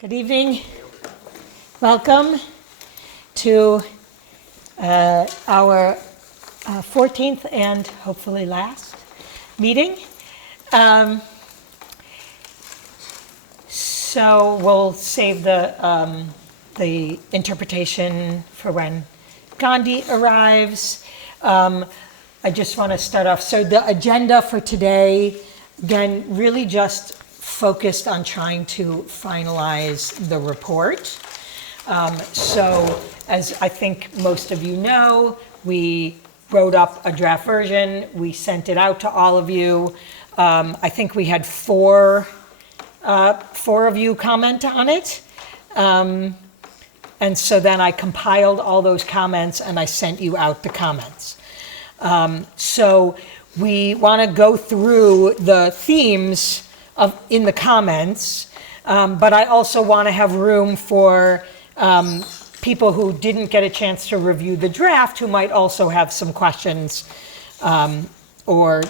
Good evening. Welcome to our 14th and hopefully last meeting. So we'll save the interpretation for when Gandhi arrives. I just want to start off. So the agenda for today, again, really just focused on trying to finalize the report. So as I think most of you know, we wrote up a draft version. We sent it out to all of you. I think we had four of you comment on it. And so then I compiled all those comments and I sent you out the comments. So we want to go through the themes in the comments, but I also want to have room for people who didn't get a chance to review the draft who might also have some questions or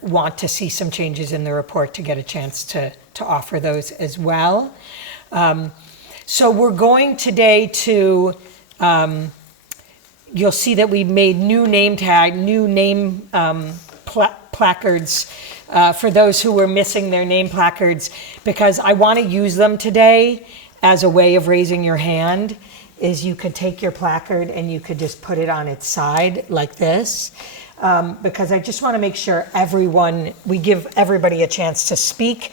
want to see some changes in the report to get a chance to offer those as well. So we're going today to, you'll see that we made new name placards for those who were missing their name placards, because I want to use them today as a way of raising your hand. Is you could take your placard and you could just put it on its side like this, because I just want to make sure we give everybody a chance to speak.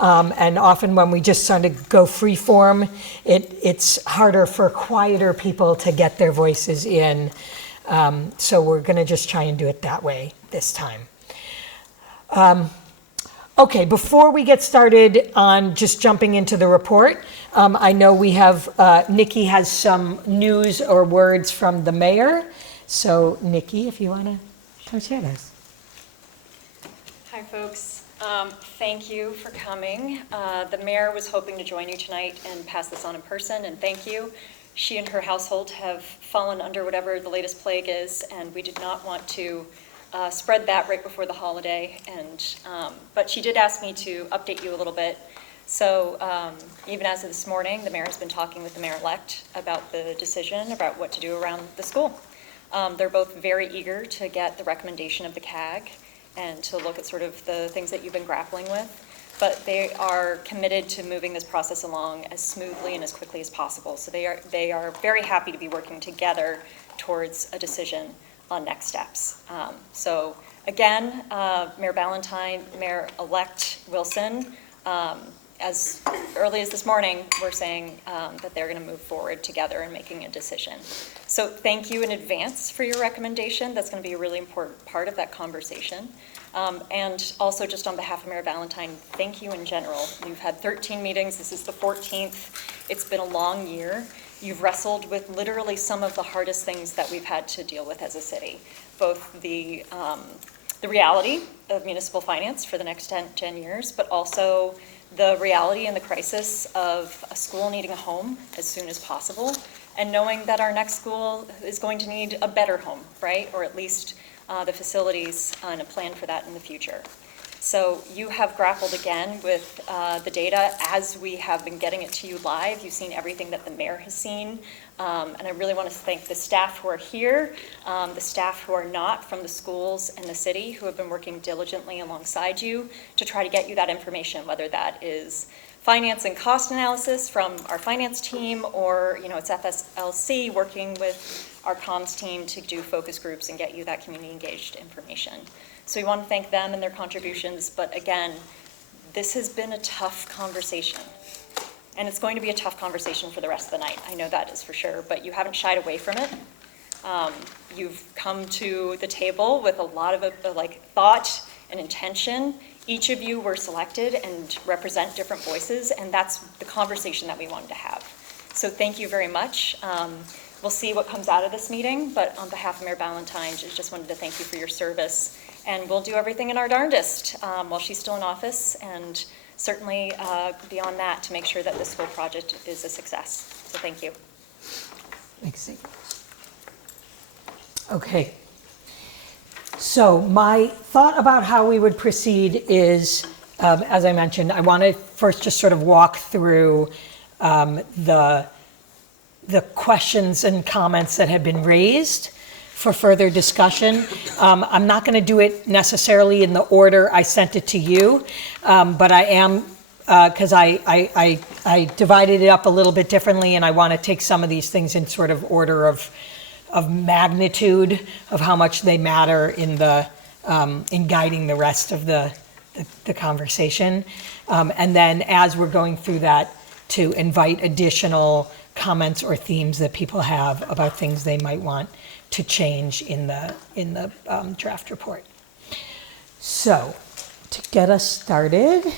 And often when we just sort of go free form, it's harder for quieter people to get their voices in. So we're going to just try and do it that way this time. Okay, before we get started on just jumping into the report, I know we have, Nikki has some news or words from the mayor. So Nikki, if you want to come share those. Hi, folks. Thank you for coming. The mayor was hoping to join you tonight and pass this on in person, and thank you. She and her household have fallen under whatever the latest plague is, and we did not want to spread that right before the holiday. But she did ask me to update you a little bit. So even as of this morning, the mayor has been talking with the mayor-elect about the decision about what to do around the school. They're both very eager to get the recommendation of the CAG and to look at sort of the things that you've been grappling with. But they are committed to moving this process along as smoothly and as quickly as possible. So they are very happy to be working together towards a decision on next steps. So again, Mayor Ballantyne, Mayor-elect Wilson, as early as this morning, we're saying that they're going to move forward together in making a decision. So thank you in advance for your recommendation. That's going to be a really important part of that conversation. And also just on behalf of Mayor Ballantyne, thank you in general. You've had 13 meetings. This is the 14th. It's been a long year. You've wrestled with literally some of the hardest things that we've had to deal with as a city, both the reality of municipal finance for the next 10 years, but also the reality and the crisis of a school needing a home as soon as possible, and knowing that our next school is going to need a better home, right? Or at least the facilities and a plan for that in the future. So you have grappled again with the data as we have been getting it to you live. You've seen everything that the mayor has seen. And I really want to thank the staff who are here, the staff who are not from the schools and the city who have been working diligently alongside you to try to get you that information, whether that is finance and cost analysis from our finance team, or it's FSLC working with our comms team to do focus groups and get you that community engaged information. So we want to thank them and their contributions, but again, this has been a tough conversation. And it's going to be a tough conversation for the rest of the night. I know that is for sure, but you haven't shied away from it. You've come to the table with a lot of thought and intention. Each of you were selected and represent different voices, and that's the conversation that we wanted to have. So thank you very much. We'll see what comes out of this meeting, but on behalf of Mayor Ballantyne, just wanted to thank you for your service. And we'll do everything in our darndest while she's still in office, and certainly beyond that, to make sure that this school project is a success. So thank you. Thanks. Okay. So my thought about how we would proceed is, as I mentioned, I want to first just sort of walk through the questions and comments that have been raised for further discussion. I'm not going to do it necessarily in the order I sent it to you, but I am, because I divided it up a little bit differently, and I want to take some of these things in sort of order of magnitude of how much they matter in guiding the rest of the conversation. And then as we're going through that, to invite additional comments or themes that people have about things they might want to change in the draft report. So, to get us started,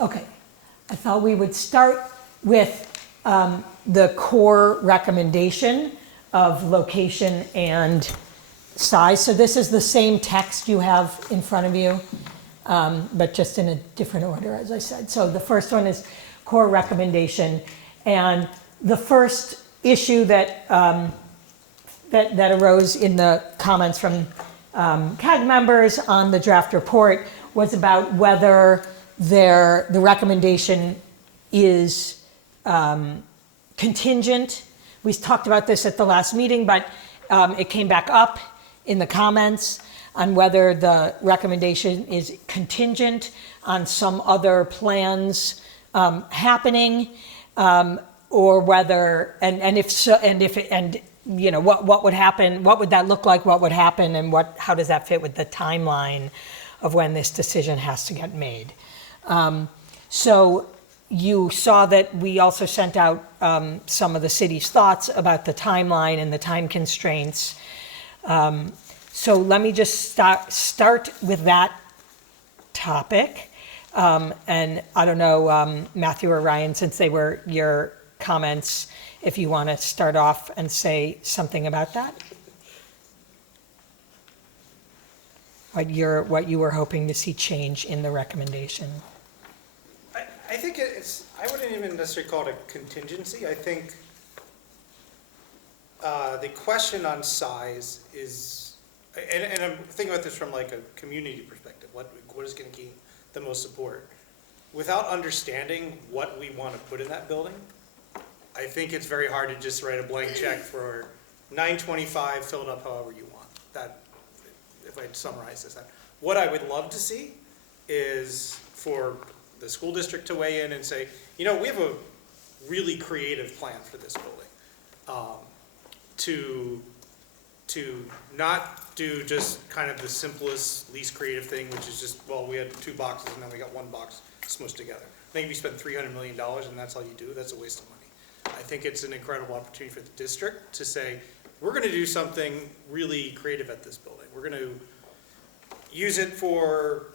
okay, I thought we would start with the core recommendation of location and size. So this is the same text you have in front of you, but just in a different order, as I said. So the first one is core recommendation. And the first issue that arose in the comments from CAG members on the draft report was about whether the recommendation is contingent. We talked about this at the last meeting, but it came back up in the comments on whether the recommendation is contingent on some other plans happening, or whether, and if so, and you know, what would happen, what would that look like, what would happen, and how does that fit with the timeline of when this decision has to get made. So you saw that we also sent out some of the city's thoughts about the timeline and the time constraints. So let me just start with that topic. And I don't know, Matthew or Ryan, since they were your comments, if you want to start off and say something about that. What you were hoping to see change in the recommendation. I think I wouldn't even necessarily call it a contingency. I think the question on size is, and I'm thinking about this from like a community perspective, what is going to gain the most support? Without understanding what we want to put in that building, I think it's very hard to just write a blank check for $925, fill it up however you want. That, if I summarize this, what I would love to see is for the school district to weigh in and say, you know, we have a really creative plan for this building. To not do just kind of the simplest, least creative thing, which is just, well, we had 2 boxes and then we got 1 box smushed together. I think if you spend $300 million and that's all you do, that's a waste of money. I think it's an incredible opportunity for the district to say, we're going to do something really creative at this building. We're going to use it for,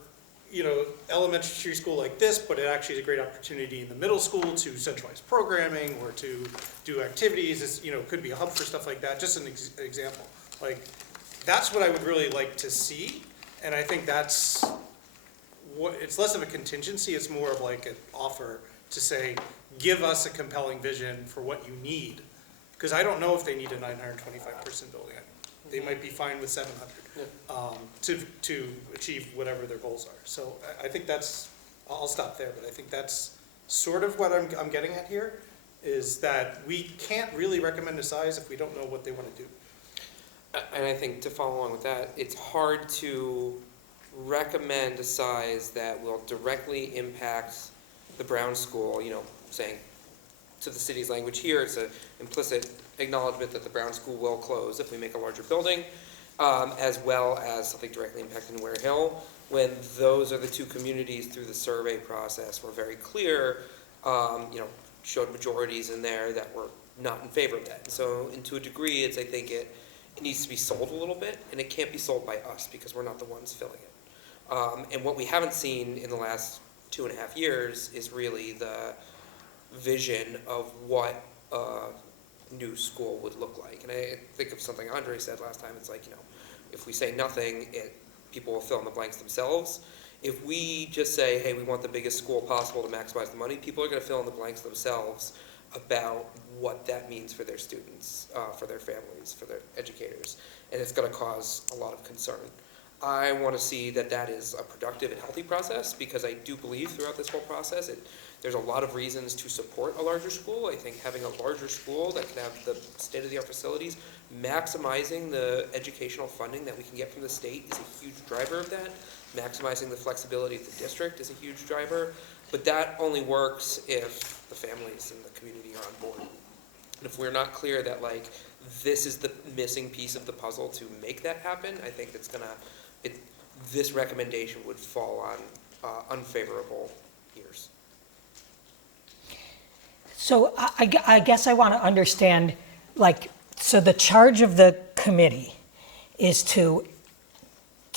you know, elementary school like this, but it actually is a great opportunity in the middle school to centralize programming or to do activities. It's, you know, could be a hub for stuff like that. Just an example. Like, that's what I would really like to see, and I think that's what, it's less of a contingency, it's more of like an offer to say, give us a compelling vision for what you need. Because I don't know if they need a 925 person building. They might be fine with 700 to achieve whatever their goals are. So I think that's, I'll stop there, but I think that's sort of what I'm getting at here, is that we can't really recommend a size if we don't know what they want to do. And I think to follow along with that, it's hard to recommend a size that will directly impact the Brown School, you know, saying to the city's language here, it's an implicit acknowledgement that the Brown School will close if we make a larger building, as well as something directly impacting Ware Hill, when those are the 2 communities through the survey process were very clear, you know, showed majorities in there that were not in favor of that. And so, and to a degree, I think it needs to be sold a little bit, and it can't be sold by us because we're not the ones filling it. And what we haven't seen in the last 2.5 years is really the vision of what a new school would look like. And I think of something Andre said last time, it's like, you know, if we say nothing, people will fill in the blanks themselves. If we just say, hey, we want the biggest school possible to maximize the money, people are going to fill in the blanks themselves about what that means for their students, for their families, for their educators, and it's going to cause a lot of concern. I want to see that that is a productive and healthy process, because I do believe throughout this whole process, there's a lot of reasons to support a larger school. I think having a larger school that can have the state-of-the-art facilities, maximizing the educational funding that we can get from the state is a huge driver of that. Maximizing the flexibility of the district is a huge driver, but that only works if the families and the community are on board. And if we're not clear that like this is the missing piece of the puzzle to make that happen, I think this recommendation would fall on unfavorable ears. So I guess I want to understand, like, so the charge of the committee is to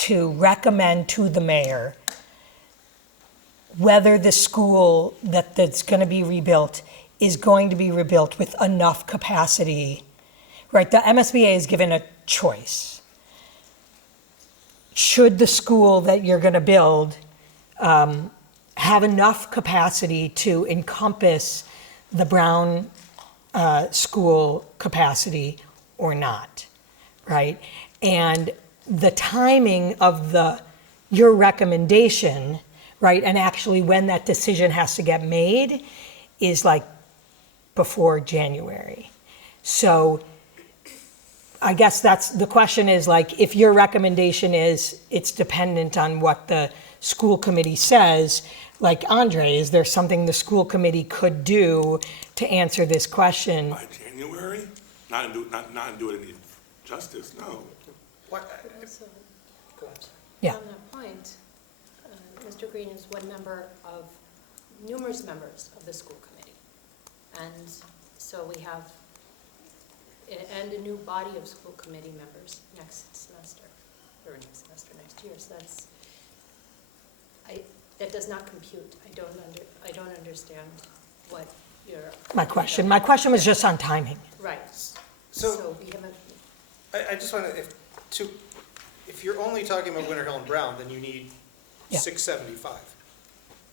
recommend to the mayor whether the school that's going to be rebuilt is going to be rebuilt with enough capacity, right? The MSBA is given a choice. Should the school that you're going to build have enough capacity to encompass the Brown school capacity or not, right? And the timing of your recommendation, right, and actually when that decision has to get made is like before January. So I guess the question is, like, if your recommendation is it's dependent on what the school committee says, like, Andre, is there something the school committee could do to answer this question? By January? Not do it any justice, no. What, Also, go ahead. Yeah. on that point, Mr. Green is one member of numerous members of the school committee. And so we have, and a new body of school committee members next semester, next year. So that does not compute. I don't understand what your. My question was just on timing. Right. So- So we haven't, I just want to, if you're only talking about Winter Hill and Brown, then you need Yeah. 675,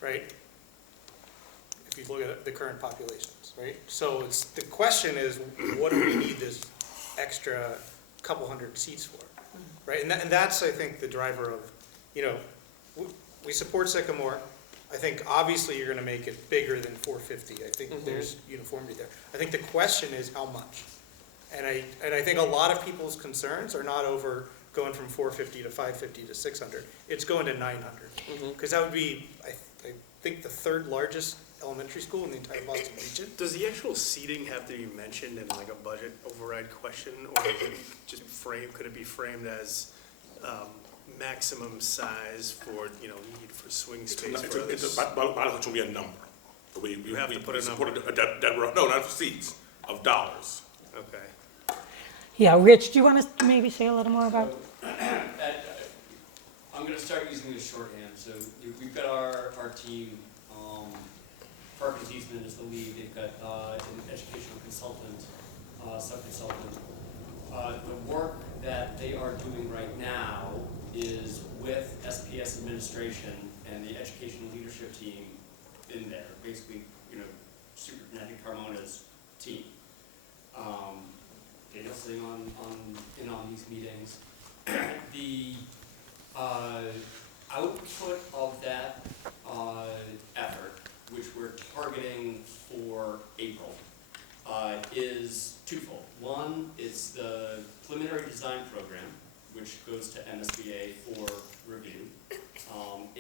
right? If you look at the current populations, right? So the question is, what do we need this extra couple hundred seats for, right? And that's, I think, the driver of, we support Sycamore. I think obviously you're going to make it bigger than 450. I think there's uniformity there. I think the question is how much. And I think a lot of people's concerns are not over going from 450 to 550 to 600. It's going to 900. Because that would be, I think, the third largest elementary school in the entire Boston region. Does the actual seating have to be mentioned in like a budget override question, or is it just could it be framed as maximum size for, need for swing space for others? It will be a number. You have to put a support number. no, not for seats, of dollars. Okay. Yeah, Rich, do you want to maybe say a little more about? I'm going to start using this shorthand. So we've got our team. Parkins Eastman is the lead. They've got an educational consultant, sub-consultant. The work that they are doing right now is with SPS administration and the education leadership team in there. Basically, Superintendent Carmona's team. Daniel's sitting on these meetings. The output of that effort, which we're targeting for April, is twofold. One, it's the preliminary design program, which goes to MSBA for review,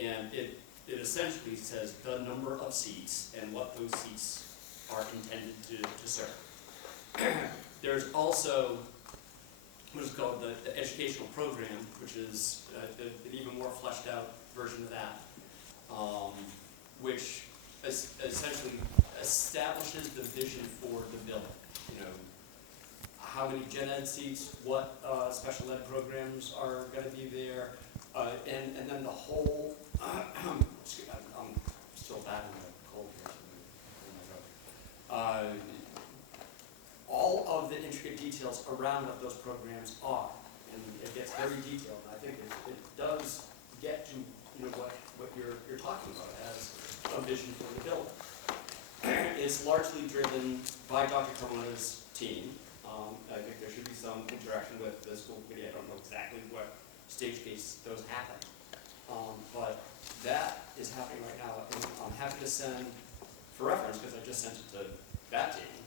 and it essentially says the number of seats and what those seats are intended to serve. There's also what is called the educational program, which is an even more fleshed out version of that, which essentially establishes the vision for the building. How many gen ed seats, what special ed programs are going to be there, and then the whole, I'm still bad in the cold here, so all of the intricate details around what those programs are, and it gets very detailed. And I think it does get to what you're talking about as a vision for the building. it's largely driven by Dr. Carmona's team. I think there should be some interaction with the school committee. I don't know exactly what stage case those happen. But that is happening right now. And I'm happy to send, for reference, because I just sent it to that team,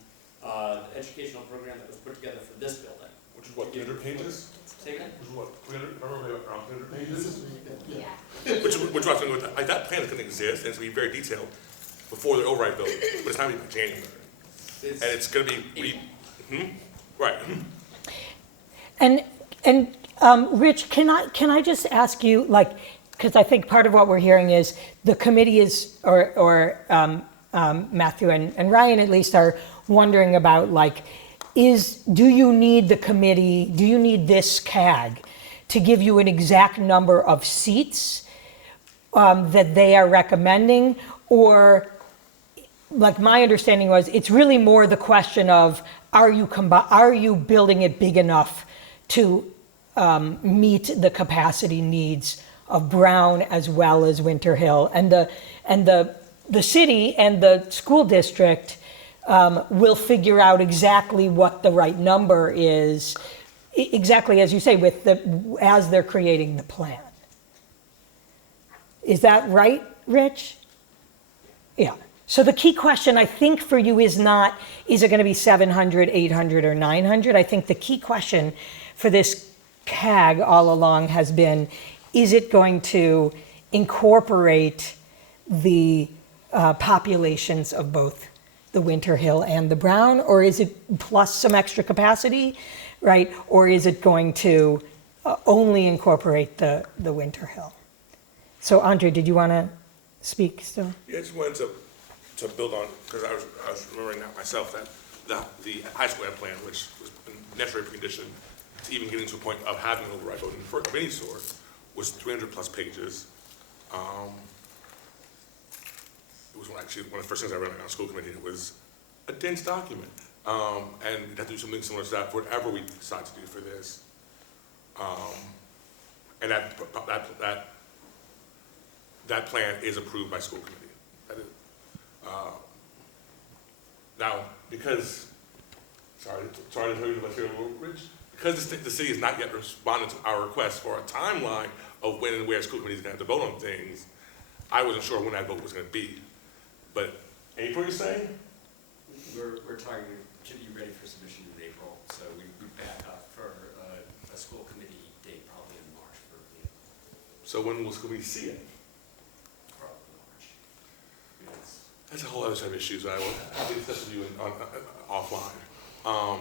the educational program that was put together for this building. Which is what, 300 pages? Say again? Which is what, 300, remember around 300 pages? Yeah. Which was what I was going with, like, that plan is gonna exist, and it's gonna be very detailed before the override vote, but it's not gonna be by January. And it's gonna be, right. And Rich, can I just ask you, like, because I think part of what we're hearing is the committee is, or Matthew and Ryan at least are wondering about, like, do you need the committee, do you need this CAG to give you an exact number of seats that they are recommending? Or, like, my understanding was, it's really more the question of, are you building it big enough to meet the capacity needs of Brown as well as Winter Hill? And the city and the school district will figure out exactly what the right number is, exactly as you say, as they're creating the plan. Is that right, Rich? Yeah. So the key question, I think, for you is not, is it going to be 700, 800, or 900? I think the key question for this CAG all along has been, is it going to incorporate the populations of both the Winter Hill and the Brown, or is it plus some extra capacity, right? Or is it going to only incorporate the Winter Hill? So Andre, did you want to speak still? Yeah, I just wanted to build on, because I was remembering that myself, that the high school ed plan, which was a necessary precondition to even getting to a point of having an override vote of any sort, was 300 plus pages. It was actually one of the first things I read on school committee. It was a dense document. And we'd have to do something similar to that for whatever we decide to do for this. And that plan is approved by school committee. That is, now, because, sorry to tell you about here, Rich, because the city has not yet responded to our request for a timeline of when and where school committee is going to have to vote on things, I wasn't sure when that vote was going to be. But April, you're saying? We're targeting to be ready for submission in April, so we back up for a school committee date probably in March for review. So when will school committee see it? Probably March. Yes. That's a whole other set of issues I will discuss with you offline.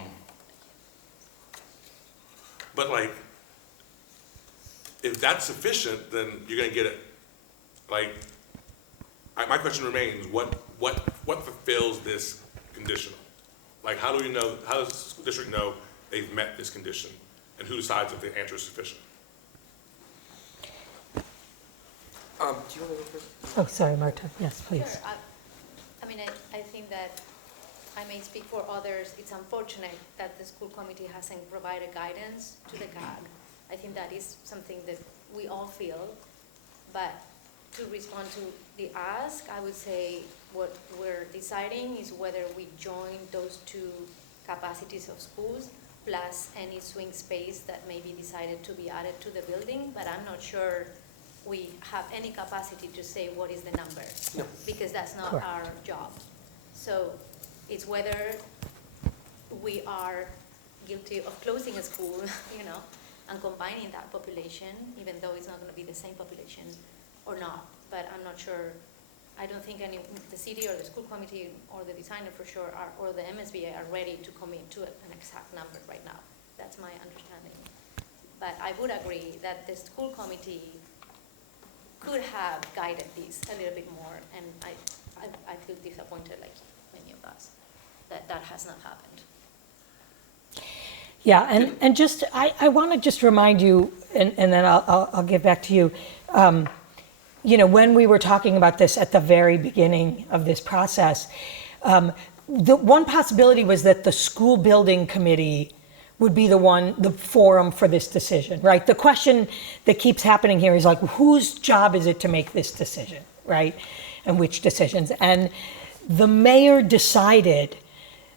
But like, if that's sufficient, then you're going to get it. Like, my question remains: what fulfills this conditional? Like, how do we know? How does the school district know they've met this condition, and who decides if the answer is sufficient? Do you want to go first? Oh, sorry, Marta. Yes, please. Sure. I mean, I think that I may speak for others. It's unfortunate that the school committee hasn't provided guidance to the CAG. I think that is something that we all feel. But to respond to the ask, I would say what we're deciding is whether we join those two capacities of schools plus any swing space that may be decided to be added to the building. But I'm not sure we have any capacity to say what is the number. No. Because that's not Correct. our job. So it's whether we are guilty of closing a school, and combining that population, even though it's not going to be the same population, or not. But I'm not sure. I don't think the city or the school committee or the designer for sure or the MSBA are ready to commit to an exact number right now. That's my understanding. But I would agree that the school committee could have guided this a little bit more, and I feel disappointed, like many of us, that has not happened. Yeah, and just, I want to just remind you, and then I'll get back to you, when we were talking about this at the very beginning of this process, the one possibility was that the school building committee would be the forum for this decision, right? The question that keeps happening here is like, whose job is it to make this decision, right? And which decisions? And the mayor decided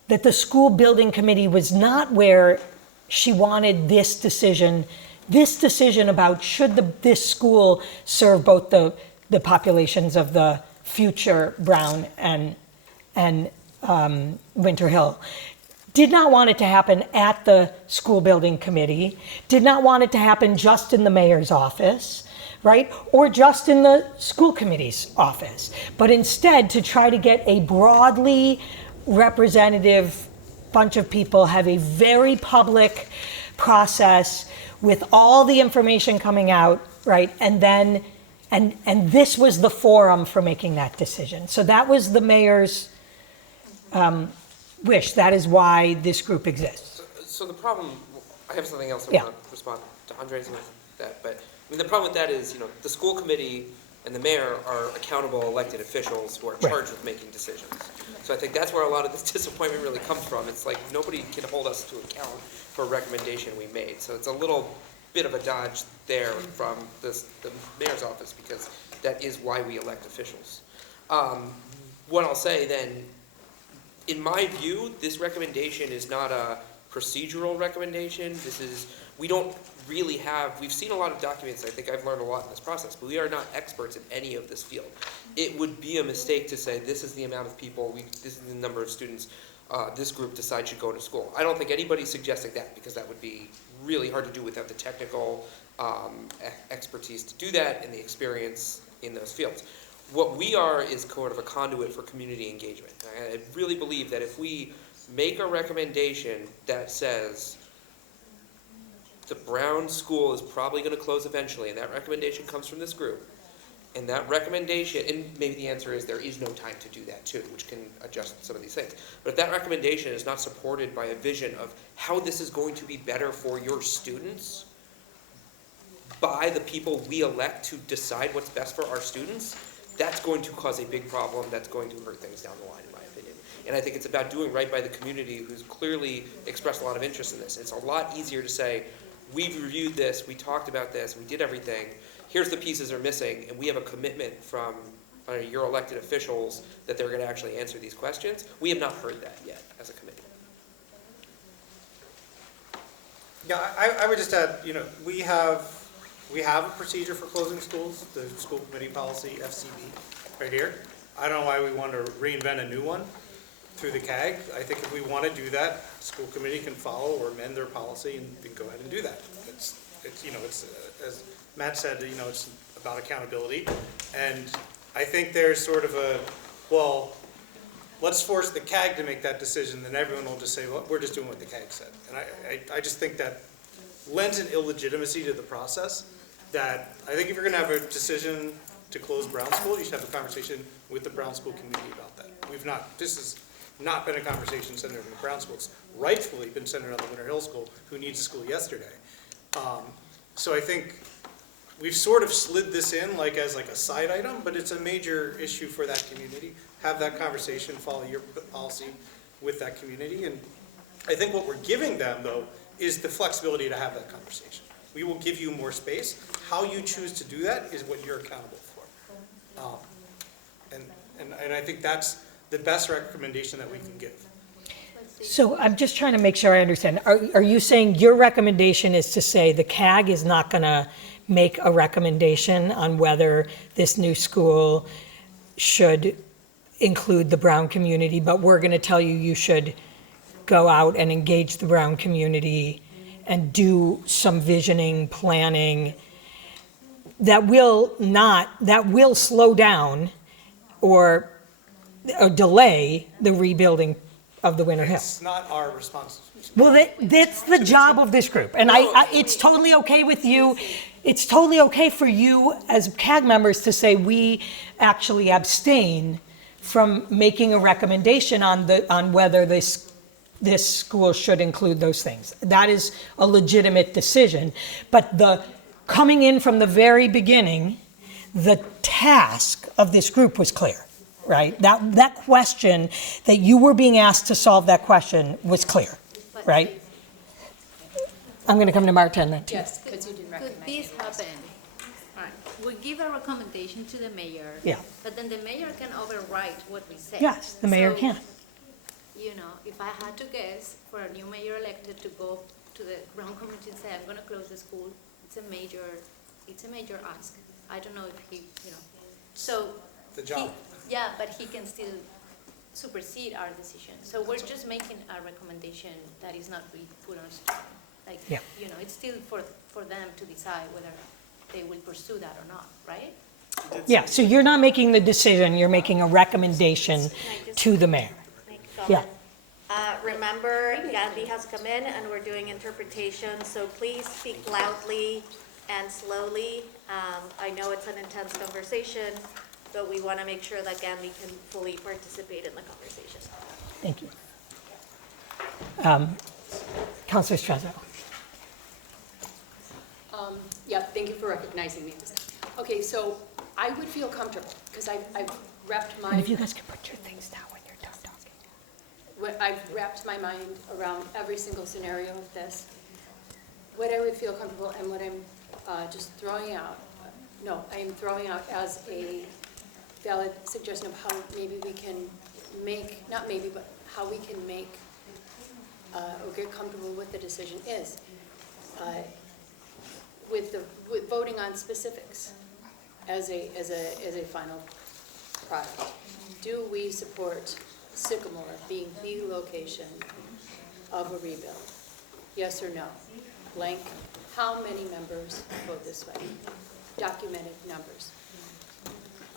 that the school building committee was not where she wanted this decision about should this school serve both the populations of the future Brown and Winter Hill. Did not want it to happen at the school building committee, did not want it to happen just in the mayor's office, right? Or just in the school committee's office, but instead to try to get a broadly representative bunch of people, have a very public process with all the information coming out, right? And then, and this was the forum for making that decision. So that was the mayor's wish. That is why this group exists. So the problem, I have something else I Yeah. want to respond to Andres with that, but I mean, the problem with that is, the school committee and the mayor are accountable elected officials who are charged with making decisions. So I think that's where a lot of this disappointment really comes from. It's like nobody can hold us to account for a recommendation we made. So it's a little bit of a dodge there from the mayor's office, because that is why we elect officials. What I'll say then, in my view, this recommendation is not a procedural recommendation. We don't really have, we've seen a lot of documents, I think I've learned a lot in this process, but we are not experts in any of this field. It would be a mistake to say, this is the amount of people, this is the number of students this group decides should go to school. I don't think anybody's suggesting that, because that would be really hard to do without the technical expertise to do that and the experience in those fields. What we are is kind of a conduit for community engagement. I really believe that if we make a recommendation that says the Brown school is probably going to close eventually, and that recommendation comes from this group, and that recommendation, and maybe the answer is there is no time to do that too, which can adjust some of these things. But if that recommendation is not supported by a vision of how this is going to be better for your students, by the people we elect to decide what's best for our students, that's going to cause a big problem. That's going to hurt things down the line, in my opinion. And I think it's about doing right by the community who's clearly expressed a lot of interest in this. It's a lot easier to say, we've reviewed this, we talked about this, we did everything, here's the pieces are missing, and we have a commitment from your elected officials that they're going to actually answer these questions. We have not heard that yet as a committee. Yeah, I would just add, we have a procedure for closing schools, the school committee policy, FCB, right here. I don't know why we want to reinvent a new one through the CAG. I think if we want to do that, the school committee can follow or amend their policy and go ahead and do that. It's as Matt said, it's about accountability. And I think there's sort of let's force the CAG to make that decision, then everyone will just say, well, we're just doing what the CAG said. And I just think that lends an illegitimacy to the process that I think if you're going to have a decision to close Brown School, you should have a conversation with the Brown School community about that. This has not been a conversation centered on the Brown School. It's rightfully been centered on the Winter Hill School, who needs a school yesterday. So I think we've sort of slid this in as a side item, but it's a major issue for that community. Have that conversation, follow your policy with that community. And I think what we're giving them, though, is the flexibility to have that conversation. We will give you more space. How you choose to do that is what you're accountable for. And I think that's the best recommendation that we can give. So I'm just trying to make sure I understand. Are you saying your recommendation is to say the CAG is not going to make a recommendation on whether this new school should include the Brown community, but we're going to tell you should go out and engage the Brown community and do some visioning, planning that will slow down or delay the rebuilding of the Winter Hill? It's not our responsibility. Well, that's the job of this group, and it's totally okay with you. It's totally okay for you as CAG members to say we actually abstain from making a recommendation on whether this school should include those things. That is a legitimate decision, but coming in from the very beginning, the task of this group was clear. Right? That question, that you were being asked to solve that question was clear, right? I'm going to come to Martin then too. Yes, because you didn't recommend. Could these happen Right. We give a recommendation to the mayor. Yeah. But then the mayor can override what we say. Yes, the mayor So, can. You know, if I had to guess, for a new mayor elected to go to the ground community and say, I'm gonna close the school, it's a major ask. I don't know if he, you know, so. The job. Yeah, but he can still supersede our decision. So we're just making a recommendation that is not really put on stone. Like, Yeah. you know, it's still for them to decide whether they will pursue that or not, right? Yeah, so you're not making the decision, you're making a recommendation to the mayor. Yeah. Remember, Gandhi has come in and we're doing interpretation, so please speak loudly and slowly. I know it's an intense conversation, but we want to make sure that Gandhi can fully participate in the conversation. Thank you. Councilor Strezzo. Yeah, thank you for recognizing me. Okay, so I would feel comfortable, because I've wrapped And my, if you guys could put your things down when you're done talking. I've wrapped my mind around every single scenario of this. What I would feel comfortable and what I'm just throwing out, I am throwing out as a valid suggestion of how maybe we can make, not maybe, but how we can make or get comfortable with the decision is with voting on specifics as a final product. Do we support Sycamore being the location of a rebuild? Yes or no? Blank. How many members vote this way? Documented numbers.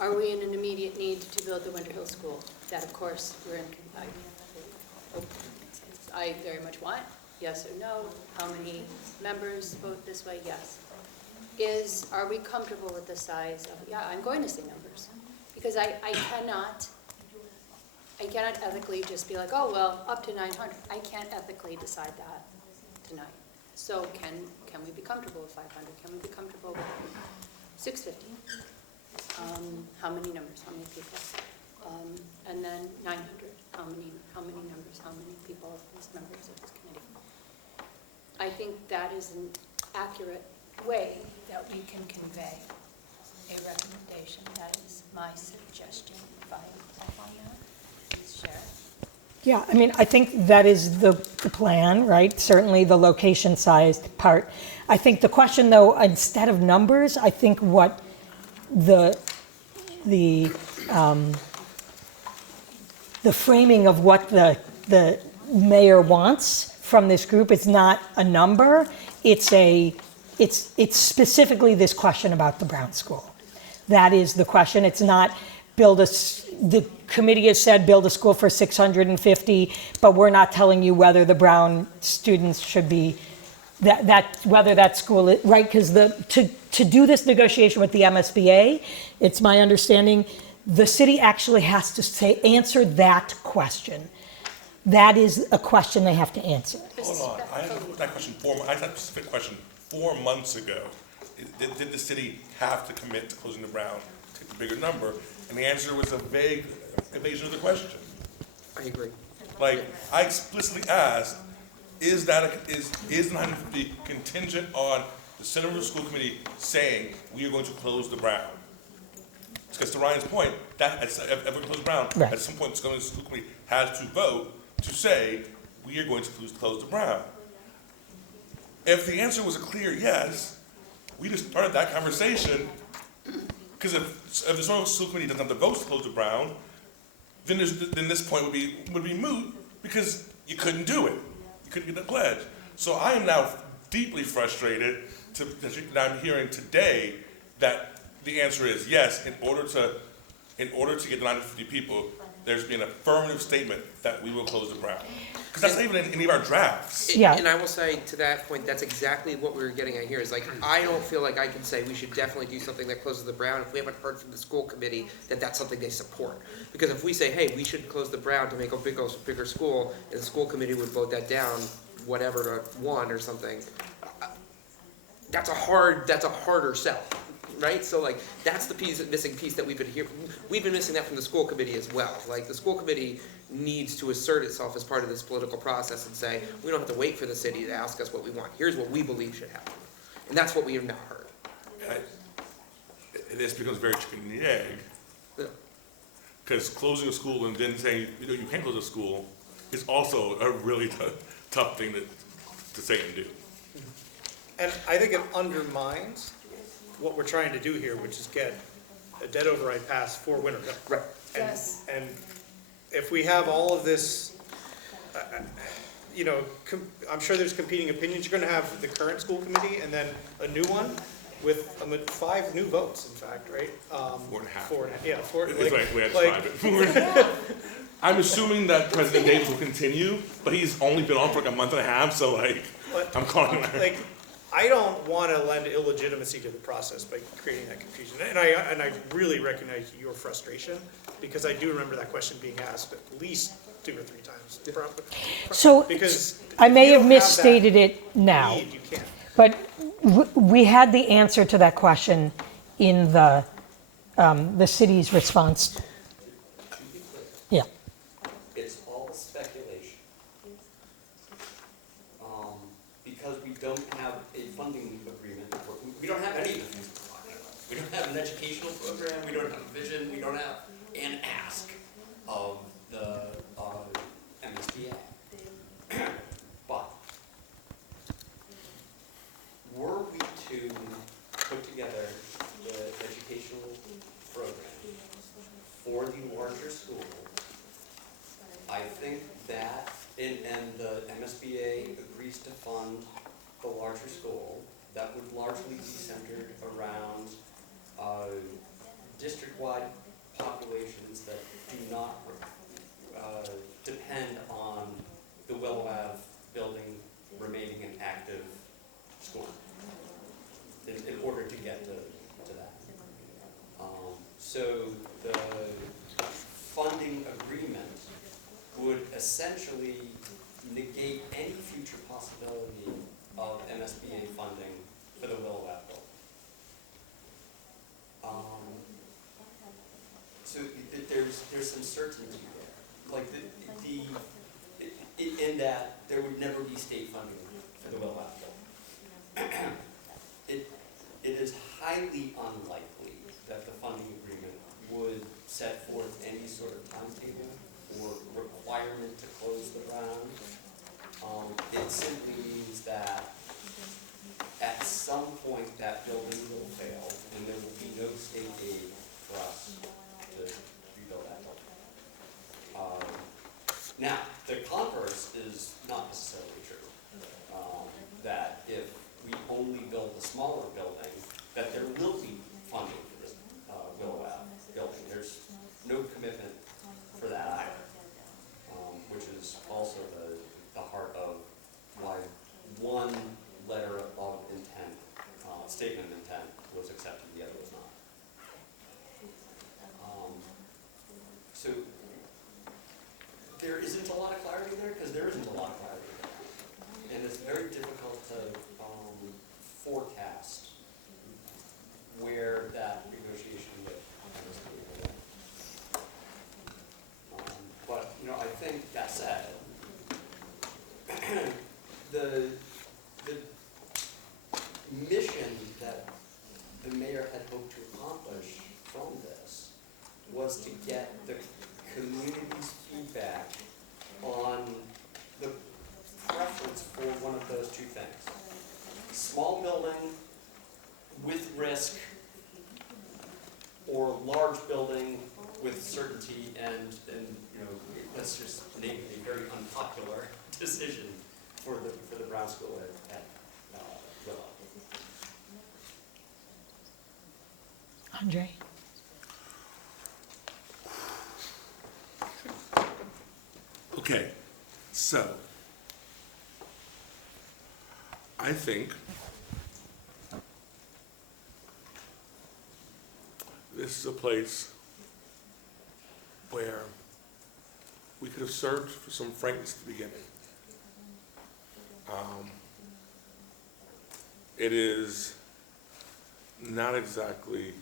Are we in an immediate need to build the Winter Hill School? That, of course, I very much want. Yes or no? How many members vote this way? Yes. Are we comfortable with the size of, yeah, I'm going to say numbers. Because I cannot ethically just be like, oh, well, up to 900. I can't ethically decide that tonight. So can we be comfortable with 500? Can we be comfortable with 650? How many numbers? How many people? And then 900. How many numbers? How many people as members of this committee? I think that is an accurate way that we can convey a recommendation. That is my suggestion. If I am on that, please share. Yeah, I mean, I think that is the plan, right? Certainly the location-sized part. I think the question, though, instead of numbers, I think what the framing of what the mayor wants from this group is not a number. It's specifically this question about the Brown School. That is the question. It's not the committee has said build a school for 650, but we're not telling you whether the Brown students should be, whether that school is, right? Because to do this negotiation with the MSBA, it's my understanding, the city actually has to answer that question. That is a question they have to answer. Hold on, I had that question I had a specific question 4 months ago. Did the city have to commit to closing the Brown, take the bigger number? And the answer was a vague evasion of the question. I agree. Like, I explicitly asked, is 950 contingent on the Somerville School Committee saying we are going to close the Brown? Because to Ryan's point, that if we're going to close the Brown, Right. at some point the school committee has to vote to say we are going to close the Brown. If the answer was a clear yes, we just started that conversation. Because if the Somerville School Committee doesn't have the votes to close the Brown, then this point would be moot because you couldn't do it. You couldn't get the pledge. So I am now deeply frustrated that I'm hearing today that the answer is yes. In order to get the 950 people, there's been an affirmative statement that we will close the Brown. Because that's not even in any of our drafts. Yeah. And I will say to that point, that's exactly what we were getting at here, is like, I don't feel like I can say we should definitely do something that closes the Brown if we haven't heard from the school committee that that's something they support. Because if we say, hey, we should close the Brown to make a bigger school, and the school committee would vote that down, whatever to 1 or something, that's a harder sell. Right? So like, that's the missing piece that we've been missing that from the school committee as well. Like, the school committee needs to assert itself as part of this political process and say, we don't have to wait for the city to ask us what we want. Here's what we believe should happen. And that's what we have now heard. this becomes very chicken and the egg. Because closing a school and then saying, you can't close a school is also a really tough thing to say and do. And I think it undermines what we're trying to do here, which is get a debt override passed for Winter Hill. Right. Yes. And if we have all of this, I'm sure there's competing opinions. You're gonna have the current school committee and then a new one with 5 new votes, in fact, right? 4.5. 4.5, yeah, 4. It's like we had to describe it. I'm assuming that President Davis will continue, but he's only been on for like a month and a half, so like, But, I'm calling him. like, I don't want to lend illegitimacy to the process by creating that confusion. And I really recognize your frustration, because I do remember that question being asked at least 2 or 3 times. So Because I may if you have don't that misstated it now, need, you can't. but we had the answer to that question in the city's response. Yeah. It's all speculation. Because we don't have a funding agreement, we don't have any of the things we're talking about. We don't have an educational program, we don't have a vision, we don't have an ask of the MSBA. But were we to put together the educational program for the larger school, I think that, and the MSBA agrees to fund the larger school, that would largely be centered around district-wide populations that do not depend on the Willow Ave building remaining an active school in order to get to that. So the funding agreement would essentially negate any future possibility of MSBA funding for the Willow Ave building. So there's some certainty there, like in that there would never be state funding for the Willow Ave building. It is highly unlikely that the funding agreement would set forth any sort of timetable or requirement to close the ground. It simply means that at some point that building will fail and there will be no state aid for us to rebuild that building. Now, the converse is not necessarily true. That if we only build a smaller building, that there will be funding for this Willow Ave building. There's no commitment for that either, which is also the heart of why one letter of intent, statement of intent was accepted, the other was not. So there isn't a lot of clarity there, because there isn't a lot of clarity there. And it's very difficult to forecast where that negotiation with MSBA will go. But, I think that said, the mission that the mayor had hoped to accomplish from this was to get the community's feedback on the preference for one of those two things. Small building with risk, or large building with certainty and let's just name it a very unpopular decision for the Brown School at Willow. Andre? Okay, so I think this is a place where we could have searched for some frankness at the beginning. It is not exactly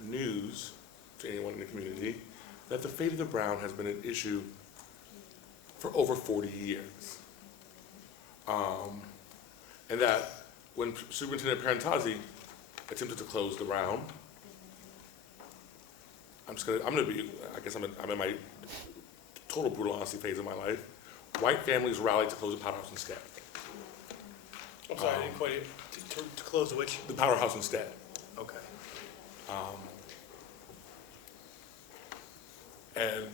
news to anyone in the community that the fate of the Brown has been an issue for over 40 years. And that when Superintendent Parentazzi attempted to close the round, I'm gonna be, I guess I'm in my total brutal honesty phase of my life. White families rallied to close the powerhouse instead. I'm sorry, I didn't quite, to close which? The powerhouse instead. Okay. And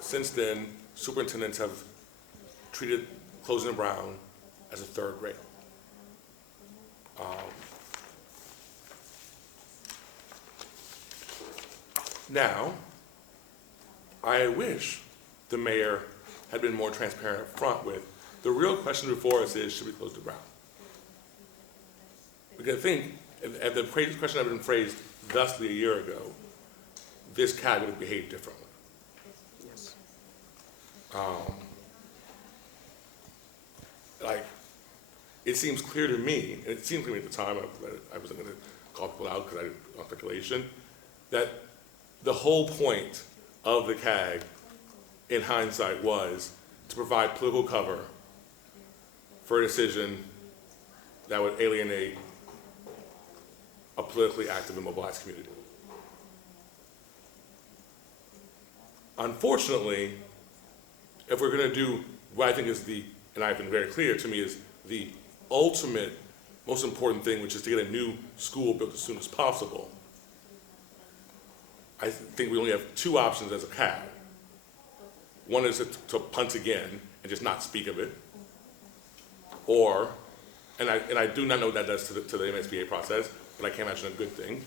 since then, superintendents have treated closing the Brown as a third grade. Now, I wish the mayor had been more transparent up front with, the real question before us is, should we close the Brown? Because I think, if the question had been phrased thusly a year ago, this CAG would have behaved differently. Yes. Like, it seems clear to me, and it seemed to me at the time, I wasn't going to call people out because I didn't want speculation, that the whole point of the CAG, in hindsight, was to provide political cover for a decision that would alienate a politically active and mobilized community. Unfortunately, if we're going to do what I think is and I've been very clear to me, is the ultimate, most important thing, which is to get a new school built as soon as possible, I think we only have two options as a CAG. One is to punt again and just not speak of it, or, and I do not know what that does to the MSBA process, but I can't imagine a good thing,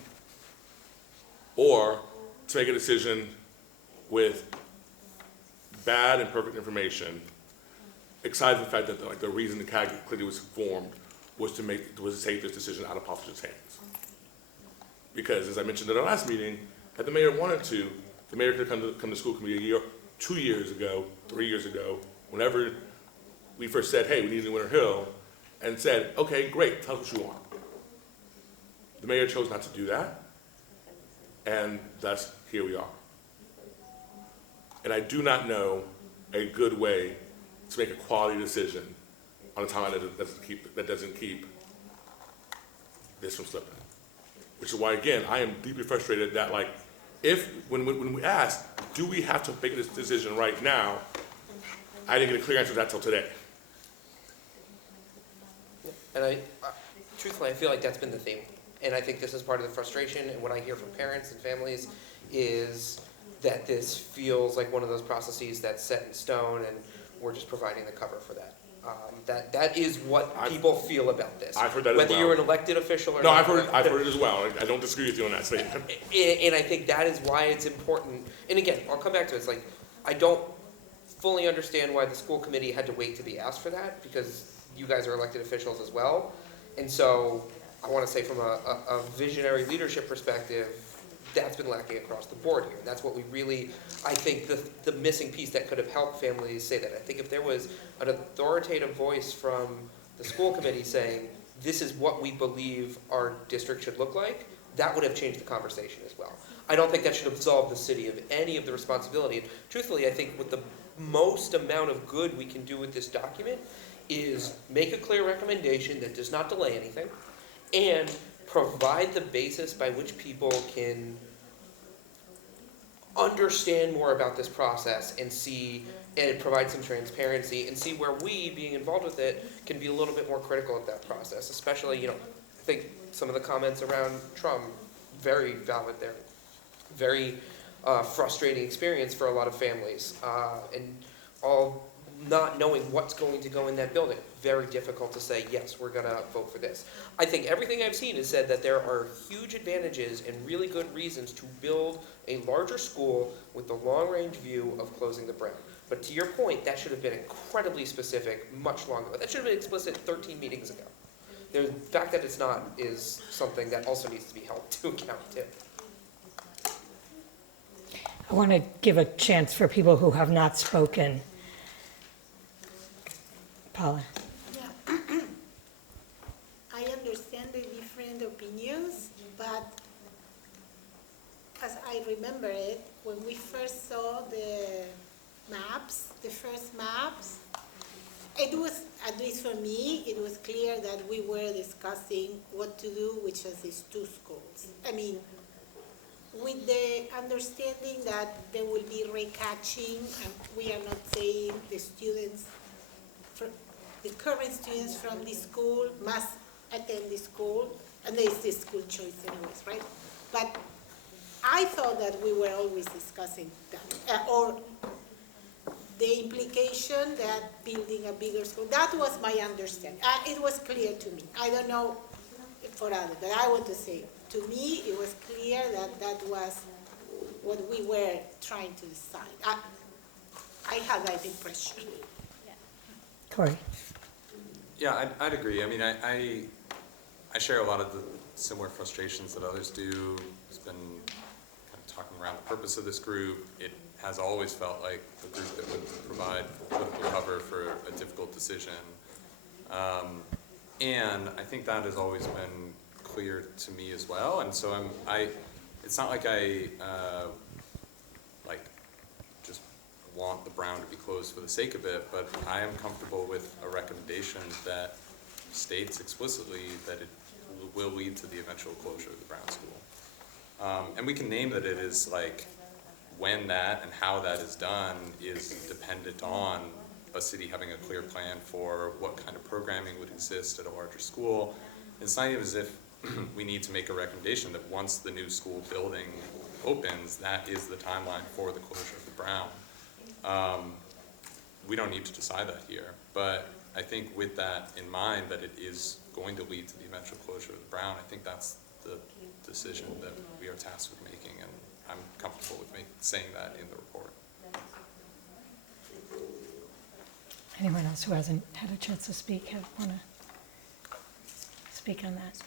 or to make a decision with bad and perfect information, excited for the fact that the reason the CAG clearly was formed was to take this decision out of politicians' hands. Because as I mentioned at our last meeting, had the mayor wanted to, the mayor could have come to school committee a year, 2 years ago, 3 years ago, whenever we first said, hey, we need a Winter Hill, and said, okay, great, tell us what you want. The mayor chose not to do that, and thus here we are. And I do not know a good way to make a quality decision on a timeline that doesn't keep this from slipping. Which is why, again, I am deeply frustrated that, like, when we asked, do we have to make this decision right now, I didn't get a clear answer to that till today. And truthfully, I feel like that's been the theme. And I think this is part of the frustration, and what I hear from parents and families is that this feels like one of those processes that's set in stone, and we're just providing the cover for that. That is what people feel about this. I've heard that as well. Whether you're an elected official or No, not. I've heard it as well. I don't disagree with you on that statement. And I think that is why it's important. And again, I'll come back to it. It's like, I don't fully understand why the school committee had to wait to be asked for that, because you guys are elected officials as well. And so I want to say from a visionary leadership perspective, that's been lacking across the board here. And that's what we really, I think the missing piece that could have helped families say that. I think if there was an authoritative voice from the school committee saying, this is what we believe our district should look like, that would have changed the conversation as well. I don't think that should absolve the city of any of the responsibility. And truthfully, I think what the most amount of good we can do with this document is make a clear recommendation that does not delay anything, and provide the basis by which people can understand more about this process and see, and provide some transparency, and see where we, being involved with it, can be a little bit more critical of that process. Especially, I think some of the comments around Trump, very valid there. Very frustrating experience for a lot of families, and all not knowing what's going to go in that building. Very difficult to say, yes, we're going to vote for this. I think everything I've seen has said that there are huge advantages and really good reasons to build a larger school with the long-range view of closing the Brown. But to your point, that should have been incredibly specific much longer ago. That should have been explicit 13 meetings ago. The fact that it's not is something that also needs to be held to account too. I want to give a chance for people who have not spoken. Paula. Yeah. I understand the different opinions, but as I remember it, when we first saw the maps, the first maps, it was at least for me, it was clear that we were discussing what to do with just these two schools. I mean, with the understanding that there will be recatching, and we are not saying the students, the current students from this school must attend this school, and there is this school choice anyways, right? But I thought that we were always discussing that, or the implication that building a bigger school, that was my understanding. It was clear to me. I don't know for others, but I want to say, to me, it was clear that that was what we were trying to decide. I had that impression. Corey? Yeah, I'd agree. I mean, I share a lot of the similar frustrations that others do. It's been kind of talking around the purpose of this group. It has always felt like the group that would provide political cover for a difficult decision. And I think that has always been clear to me as well. And so it's not like I just want the Brown to be closed for the sake of it, but I am comfortable with a recommendation that states explicitly that it will lead to the eventual closure of the Brown School. And we can name that it is like when that and how that is done is dependent on a city having a clear plan for what kind of programming would exist at a larger school. It's not even as if we need to make a recommendation that once the new school building opens, that is the timeline for the closure of the Brown. We don't need to decide that here, but I think with that in mind, that it is going to lead to the eventual closure of the Brown, I think that's the decision that we are tasked with making, and I'm comfortable with saying that in the report. Anyone else who hasn't had a chance to speak want to speak on that?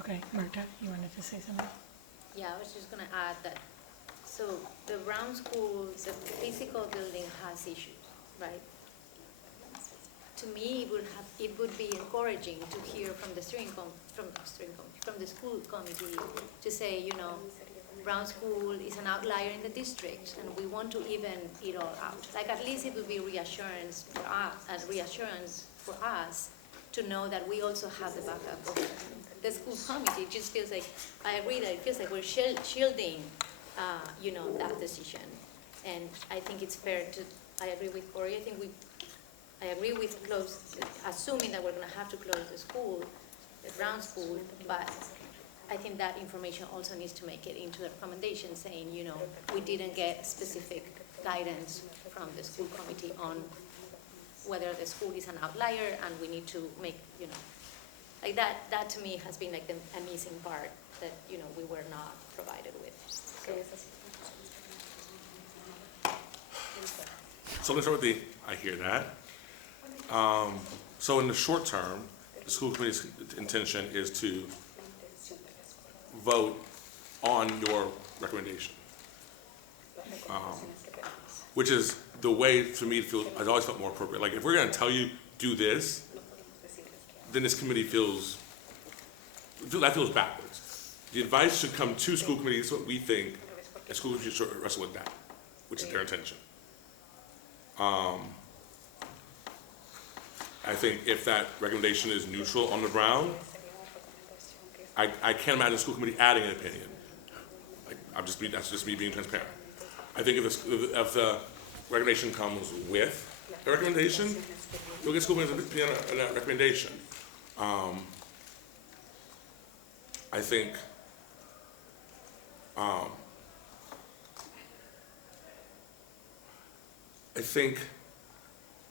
Okay, Marta, you wanted to say something? Yeah, I was just gonna add that, so the Brown School, the physical building has issues, right? To me, it would be encouraging to hear from the from the school committee to say, you know, Brown School is an outlier in the district, and we want to even it all out. Like, at least it would be reassurance for us to know that we also have the backup of the school committee. It just feels like, I agree that it feels like we're shielding, you know, that decision. And I think it's fair to, I agree with Corey, I agree with assuming that we're gonna have to close the school, the Brown School, but I think that information also needs to make it into the recommendation saying, you know, we didn't get specific guidance from the school committee on whether the school is an outlier, and we need to make, you know, like that to me has been like the missing part that, you know, we were not provided with. So let's start with I hear that. So in the short term, the school committee's intention is to vote on your recommendation. Which is the way for me to feel, I've always felt more appropriate. Like, if we're gonna tell you, do this, then this committee feels backwards. The advice should come to school committees, what we think, and school committees should wrestle with that, which is their intention. I think if that recommendation is neutral on the Brown, I can't imagine the school committee adding an opinion. Like, that's just me being transparent. I think if the recommendation comes with a recommendation, you'll get school committee's opinion on that recommendation. I think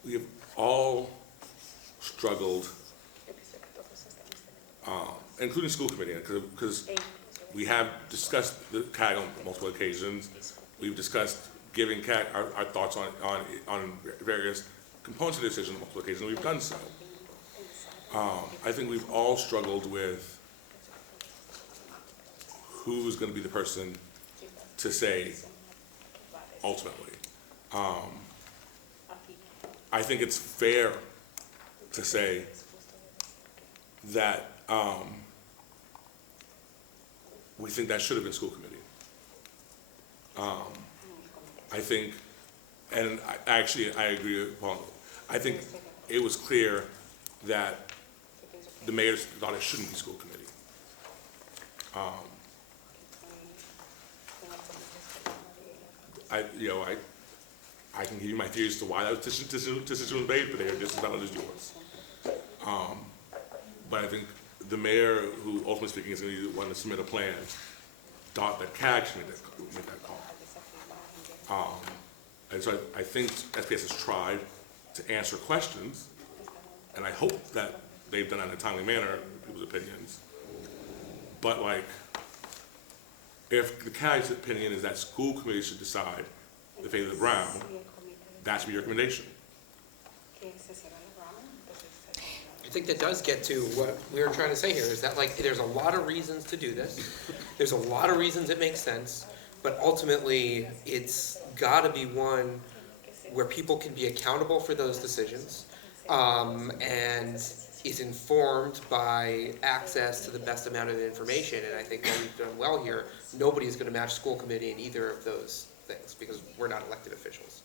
we have all struggled, including school committee, because we have discussed the CAG on multiple occasions. We've discussed giving CAG our thoughts on various components of the decision on multiple occasions. We've done so. I think we've all struggled with who's going to be the person to say ultimately. I think it's fair to say that we think that should have been school committee. I think, and I agree with Paul, I think it was clear that the mayor thought it shouldn't be school committee. I can give you my theories as to why that decision was made, but they are just as valid as yours. But I think the mayor, who ultimately speaking is going to be the one to submit a plan, thought that CAG should make that call. And so I think SPS has tried to answer questions, and I hope that they've done that in a timely manner, people's opinions. But like, if the CAG's opinion is that school committee should decide the fate of the Brown, that should be your recommendation. I think that does get to what we were trying to say here, is that like, there's a lot of reasons to do this. There's a lot of reasons it makes sense, but ultimately, it's gotta be one where people can be accountable for those decisions, and is informed by access to the best amount of information. And I think what we've done well here, nobody's gonna match school committee in either of those things, because we're not elected officials.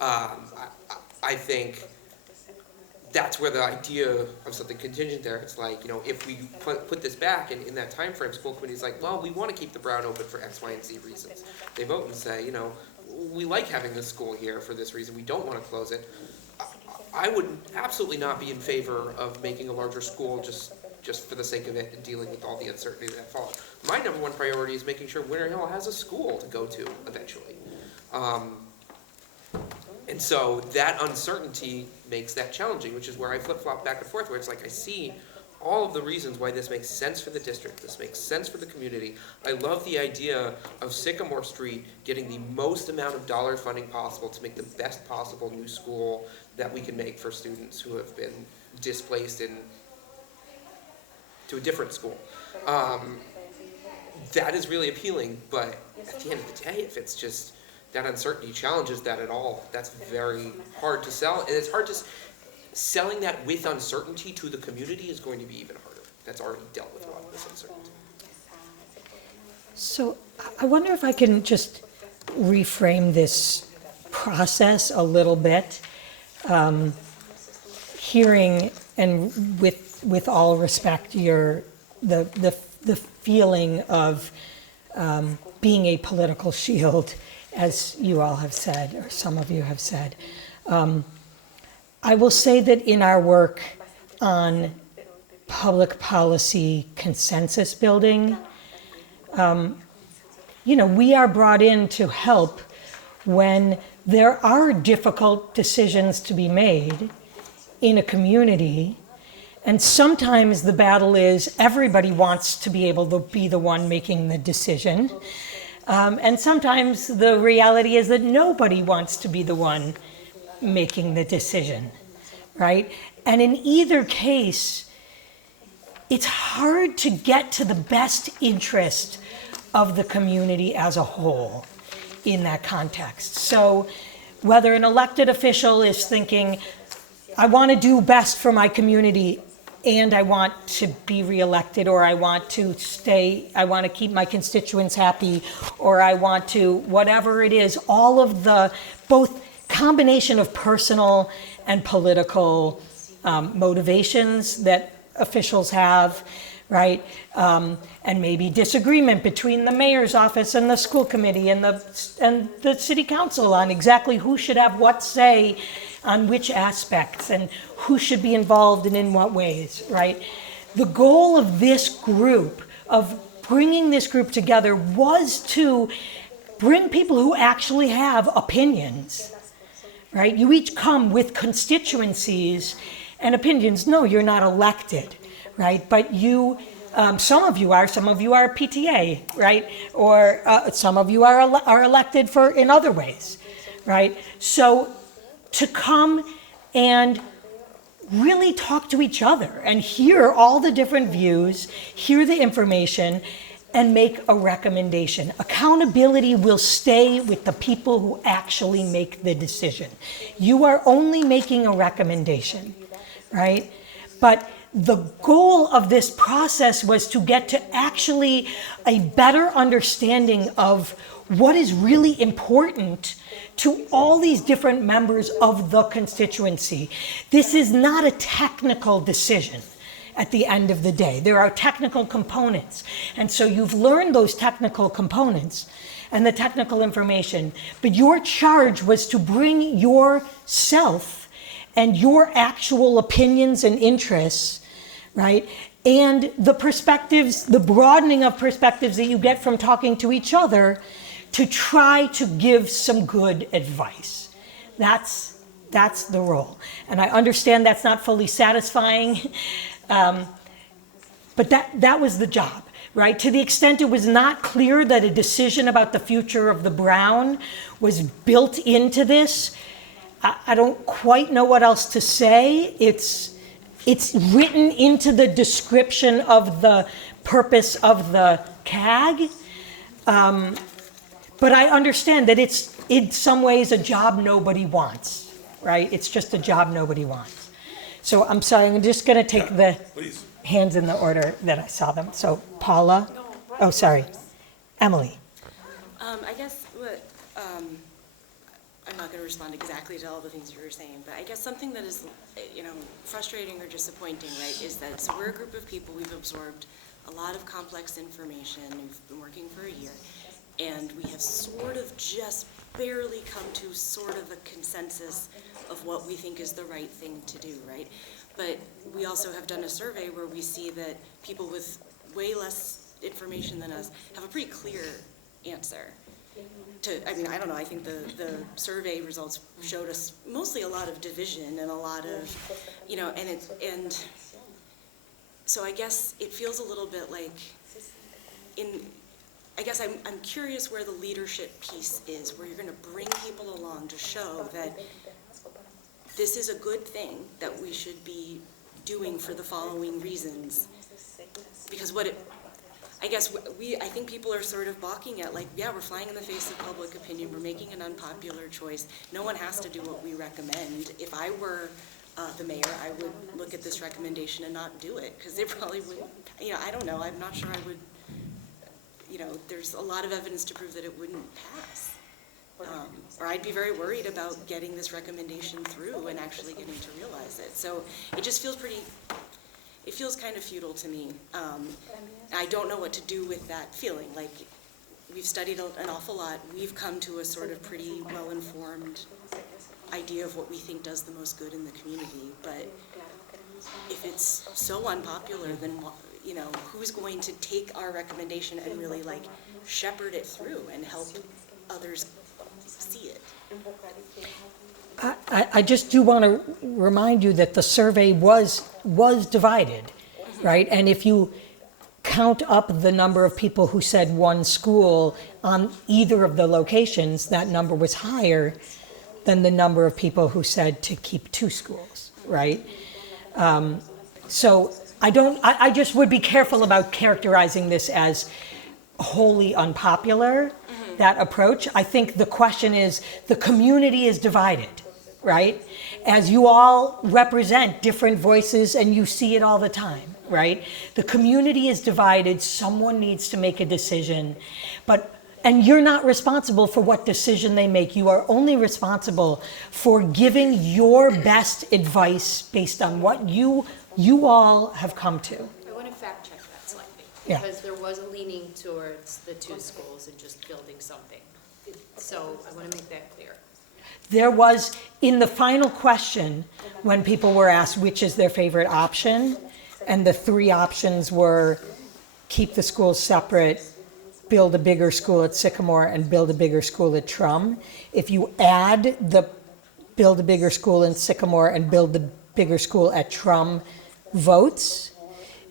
I think that's where the idea of something contingent there, it's like, if we put this back in that time frame, school committee's like, well, we want to keep the Brown open for X, Y, and Z reasons. They vote and say, we like having this school here for this reason, we don't want to close it. I would absolutely not be in favor of making a larger school just for the sake of it and dealing with all the uncertainty that follows. My number one priority is making sure Winter Hill has a school to go to eventually. And so that uncertainty makes that challenging, which is where I flip-flop back and forth, where it's like I see all of the reasons why this makes sense for the district, this makes sense for the community. I love the idea of Sycamore Street getting the most amount of dollar funding possible to make the best possible new school that we can make for students who have been displaced to a different school. That is really appealing, but at the end of the day, if it's just that uncertainty challenges that at all, that's very hard to sell. And it's hard to, selling that with uncertainty to the community is going to be even harder. That's already dealt with a lot of this uncertainty. So I wonder if I can just reframe this process a little bit. Hearing, and with all respect, the feeling of being a political shield, as you all have said, or some of you have said. I will say that in our work on public policy consensus building, we are brought in to help when there are difficult decisions to be made in a community. And sometimes the battle is everybody wants to be able to be the one making the decision. And sometimes the reality is that nobody wants to be the one making the decision, right? And in either case, it's hard to get to the best interest of the community as a whole in that context. So whether an elected official is thinking, I want to do best for my community and I want to be reelected, or I want to stay, I want to keep my constituents happy, or I want to, whatever it is, all of the, both combination of personal and political motivations that officials have, right? And maybe disagreement between the mayor's office and the school committee and the city council on exactly who should have what say on which aspects and who should be involved and in what ways, right? The goal of this group, of bringing this group together, was to bring people who actually have opinions, right? You each come with constituencies and opinions. No, you're not elected, right? But you, some of you are PTA, right? Or some of you are elected in other ways, right? So to come and really talk to each other and hear all the different views, hear the information, and make a recommendation. Accountability will stay with the people who actually make the decision. You are only making a recommendation, right? But the goal of this process was to get to actually a better understanding of what is really important to all these different members of the constituency. This is not a technical decision at the end of the day. There are technical components. And so you've learned those technical components and the technical information, but your charge was to bring yourself and your actual opinions and interests, right? And the perspectives, the broadening of perspectives that you get from talking to each other to try to give some good advice. That's the role. And I understand that's not fully satisfying, but that was the job, right? To the extent it was not clear that a decision about the future of the Brown was built into this, I don't quite know what else to say. It's written into the description of the purpose of the CAG. But I understand that it's in some ways a job nobody wants, right? It's just a job nobody wants. So I'm sorry, I'm just going to take the Please. hands in the order that I saw them. So Paula, oh, sorry, Emily. I guess what, I'm not going to respond exactly to all the things you were saying, but I guess something that is, frustrating or disappointing, right, is that, so we're a group of people, we've absorbed a lot of complex information, we've been working for a year, and we have sort of just barely come to sort of a consensus of what we think is the right thing to do, right? But we also have done a survey where we see that people with way less information than us have a pretty clear answer. I don't know, I think the survey results showed us mostly a lot of division and a lot of, and so I guess it feels a little bit like I guess I'm curious where the leadership piece is, where you're going to bring people along to show that this is a good thing that we should be doing for the following reasons. Because I think people are sort of balking at, like, yeah, we're flying in the face of public opinion, we're making an unpopular choice, no one has to do what we recommend. If I were the mayor, I would look at this recommendation and not do it, because it probably would, I don't know, I'm not sure I would, there's a lot of evidence to prove that it wouldn't pass. Or I'd be very worried about getting this recommendation through and actually getting to realize it. So it just feels it feels kind of futile to me. I don't know what to do with that feeling. Like, we've studied an awful lot. We've come to a sort of pretty well-informed idea of what we think does the most good in the community. But if it's so unpopular, then who's going to take our recommendation and really shepherd it through and help others see it? I just do want to remind you that the survey was divided, right? And if you count up the number of people who said one school on either of the locations, that number was higher than the number of people who said to keep two schools, right? So I just would be careful about characterizing this as wholly unpopular, that approach. I think the question is, the community is divided, right? As you all represent different voices and you see it all the time, right? The community is divided, someone needs to make a decision, and you're not responsible for what decision they make. You are only responsible for giving your best advice based on what you all have come to. I want to fact check that slightly, Yeah. because there was a leaning towards the two schools and just building something. So I want to make that clear. There was, in the final question, when people were asked which is their favorite option, and the three options were keep the schools separate, build a bigger school at Sycamore, and build a bigger school at Trum. If you add the build a bigger school in Sycamore and build the bigger school at Trum votes,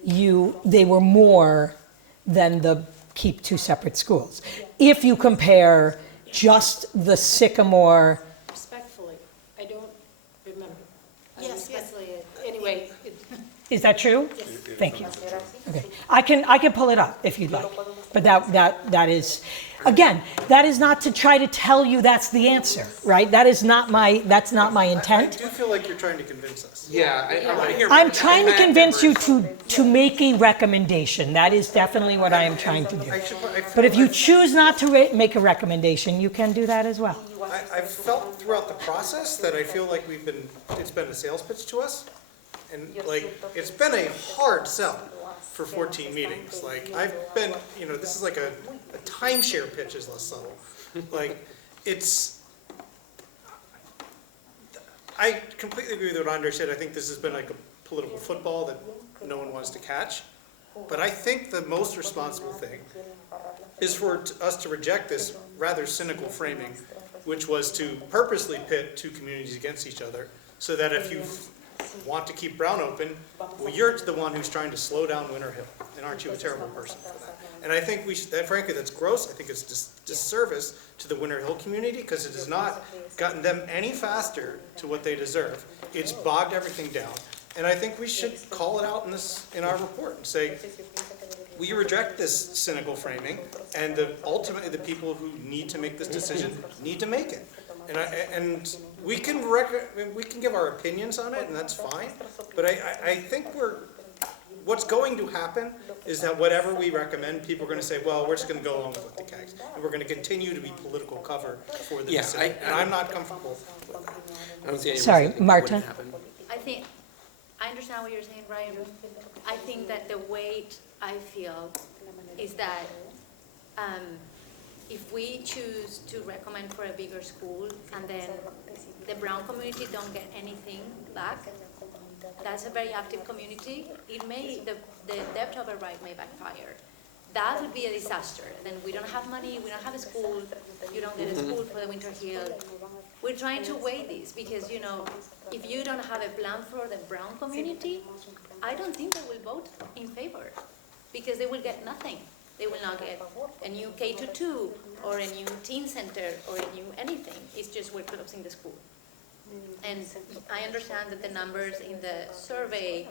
they were more than the keep two separate schools. If you compare just the Sycamore. Respectfully, I don't remember. Yes, yes. Anyway, Is that true? Thank you. Okay. I can pull it up if you'd like. But that is, again, that is not to try to tell you that's the answer, right? That's not my I intent. do feel like you're trying to convince us. Yeah, I want to hear. I'm trying to convince you to make a recommendation. That is definitely what I am trying to do. But if you choose not to make a recommendation, you can do that as well. I've felt throughout the process that I feel like it's been a sales pitch to us. And like, it's been a hard sell for 14 meetings. Like, I've been, this is like a timeshare pitch is less subtle. Like, I completely agree with what Andre said. I think this has been like a political football that no one wants to catch. But I think the most responsible thing is for us to reject this rather cynical framing, which was to purposely pit two communities against each other, so that if you want to keep Brown open, well, you're the one who's trying to slow down Winter Hill, and aren't you a terrible person for that? And I think frankly, that's gross. I think it's disservice to the Winter Hill community, because it has not gotten them any faster to what they deserve. It's bogged everything down. And I think we should call it out in our report and say, we reject this cynical framing, and ultimately the people who need to make this decision need to make it. And we can give our opinions on it, and that's fine. But I think what's going to happen is that whatever we recommend, people are going to say, well, we're just going to go along with what the CAGs, and we're going to continue to be political cover for the decision. And I'm not comfortable with that. I don't see any Sorry, reason that Marta. wouldn't happen. I understand what you're saying, Ryan. I think that the weight I feel is that if we choose to recommend for a bigger school and then the Brown community don't get anything back, that's a very active community. The debt override may backfire. That would be a disaster. Then we don't have money, we don't have a school, you don't get a school for the Winter Hill. We're trying to weigh this because, if you don't have a plan for the Brown community, I don't think they will vote in favor because they will get nothing. They will not get a new K-2 or a new teen center or a new anything. It's just we're closing the school. And I understand that the numbers in the survey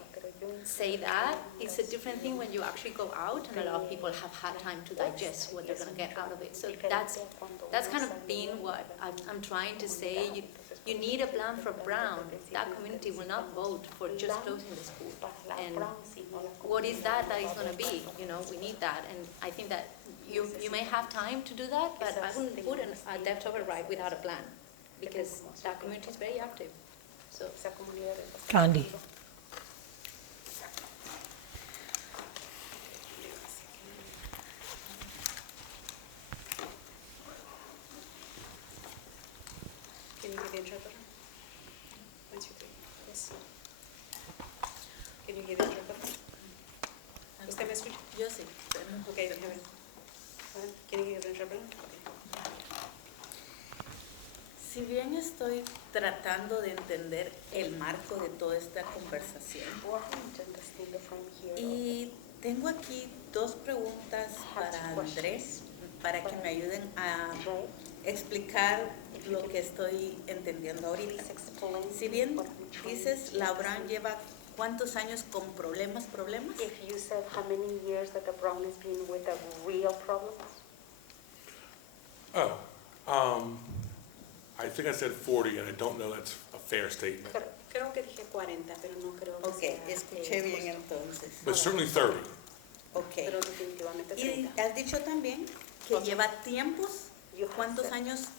say that. It's a different thing when you actually go out and a lot of people have had time to digest what they're going to get out of it. So that's kind of been what I'm trying to say. You need a plan for Brown. That community will not vote for just closing the school. And what is that is going to be? We need that. And I think that you may have time to do that, but I wouldn't put a debt override without a plan because that community is very active. So, Gandhi. Can you give the interpreter? Once you do. Yes. Can you give the interpreter? ¿Usted me escucha? Yo sí. Okay, Kevin. Can you give the interpreter? Si bien estoy tratando de entender el marco de toda esta conversación, y tengo aquí dos preguntas para Andrés, para que me ayuden a explicar lo que estoy entendiendo ahorita. Si bien dices, la Brown lleva ¿cuántos años con problemas? If you said how many years that the Brown has been with the real problems? I think I said 40, and I don't know that's a fair statement. Creo que dije 40, pero no creo que Ok, escuché bien entonces. But certainly 30. Ok. Pero definitivamente Y 30. has dicho también que lleva tiempos, ¿cuántos años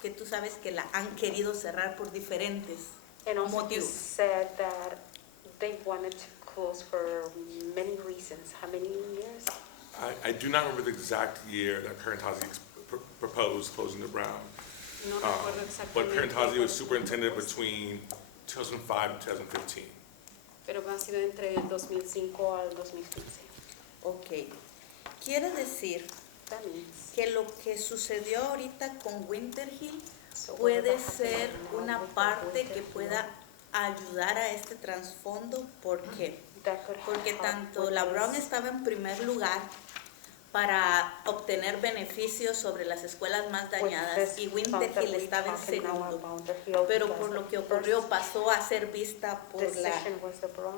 que tú sabes que la han querido cerrar por diferentes And also you motivos? said that they wanted to close for many reasons. How many years? I do not remember the exact year that Parentazzi proposed closing the Brown. No recuerdo But exactamente. Parentazzi was superintendent between 2005 and 2015. Pero ha sido entre el 2005 al 2015. Ok. Quiere decir que lo que sucedió ahorita con Winter Hill puede ser una parte que pueda ayudar a este trasfondo. ¿Por qué? Porque tanto la Brown estaba en primer lugar para obtener beneficios sobre las escuelas más dañadas y Winter Hill estaba en segundo, pero por lo que ocurrió pasó a ser vista por la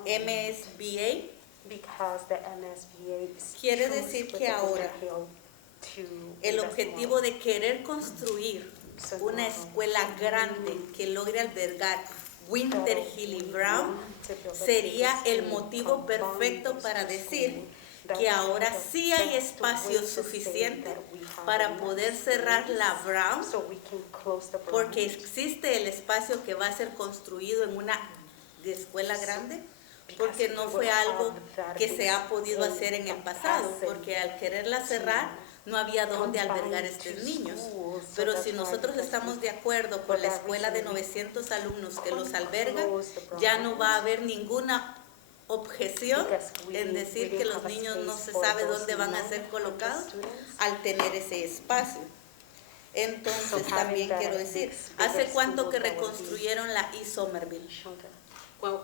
MSBA. Quiere decir que ahora to El invest objetivo more. de querer construir una escuela grande que logre albergar Winter Hill y Brown sería el motivo perfecto para decir que ahora sí hay espacio suficiente para poder cerrar la Brown, So we can close the porque Brown. existe el espacio que va a ser construido en una escuela grande, porque no fue algo que se ha podido hacer en el pasado, porque al quererla cerrar no había dónde albergar a estos niños. Pero si nosotros estamos de acuerdo con la escuela de 900 alumnos que los alberga, ya no va a haber ninguna objeción en decir que los niños no se sabe dónde van a ser colocados al tener ese espacio. Entonces también quiero decir, ¿hace cuánto que reconstruyeron la East Somerville? ¿Cuál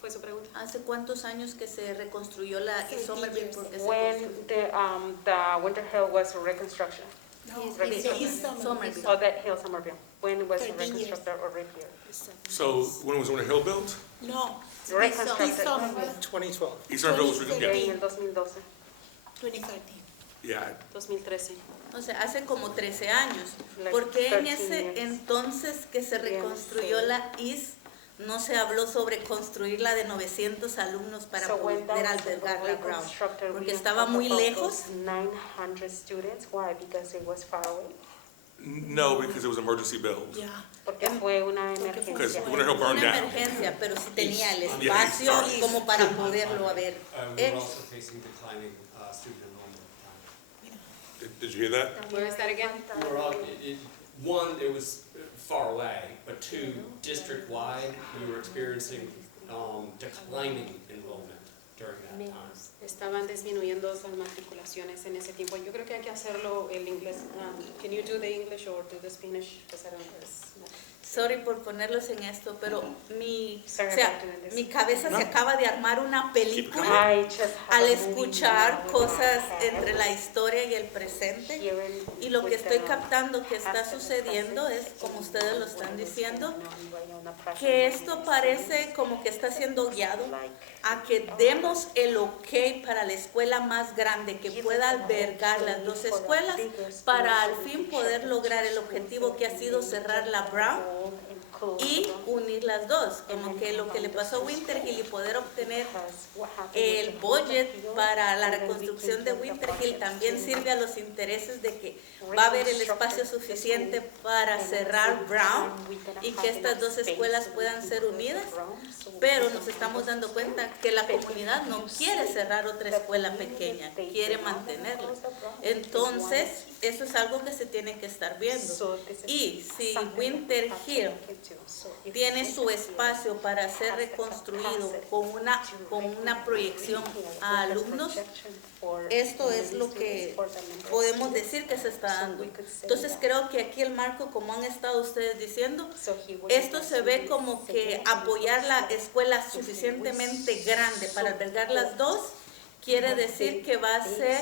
fue su pregunta? ¿Hace cuántos años que se reconstruyó la East Somerville? Porque se When construyó? the Winter Hill was reconstruction. Somerville. Oh, that Hill Somerville. When was it 13 years. reconstructed or repaired? So when was Winter Hill built? No, Reconstructed. 2012. East Somerville was, En yeah, el 2012, 2013. yeah. 2013. O sea, hace como 13 años. Like ¿Por qué en 13 ese years. entonces que se reconstruyó la East no se habló sobre construir la de 900 alumnos para So when that poder was albergar la Brown? reconstructed, we Porque didn't estaba talk muy about lejos. those 900 students. Why? Because it was far away. No, because it was emergency build. Yeah. Porque fue una Because emergencia. Winter Hill burned Una down. emergencia, pero sí tenía el Yeah, espacio sorry. como para poderlo haber We were hecho. also facing declining student enrollment at the time. Did you hear that? Where is that again? We were all, one, it was far away, but two, district-wide, we were experiencing declining enrollment during that time. Estaban disminuyendo las matriculaciones en ese tiempo. Yo creo que hay que hacerlo en inglés. Can you do the English or do the Spanish? Because I don't know. Sorry por ponerlos en esto, pero mi Mi cabeza se acaba de armar una película al escuchar cosas entre la historia y el presente. Y lo que estoy captando que está sucediendo es, como ustedes lo están diciendo, que esto parece como que está siendo guiado a que demos el ok para la escuela más grande que pueda albergar las dos escuelas para al fin poder lograr el objetivo que ha sido cerrar la Brown y unir las dos, como que lo que le pasó a Winter Hill y poder obtener el budget para la reconstrucción de Winter Hill también sirve a los intereses de que va a haber el espacio suficiente para cerrar Brown y que estas dos escuelas puedan ser unidas, pero nos estamos dando cuenta que la comunidad no quiere cerrar otra escuela pequeña, quiere mantenerla. Entonces, eso es algo que se tiene que estar viendo. Y si Winter Hill tiene su espacio para ser reconstruido con una proyección a alumnos, esto es lo que podemos decir que se está dando. Entonces creo que aquí el marco, como han estado ustedes diciendo, esto se ve como que apoyar la escuela suficientemente grande para albergar las dos, quiere decir que va a ser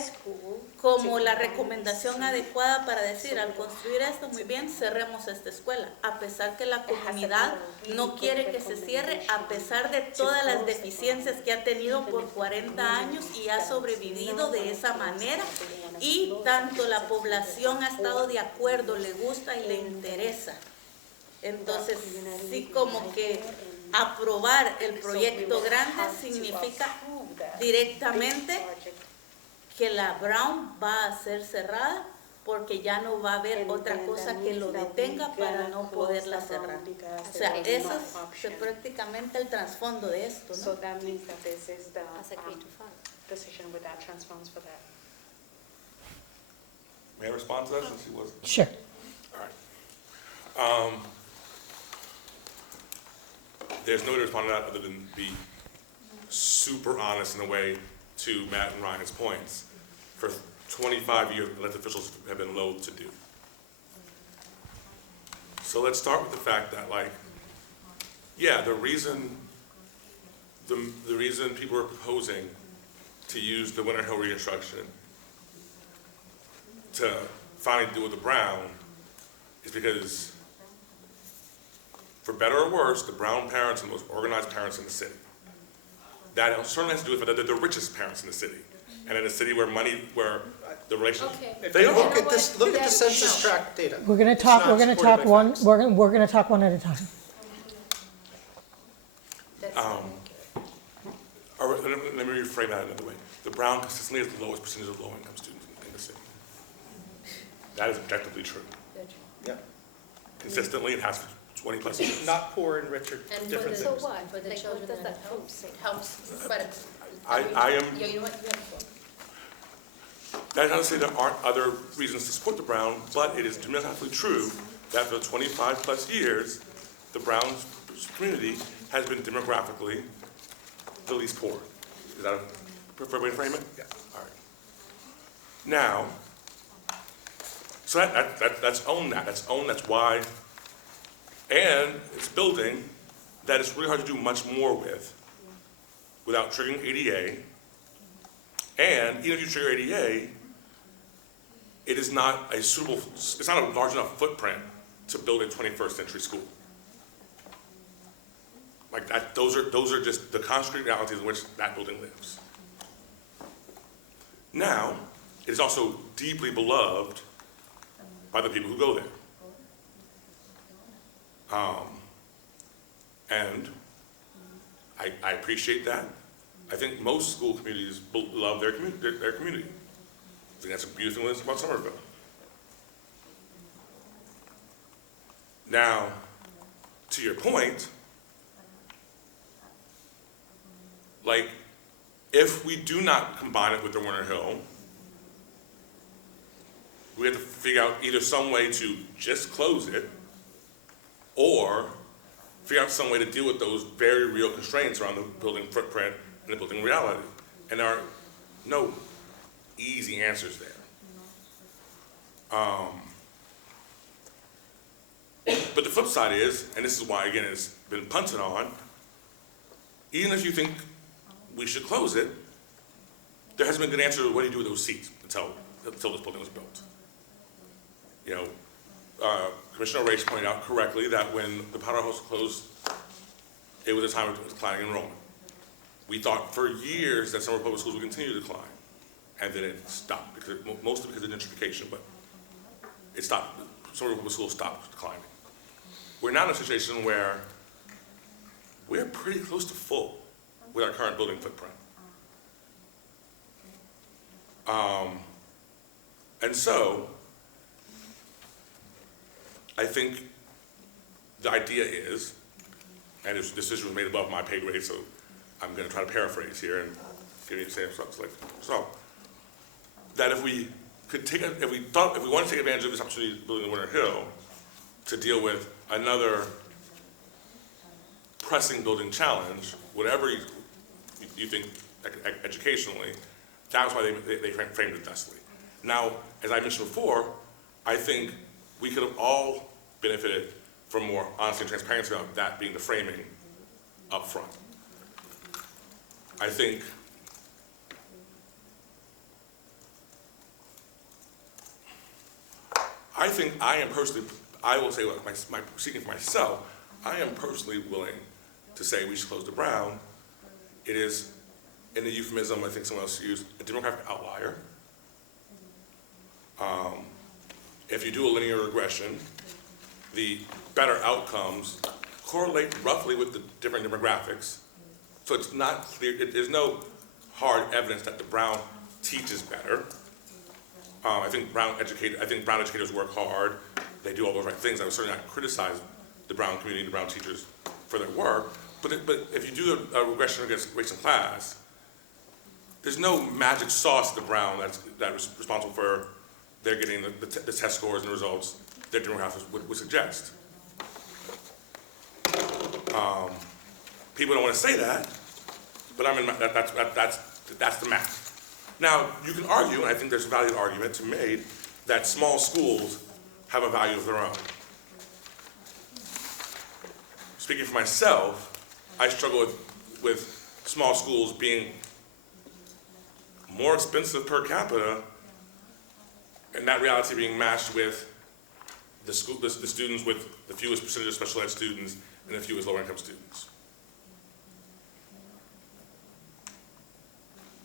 como la recomendación adecuada para decir, al construir esto, muy bien, cerremos esta escuela, a pesar que la comunidad no quiere que se cierre, a pesar de todas las deficiencias que ha tenido por 40 años y ha sobrevivido de esa manera, y tanto la población ha estado de acuerdo, le gusta y le interesa. Entonces, sí, como que aprobar el proyecto grande significa directamente que la Brown va a ser cerrada porque ya no va a haber otra cosa que lo detenga para no poderla cerrar. O sea, eso es prácticamente el trasfondo de esto, So ¿no? that means that this is the As a K to 5. decision with that transfunds for that. May I respond to that since she wasn't? Sure. All right. There's no way to respond to that other than be super honest in a way to Matt and Ryan's points. For 25 years, elected officials have been loath to do. So let's start with the fact that, like, yeah, the reason people are proposing to use the Winter Hill reconstruction to finally deal with the Brown is because, for better or worse, the Brown parents are the most organized parents in the city. That certainly has to do with the fact that they're the richest parents in the city. And in a city where the relationship, Okay. they are. Look at this, look at the That's- census no. tract data. We're gonna It's talk, not we're gonna supported talk by one, facts. we're gonna talk one at a time. That's not Um, Or let me reframe that another way. The Brown consistently has the lowest percentage of low-income students in the city. That is objectively true. accurate. Yeah, Consistently, it has for 20 plus years. not poor and rich are And for different the, things. for the Like, children what does that that it vote say? helps quite a bit. I am- Yeah, you know what, you have a point. That is not to say there aren't other reasons to support the Brown, but it is demographically true that for 25 plus years, the Brown community has been demographically the least poor. Is that a preferred way to frame it? Yeah. All right. Now, so that's own that. That's own. That's why. And it's a building that it's really hard to do much more with without triggering ADA. And even if you trigger ADA, it is not a suitable, it's not a large enough footprint to build a 21st century school. Like that, those are just the concrete realities in which that building lives. Now, it is also deeply beloved by the people who go there. And I appreciate that. I think most school communities love their community. I think that's a beautiful thing about Somerville. Now, to your point, like, if we do not combine it with the Warner Hill, we have to figure out either some way to just close it, or figure out some way to deal with those very real constraints around the building footprint and the building reality. And there are no easy answers there. But the flip side is, and this is why, again, it's been punted on, even if you think we should close it, there hasn't been a good answer to what do you do with those seats until this building was built. You know, Commissioner Race pointed out correctly that when the powerhouse closed, it was a time of declining enrollment. We thought for years that summer public schools would continue to decline, and then it stopped, mostly because of gentrification, but it stopped. Summer public schools stopped declining. We're now in a situation where we're pretty close to full with our current building footprint. And so, I think the idea is, and this decision was made above my pay grade, so I'm going to try to paraphrase here and give you the same stuff. So, that if we want to take advantage of this opportunity to build in Winter Hill to deal with another pressing building challenge, whatever you think educationally, that's why they framed it thusly. Now, as I mentioned before, I think we could have all benefited from more honesty and transparency about that being the framing up front. I think I am personally, I will say, speaking for myself, I am personally willing to say we should close the Brown. It is, in the euphemism I think someone else used, a demographic outlier. If you do a linear regression, the better outcomes correlate roughly with the different demographics. So it's not clear, there's no hard evidence that the Brown teaches better. I think Brown educators work hard. They do all those right things. I would certainly not criticize the Brown community, the Brown teachers for their work. But if you do a regression against race and class, there's no magic sauce to the Brown that's responsible for they're getting the test scores and the results their demographics would suggest. People don't want to say that, but I mean that's the math. Now you can argue, and I think there's a valid argument to be made, that small schools have a value of their own. Speaking for myself, I struggle with small schools being more expensive per capita, and that reality being matched with the students with the fewest percentage of special ed students and the fewest lower income students.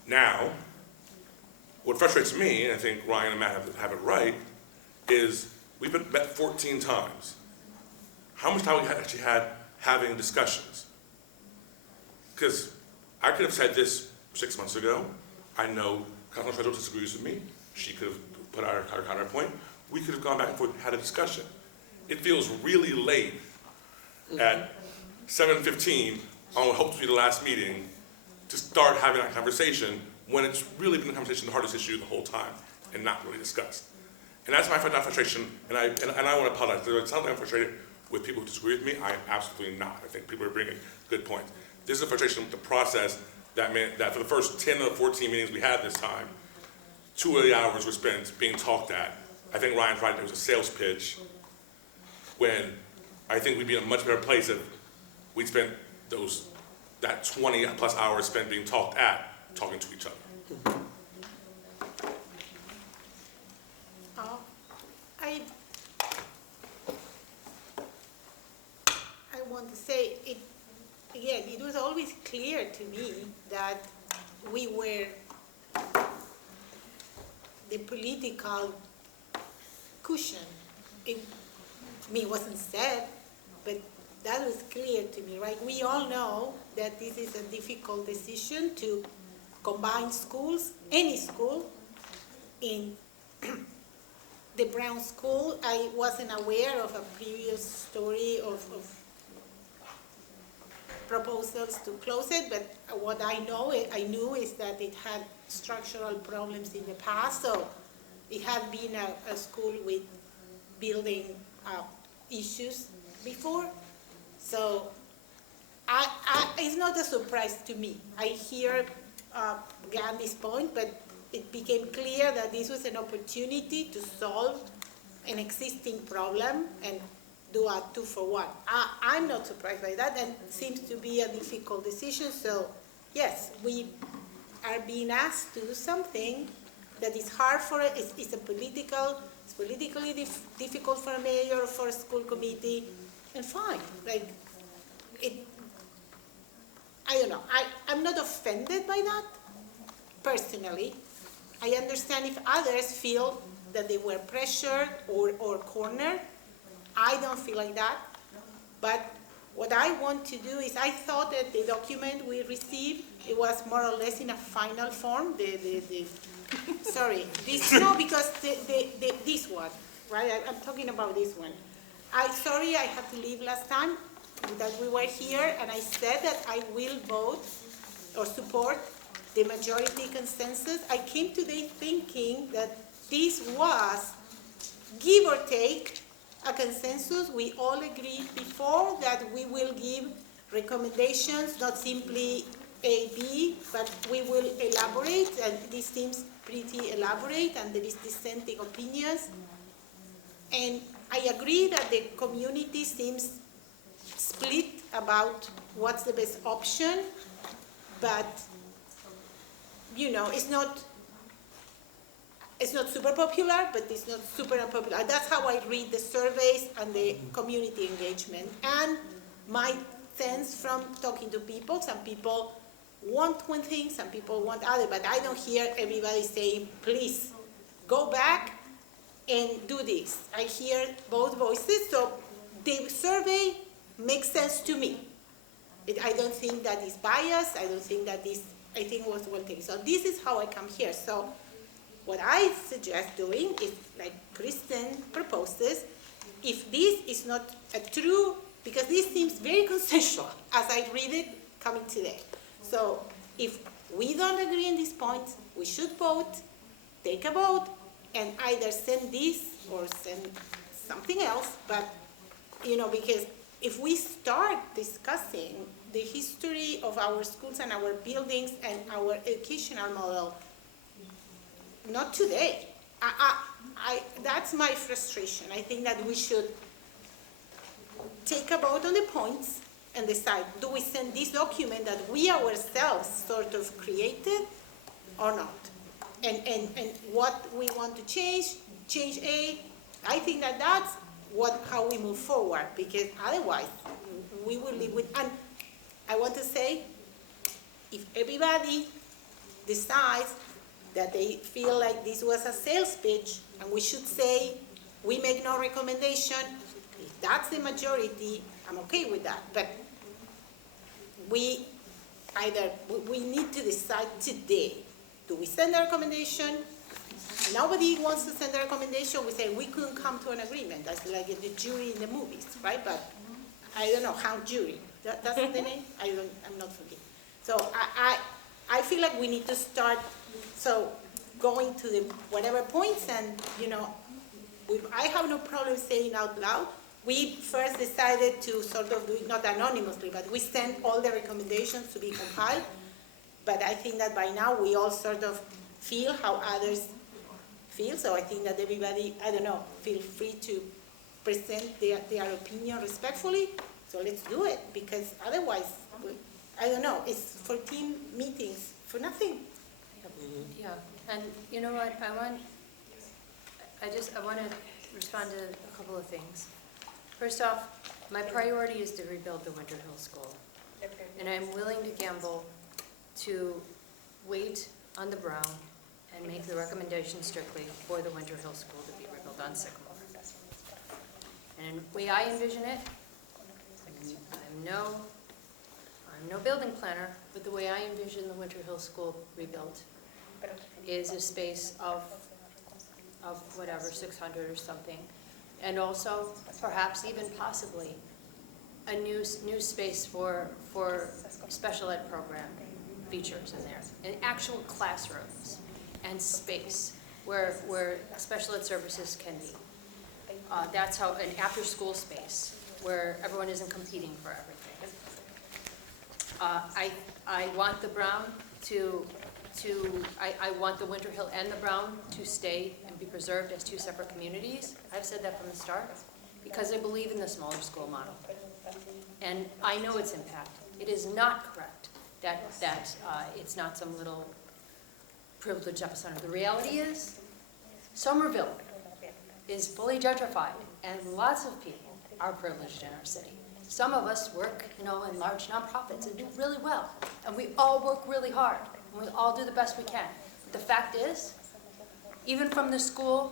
Now, what frustrates me, and I think Ryan and Matt have it right, is we've been met 14 times. How much time we actually had having discussions? Because I could have said this 6 months ago. I know Councilman Federal disagrees with me. She could have put our counterpoint. We could have gone back and forth, had a discussion. It feels really late at 7:15 on what hopes to be the last meeting to start having that conversation when it's really been the conversation, the hardest issue the whole time, and not really discussed. And that's my frustration, and I want to apologize. It sounds like I'm frustrated with people who disagree with me. I am absolutely not. I think people are bringing good points. This is a frustration with the process that meant that for the first 10 of the 14 meetings we had this time, 2 of the hours were spent being talked at. I think Ryan's right, there was a sales pitch, when I think we'd be in a much better place if we'd spent that 20 plus hours spent being talked at, talking to each other. I want to say, it was always clear to me that we were the political cushion. It wasn't said, but that was clear to me, right? We all know that this is a difficult decision to combine schools, any school, in the Brown School. I wasn't aware of a previous story of proposals to close it, but what I knew is that it had structural problems in the past, so it had been a school with building issues before. So it's not a surprise to me. I hear Gandhi's point, but it became clear that this was an opportunity to solve an existing problem and do a 2-for-1. I'm not surprised by that, and it seems to be a difficult decision. So yes, we are being asked to do something that is hard for it. It's politically difficult for a mayor or for a school committee, and fine. I don't know. I'm not offended by that, personally. I understand if others feel that they were pressured or cornered. I don't feel like that. But what I want to do is, I thought that the document we received, it was more or less in a final form. Sorry, this one, right? I'm talking about this one. Sorry, I had to leave last time that we were here, and I said that I will vote or support the majority consensus. I came today thinking that this was, give or take, a consensus. We all agreed before that we will give recommendations, not simply A, B, but we will elaborate, and this seems pretty elaborate, and there is dissenting opinions. And I agree that the community seems split about what's the best option, but it's not super popular, but it's not super unpopular. That's how I read the surveys and the community engagement. And my sense from talking to people, some people want one thing, some people want other, but I don't hear everybody saying, please, go back and do this. I hear both voices, so the survey makes sense to me. I don't think that is biased, I think it was well taken. So this is how I come here. So what I suggest doing is, like Kristen proposes, if this is not a true, because this seems very consensual as I read it coming today. So if we don't agree on these points, we should vote, take a vote, and either send this or send something else. But, because if we start discussing the history of our schools and our buildings and our educational model, not today. That's my frustration. I think that we should take a vote on the points and decide, do we send this document that we ourselves sort of created or not? And what we want to change A. I think that that's how we move forward, because otherwise we will live with, and I want to say, if everybody decides that they feel like this was a sales pitch, and we should say, we make no recommendation. If that's the majority, I'm okay with that, but we need to decide today. Do we send a recommendation? Nobody wants to send a recommendation. We say we couldn't come to an agreement. That's like the jury in the movies, right? But I don't know, hung jury. That's the name? I'm not familiar. So I feel like we need to start, so going to the whatever points, and I have no problem saying out loud. We first decided to sort of do it not anonymously, but we sent all the recommendations to be compiled. But I think that by now we all sort of feel how others feel. So I think that everybody, feel free to present their opinion respectfully. So let's do it, because otherwise, it's 14 meetings for nothing. Yeah, and you know what, I want to respond to a couple of things. First off, my priority is to rebuild the Winter Hill School. And I'm willing to gamble to wait on the Brown and make the recommendation strictly for the Winter Hill School to be rebuilt on Sycamore. And the way I envision it, I'm no building planner, but the way I envision the Winter Hill School rebuilt is a space of whatever, 600 or something. And also, perhaps even possibly, a new space for special ed program features in there, and actual classrooms and space where special ed services can be. That's how, an after-school space where everyone isn't competing for everything. I want the Brown I want the Winter Hill and the Brown to stay and be preserved as two separate communities. I've said that from the start, because I believe in the smaller school model. And I know its impact. It is not correct that it's not some little privileged epicenter. The reality is, Somerville is fully gentrified, and lots of people are privileged in our city. Some of us work, in large nonprofits and do really well, and we all work really hard, and we all do the best we can. The fact is, even from the school's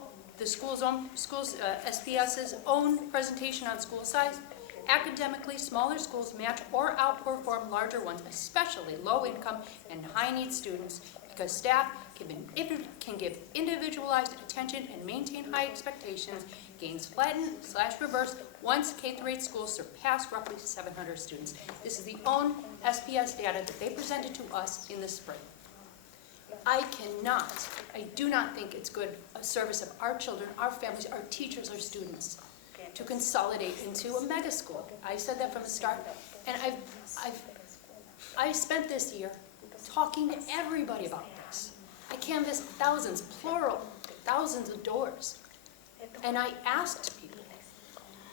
SPS's own presentation on school size, academically, smaller schools match or outperform larger ones, especially low-income and high-need students, because staff can give individualized attention and maintain high expectations. Gains flatten/reverse once K-8 schools surpass roughly 700 students. This is the own SPS data that they presented to us in the spring. I do not think it's good a service of our children, our families, our teachers, our students to consolidate into a mega school. I said that from the start, and I spent this year talking to everybody about this. I canvassed thousands, plural, thousands of doors. And I asked people,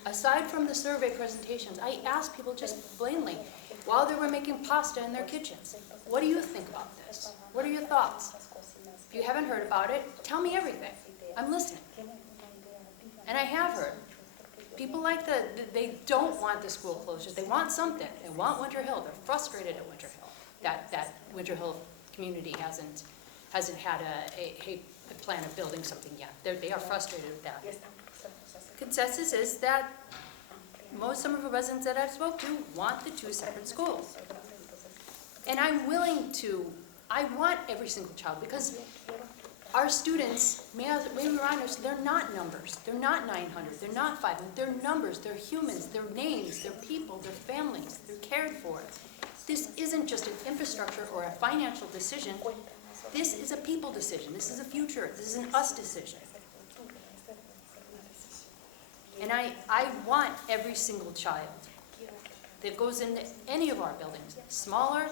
aside from the survey presentations, I asked people just plainly, while they were making pasta in their kitchens, what do you think about this? What are your thoughts? If you haven't heard about it, tell me everything. I'm listening. And I have heard. People like they don't want the school closures. They want something. They want Winter Hill. They're frustrated at Winter Hill. That Winter Hill community hasn't had a plan of building something yet. They are frustrated with that. Consensus is that some of the residents that I've spoke to want the two separate schools. And I'm willing to, I want every single child, because our students, may we remind us, they're not numbers. They're not 900. They're not 500. They're numbers. They're humans. They're names. They're people. They're families. They're cared for. This isn't just an infrastructure or a financial decision. This is a people decision. This is a future. This is an us decision. And I want every single child that goes into any of our buildings, smaller,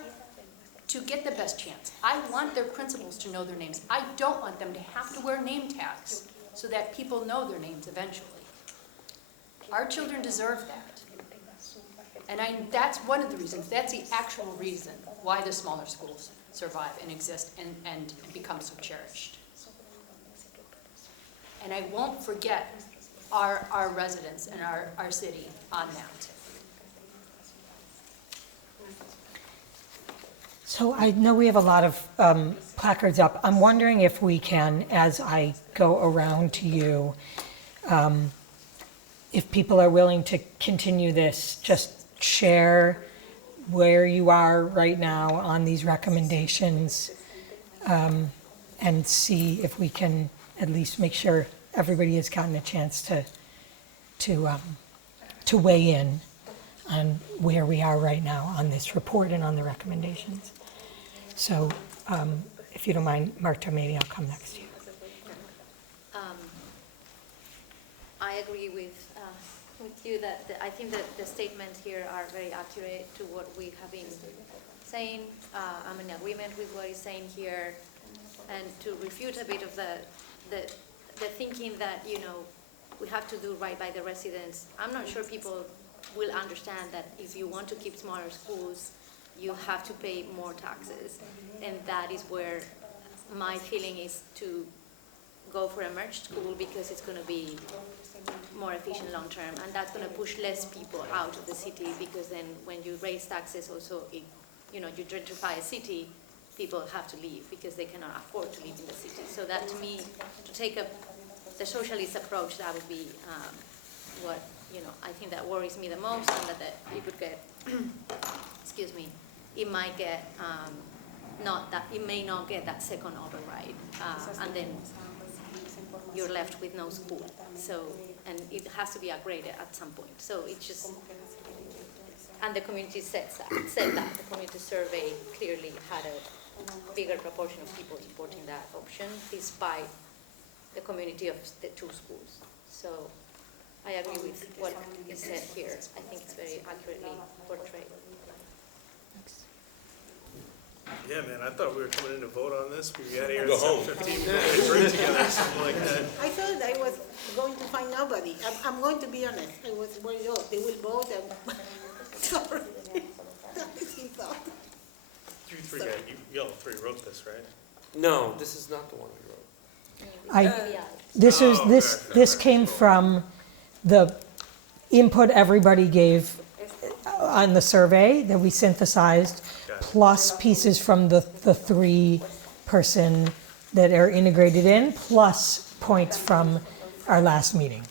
to get the best chance. I want their principals to know their names. I don't want them to have to wear name tags so that people know their names eventually. Our children deserve that. And that's one of the reasons, that's the actual reason why the smaller schools survive and exist and become so cherished. And I won't forget our residents and our city on that. So I know we have a lot of placards up. I'm wondering if we can, as I go around to you, if people are willing to continue this, just share where you are right now on these recommendations, and see if we can at least make sure everybody has gotten a chance to weigh in on where we are right now on this report and on the recommendations. So, if you don't mind, Marta, maybe I'll come next to you. I agree with you that I think that the statements here are very accurate to what we have been saying. I'm in agreement with what he's saying here, and to refute a bit of the thinking that, you know, we have to do right by the residents. I'm not sure people will understand that if you want to keep smaller schools, you have to pay more taxes, and that is where my feeling is to go for a merged school, because it's going to be more efficient long term, and that's going to push less people out of the city, because then when you raise taxes also, you gentrify a city, people have to leave because they cannot afford to live in the city. So that, to me, to take the socialist approach, that would be what, I think that worries me the most, and that you could get, excuse me, it might get it may not get that second override, and then you're left with no school. So, and it has to be upgraded at some point. So it's just, and the community said that. The community survey clearly had a bigger proportion of people supporting that option, despite the community of the two schools. So I agree with what is said here. I think it's very accurately portrayed. Yeah, man, I thought we were coming in to vote on this. We got here Go at home. 7:15, we drink together or something like that. I thought I was going to find nobody. I'm going to be honest. I was worried, they will vote and, sorry. You three guys, you all three wrote this, right? No, this is not the one we wrote. This came from the input everybody gave on the survey that we synthesized, plus pieces from the three-person that are integrated in, plus points from our last meeting.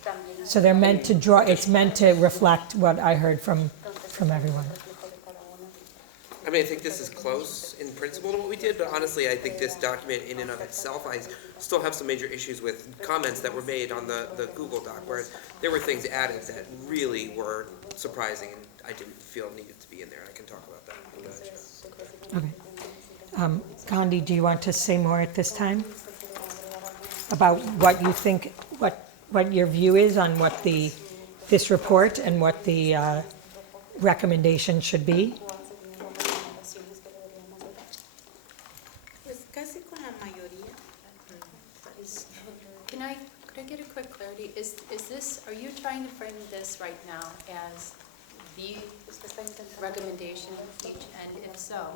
So they're meant to it's meant to reflect what I heard from everyone. I mean, I think this is close in principle to what we did, but honestly, I think this document in and of itself, I still have some major issues with comments that were made on the Google Doc, where there were things added that really were surprising and I didn't feel needed to be in there. I can talk about that. Okay. Gandhi, do you want to say more at this time about what you think, what your view is on what this report and what the recommendation should be? Could I get a quick clarity? Is this, are you trying to frame this right now as the recommendation each, and if so,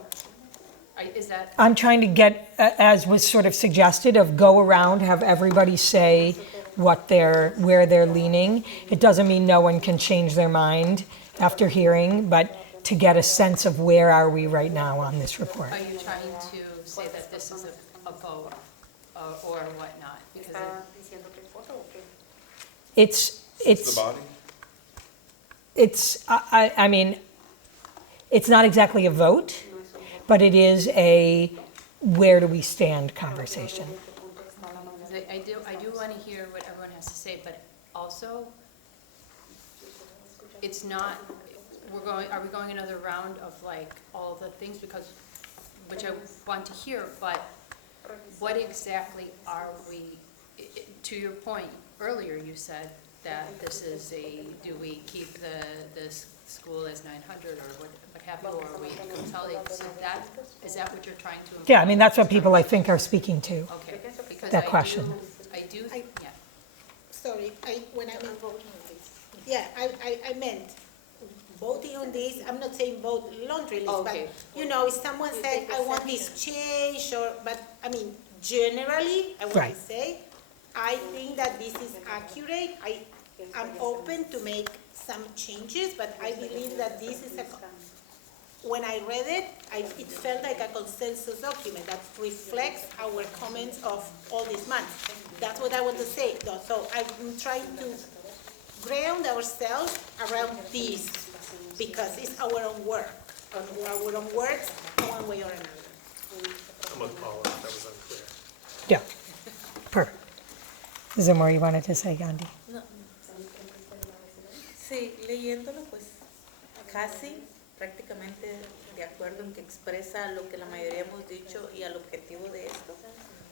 is that? I'm trying to get, as was sort of suggested, of go around, have everybody say where they're leaning. It doesn't mean no one can change their mind after hearing, but to get a sense of where are we right now on this report. Are you trying to say that this is a vote or whatnot? Because it's The body? I mean, it's not exactly a vote, but it is a where do we stand conversation. I do want to hear what everyone has to say, but also, it's not, are we going another round of like all the things, because, which I want to hear, but what exactly are we, to your point, earlier you said that this is do we keep the school as 900 or what have you, or are we consolidating? So is that what you're trying to imply? Yeah, I mean, that's what people I think are speaking to. Okay, because that question. Yeah. Sorry, when I meant voting on this, yeah, I meant voting on this. I'm not saying vote laundry list, Okay. but if someone said I want this change, but I mean generally, I want Right. to say I think that this is accurate. I'm open to make some changes, but I believe that this is when I read it, it felt like a consensus document that reflects our comments of all these months. That's what I want to say, though. So I'm trying to ground ourselves around this because it's our own work, our own words, one way or another. I'm with Paula, if that was unclear. Yeah, perfect. Is there more you wanted to say, Gandhi? No. Sí, leyéndolo, pues casi prácticamente de acuerdo en que expresa lo que la mayoría hemos dicho y al objetivo de esto.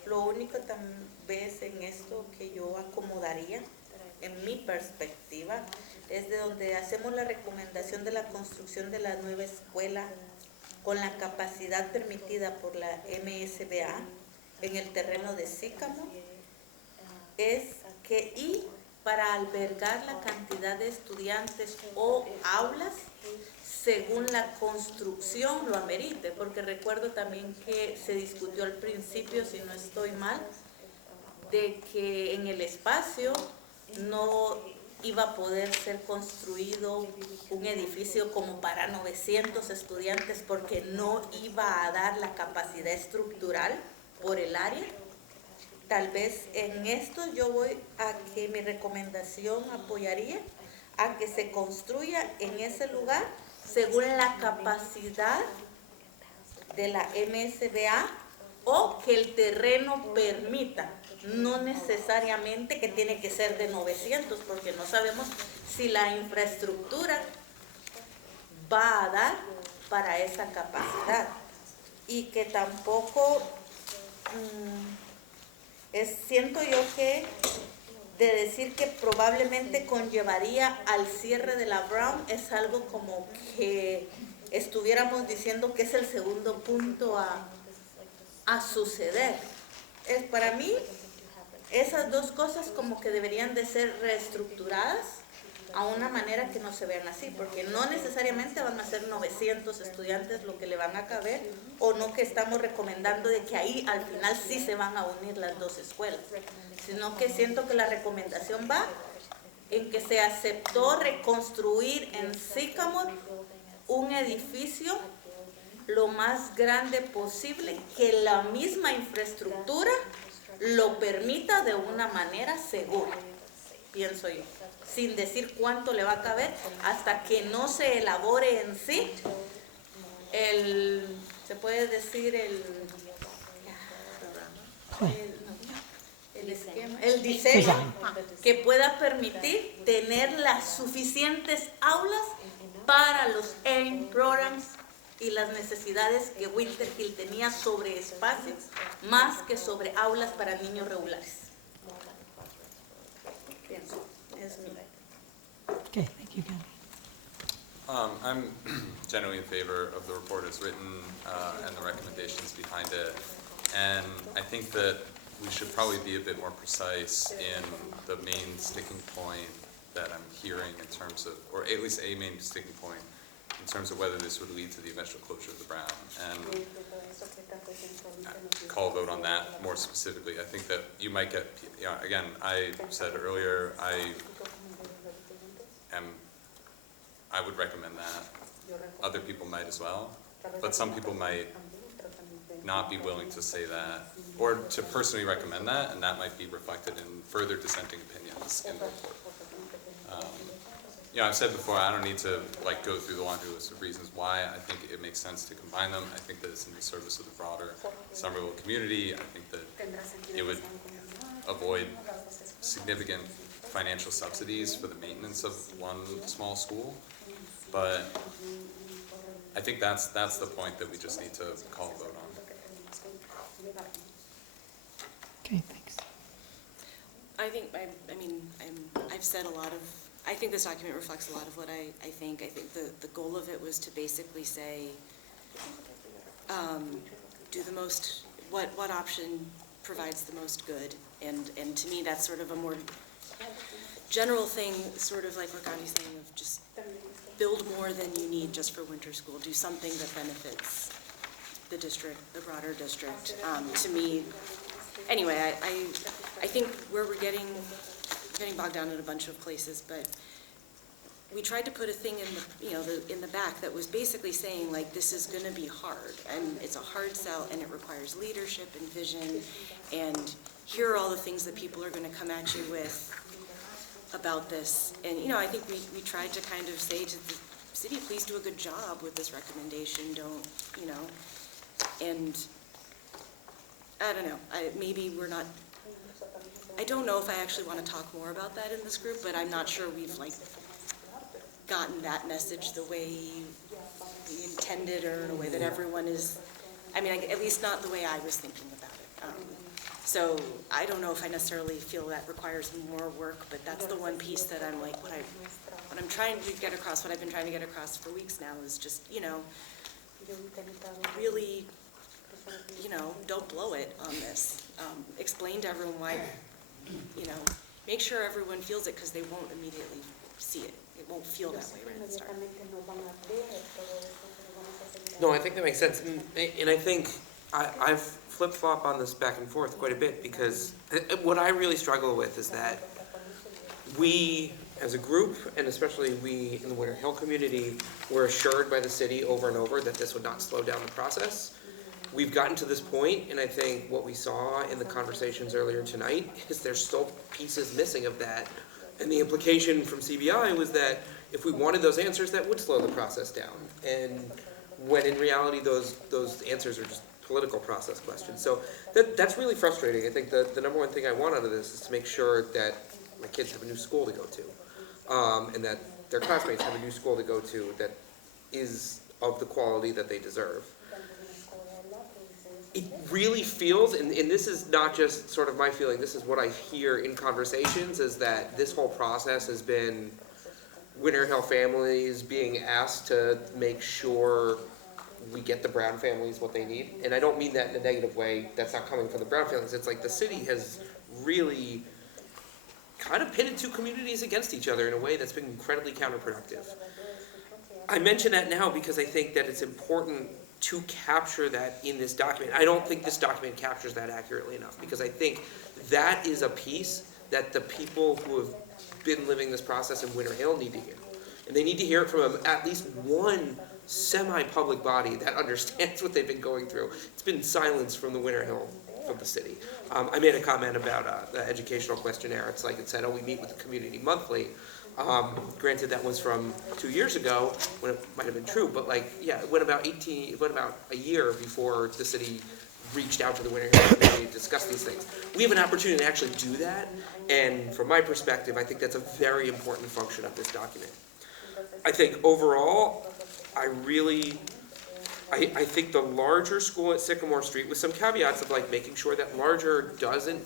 Lo único tal vez en esto que yo acomodaría, en mi perspectiva, es de donde hacemos la recomendación de la construcción de la nueva escuela con la capacidad permitida por la MSBA en el terreno de Sycamore, es que y para albergar la cantidad de estudiantes o aulas según la construcción lo amerite, porque recuerdo también que se discutió al principio, si no estoy mal, de que en el espacio no iba a poder ser construido un edificio como para 900 estudiantes porque no iba a dar la capacidad estructural por el área. Tal vez en esto yo voy a que mi recomendación apoyaría a que se construya en ese lugar según la capacidad de la MSBA o que el terreno permita, no necesariamente que tiene que ser de 900 porque no sabemos si la infraestructura va a dar para esa capacidad y que tampoco siento yo que de decir que probablemente conllevaría al cierre de la Brown es algo como que estuviéramos diciendo que es el segundo punto a suceder. Para mí, esas dos cosas como que deberían de ser reestructuradas a una manera que no se vean así, porque no necesariamente van a ser 900 estudiantes lo que le van a caber, o no que estamos recomendando de que ahí al final sí se van a unir las dos escuelas, sino que siento que la recomendación va en que se aceptó reconstruir en Sycamore un edificio lo más grande posible, que la misma infraestructura lo permita de una manera segura, pienso yo, sin decir cuánto le va a caber, hasta que no se elabore en sí se puede decir el diseño que pueda permitir tener las suficientes aulas para los AIM programs y las necesidades que Winter Hill tenía sobre espacios, más que sobre aulas para niños regulares. Pienso, es mi. Okay, thank you, Gandhi. I'm generally in favor of the report as written and the recommendations behind it. And I think that we should probably be a bit more precise in the main sticking point that I'm hearing in terms of, or at least a main sticking point in terms of whether this would lead to the eventual closure of the Brown. And call a vote on that more specifically. I think that you might get, again, I said earlier, I would recommend that. Other people might as well, but some people might not be willing to say that, or to personally recommend that, and that might be reflected in further dissenting opinions in the report. I've said before, I don't need to go through the laundry list of reasons why I think it makes sense to combine them. I think that it's in the service of the broader Somerville community. I think that it would avoid significant financial subsidies for the maintenance of one small school. But I think that's the point that we just need to call a vote on. Okay, thanks. I've said a lot of, I think this document reflects a lot of what I think. I think the goal of it was to basically say, do the most, what option provides the most good. And to me, that's sort of a more general thing, sort of like what Gandhi's saying, of just build more than you need just for winter school. Do something that benefits the district, the broader district. To me, anyway, I think where we're getting bogged down in a bunch of places, but we tried to put a thing in the back that was basically saying, like, this is gonna be hard, and it's a hard sell, and it requires leadership and vision, and here are all the things that people are gonna come at you with about this. And, you know, I think we tried to kind of say to the city, please do a good job with this recommendation, don't, you know, and I don't know, maybe we're not, I don't know if I actually want to talk more about that in this group, but I'm not sure we've like gotten that message the way we intended or in a way that everyone is, I mean, at least not the way I was thinking about it. So I don't know if I necessarily feel that requires more work, but that's the one piece that I'm like, what I'm trying to get across, what I've been trying to get across for weeks now is just, you know, really, you know, don't blow it on this. Explain to everyone why, you know, make sure everyone feels it because they won't immediately see it. It won't feel that way right at the start. No, I think that makes sense. And I think I've flip-flop on this back and forth quite a bit because what I really struggle with is that we, as a group, and especially we in the Winter Hill community, were assured by the city over and over that this would not slow down the process. We've gotten to this point, and I think what we saw in the conversations earlier tonight is there's still pieces missing of that. And the implication from CBI was that if we wanted those answers, that would slow the process down. And when in reality, those answers are just political process questions. So that's really frustrating. I think the number one thing I want out of this is to make sure that my kids have a new school to go to, and that their classmates have a new school to go to that is of the quality that they deserve. It really feels, and this is not just sort of my feeling, this is what I hear in conversations, is that this whole process has been Winter Hill families being asked to make sure we get the Brown families what they need. And I don't mean that in a negative way, that's not coming from the Brown families. It's like the city has really kind of pitted two communities against each other in a way that's been incredibly counterproductive. I mention that now because I think that it's important to capture that in this document. I don't think this document captures that accurately enough because I think that is a piece that the people who have been living this process in Winter Hill need to hear. And they need to hear it from at least one semi-public body that understands what they've been going through. It's been silenced from the Winter Hill, from the city. I made a comment about the educational questionnaire. It's like it said, oh, we meet with the community monthly. Granted, that was from 2 years ago, when it might have been true, but like, yeah, it went about a year before the city reached out to the Winter Hill community to discuss these things. We have an opportunity to actually do that, and from my perspective, I think that's a very important function of this document. I think overall, I think the larger school at Sycamore Street, with some caveats of like making sure that larger doesn't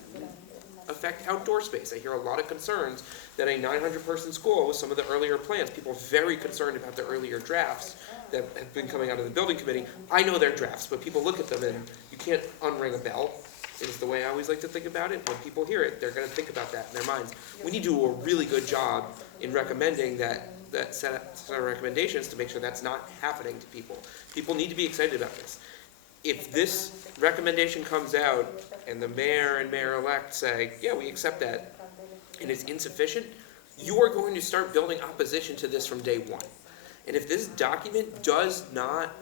affect outdoor space. I hear a lot of concerns that a 900-person school with some of the earlier plans, people are very concerned about the earlier drafts that have been coming out of the building committee. I know they're drafts, but people look at them and you can't unring a bell, is the way I always like to think about it. When people hear it, they're going to think about that in their minds. We need to do a really good job in recommending that set of recommendations to make sure that's not happening to people. People need to be excited about this. If this recommendation comes out and the mayor and mayor-elect say, yeah, we accept that, and it's insufficient, you are going to start building opposition to this from day one. And if this document does not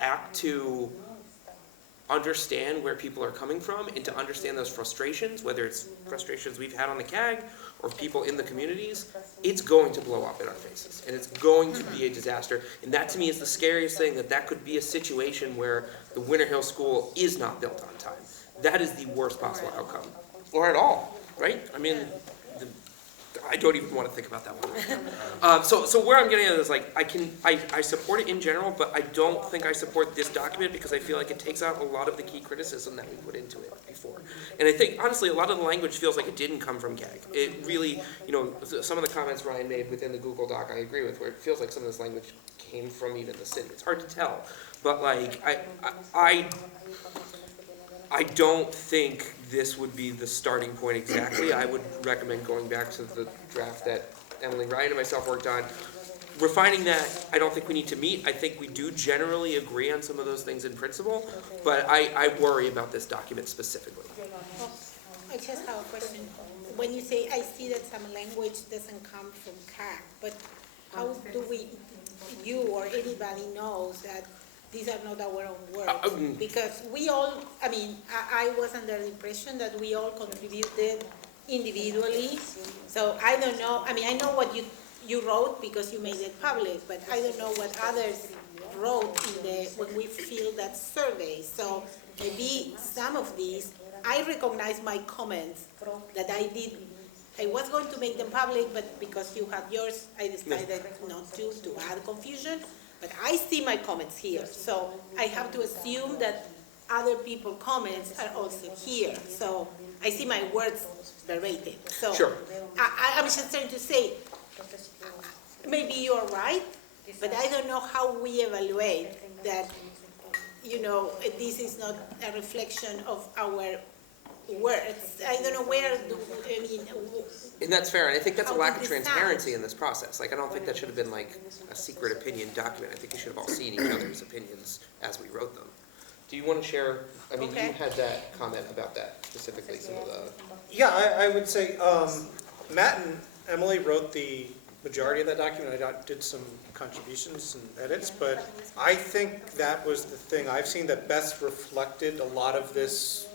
act to understand where people are coming from and to understand those frustrations, whether it's frustrations we've had on the CAG or people in the communities, it's going to blow up in our faces. And it's going to be a disaster. And that to me is the scariest thing, that could be a situation where the Winter Hill School is not built on time. That is the worst possible outcome. Or at all, right? I mean, I don't even want to think about that one. So where I'm getting at is like, I support it in general, but I don't think I support this document because I feel like it takes out a lot of the key criticism that we put into it before. And I think, honestly, a lot of the language feels like it didn't come from CAG. It really, you know, some of the comments Ryan made within the Google Doc I agree with, where it feels like some of this language came from even the city. It's hard to tell. But like, I don't think this would be the starting point exactly. I would recommend going back to the draft that Emily, Ryan, and myself worked on. Refining that, I don't think we need to meet. I think we do generally agree on some of those things in principle, but I worry about this document specifically. I just have a question. When you say, I see that some language doesn't come from CAG, but how do we you or anybody knows that these are not our own words. Because we all, I was under the impression that we all contributed individually. So I don't know, I know what you wrote because you made it public, but I don't know what others wrote when we filled that survey. So maybe some of these, I recognize my comments that I did. I was going to make them public, but because you had yours, I decided not to add confusion. But I see my comments here, so I have to assume that other people's comments are also here. So I see my words verbatim. So Sure. I'm just trying to say, maybe you're right, but I don't know how we evaluate that, this is not a reflection of our words. I don't know And that's fair, and I think that's a How lack to of decide. transparency in this process. Like, I don't think that should have been like a secret opinion document. I think we should have all seen each other's opinions as we wrote them. Do you want to share, you Okay. had that comment about that specifically, some of the, Yeah, I would say, Matt and Emily wrote the majority of that document. I did some contributions and edits, but I think that was the thing I've seen that best reflected a lot of this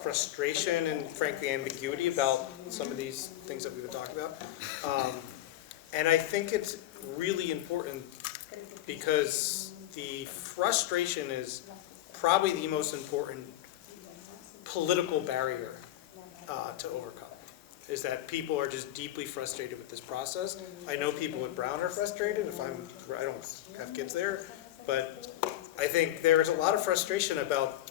frustration and frankly ambiguity about some of these things that we've been talking about. And I think it's really important because the frustration is probably the most important political barrier to overcome, is that people are just deeply frustrated with this process. I know people at Brown are frustrated. I don't have kids there, but I think there's a lot of frustration about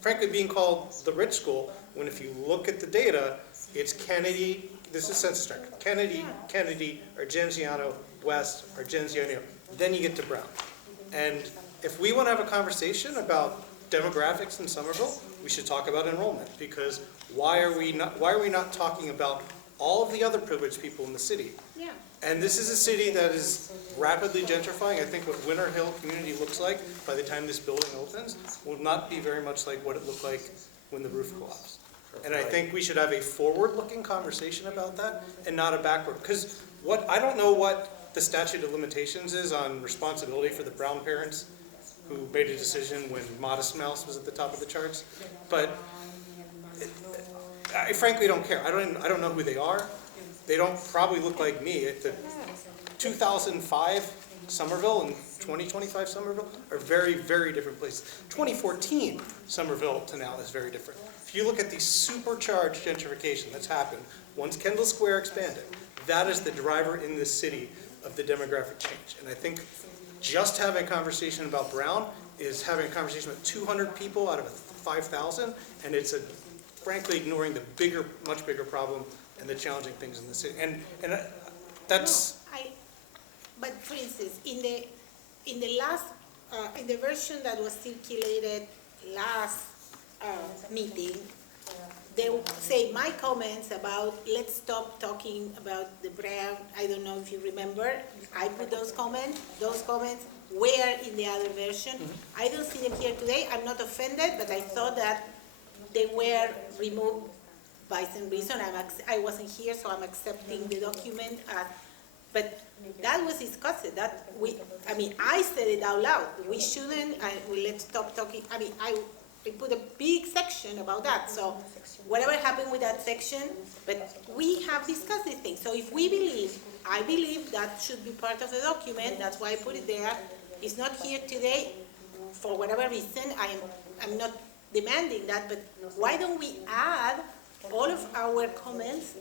frankly being called the rich school, when if you look at the data, it's Kennedy, this is census tract, Kennedy, Argenziano, West, Argenziano, then you get to Brown. And if we want to have a conversation about demographics in Somerville, we should talk about enrollment, because why are we not talking about all of the other privileged people in the city? Yeah. And this is a city that is rapidly gentrifying. I think what Winter Hill community looks like by the time this building opens will not be very much like what it looked like when the roof collapsed. And I think we should have a forward-looking conversation about that and not a backward. Because I don't know what the statute of limitations is on responsibility for the Brown parents who made a decision when Modest Mouse was at the top of the charts. But I frankly don't care. I don't know who they are. They don't probably look like me. At the 2005 Somerville and 2025 Somerville are very, very different places. 2014 Somerville to now is very different. If you look at the supercharged gentrification that's happened once Kendall Square expanded, that is the driver in this city of the demographic change. And I think just having a conversation about Brown is having a conversation with 200 people out of 5,000, and it's frankly ignoring the much bigger problem and the challenging things in the city. And that's... But for instance, in the last, in the version that was circulated last meeting, they say my comments about let's stop talking about the Brown. I don't know if you remember. I put those comments were in the other version. I don't see them here today. I'm not offended, but I thought that they were removed by some reason. I wasn't here, so I'm accepting the document. But that was discussed. I said it out loud. We shouldn't. Let's stop talking. I put a big section about that. So whatever happened with that section, but we have discussed these things. So if I believe that should be part of the document. That's why I put it there. It's not here today for whatever reason. I'm not demanding that, but why don't we add all of our comments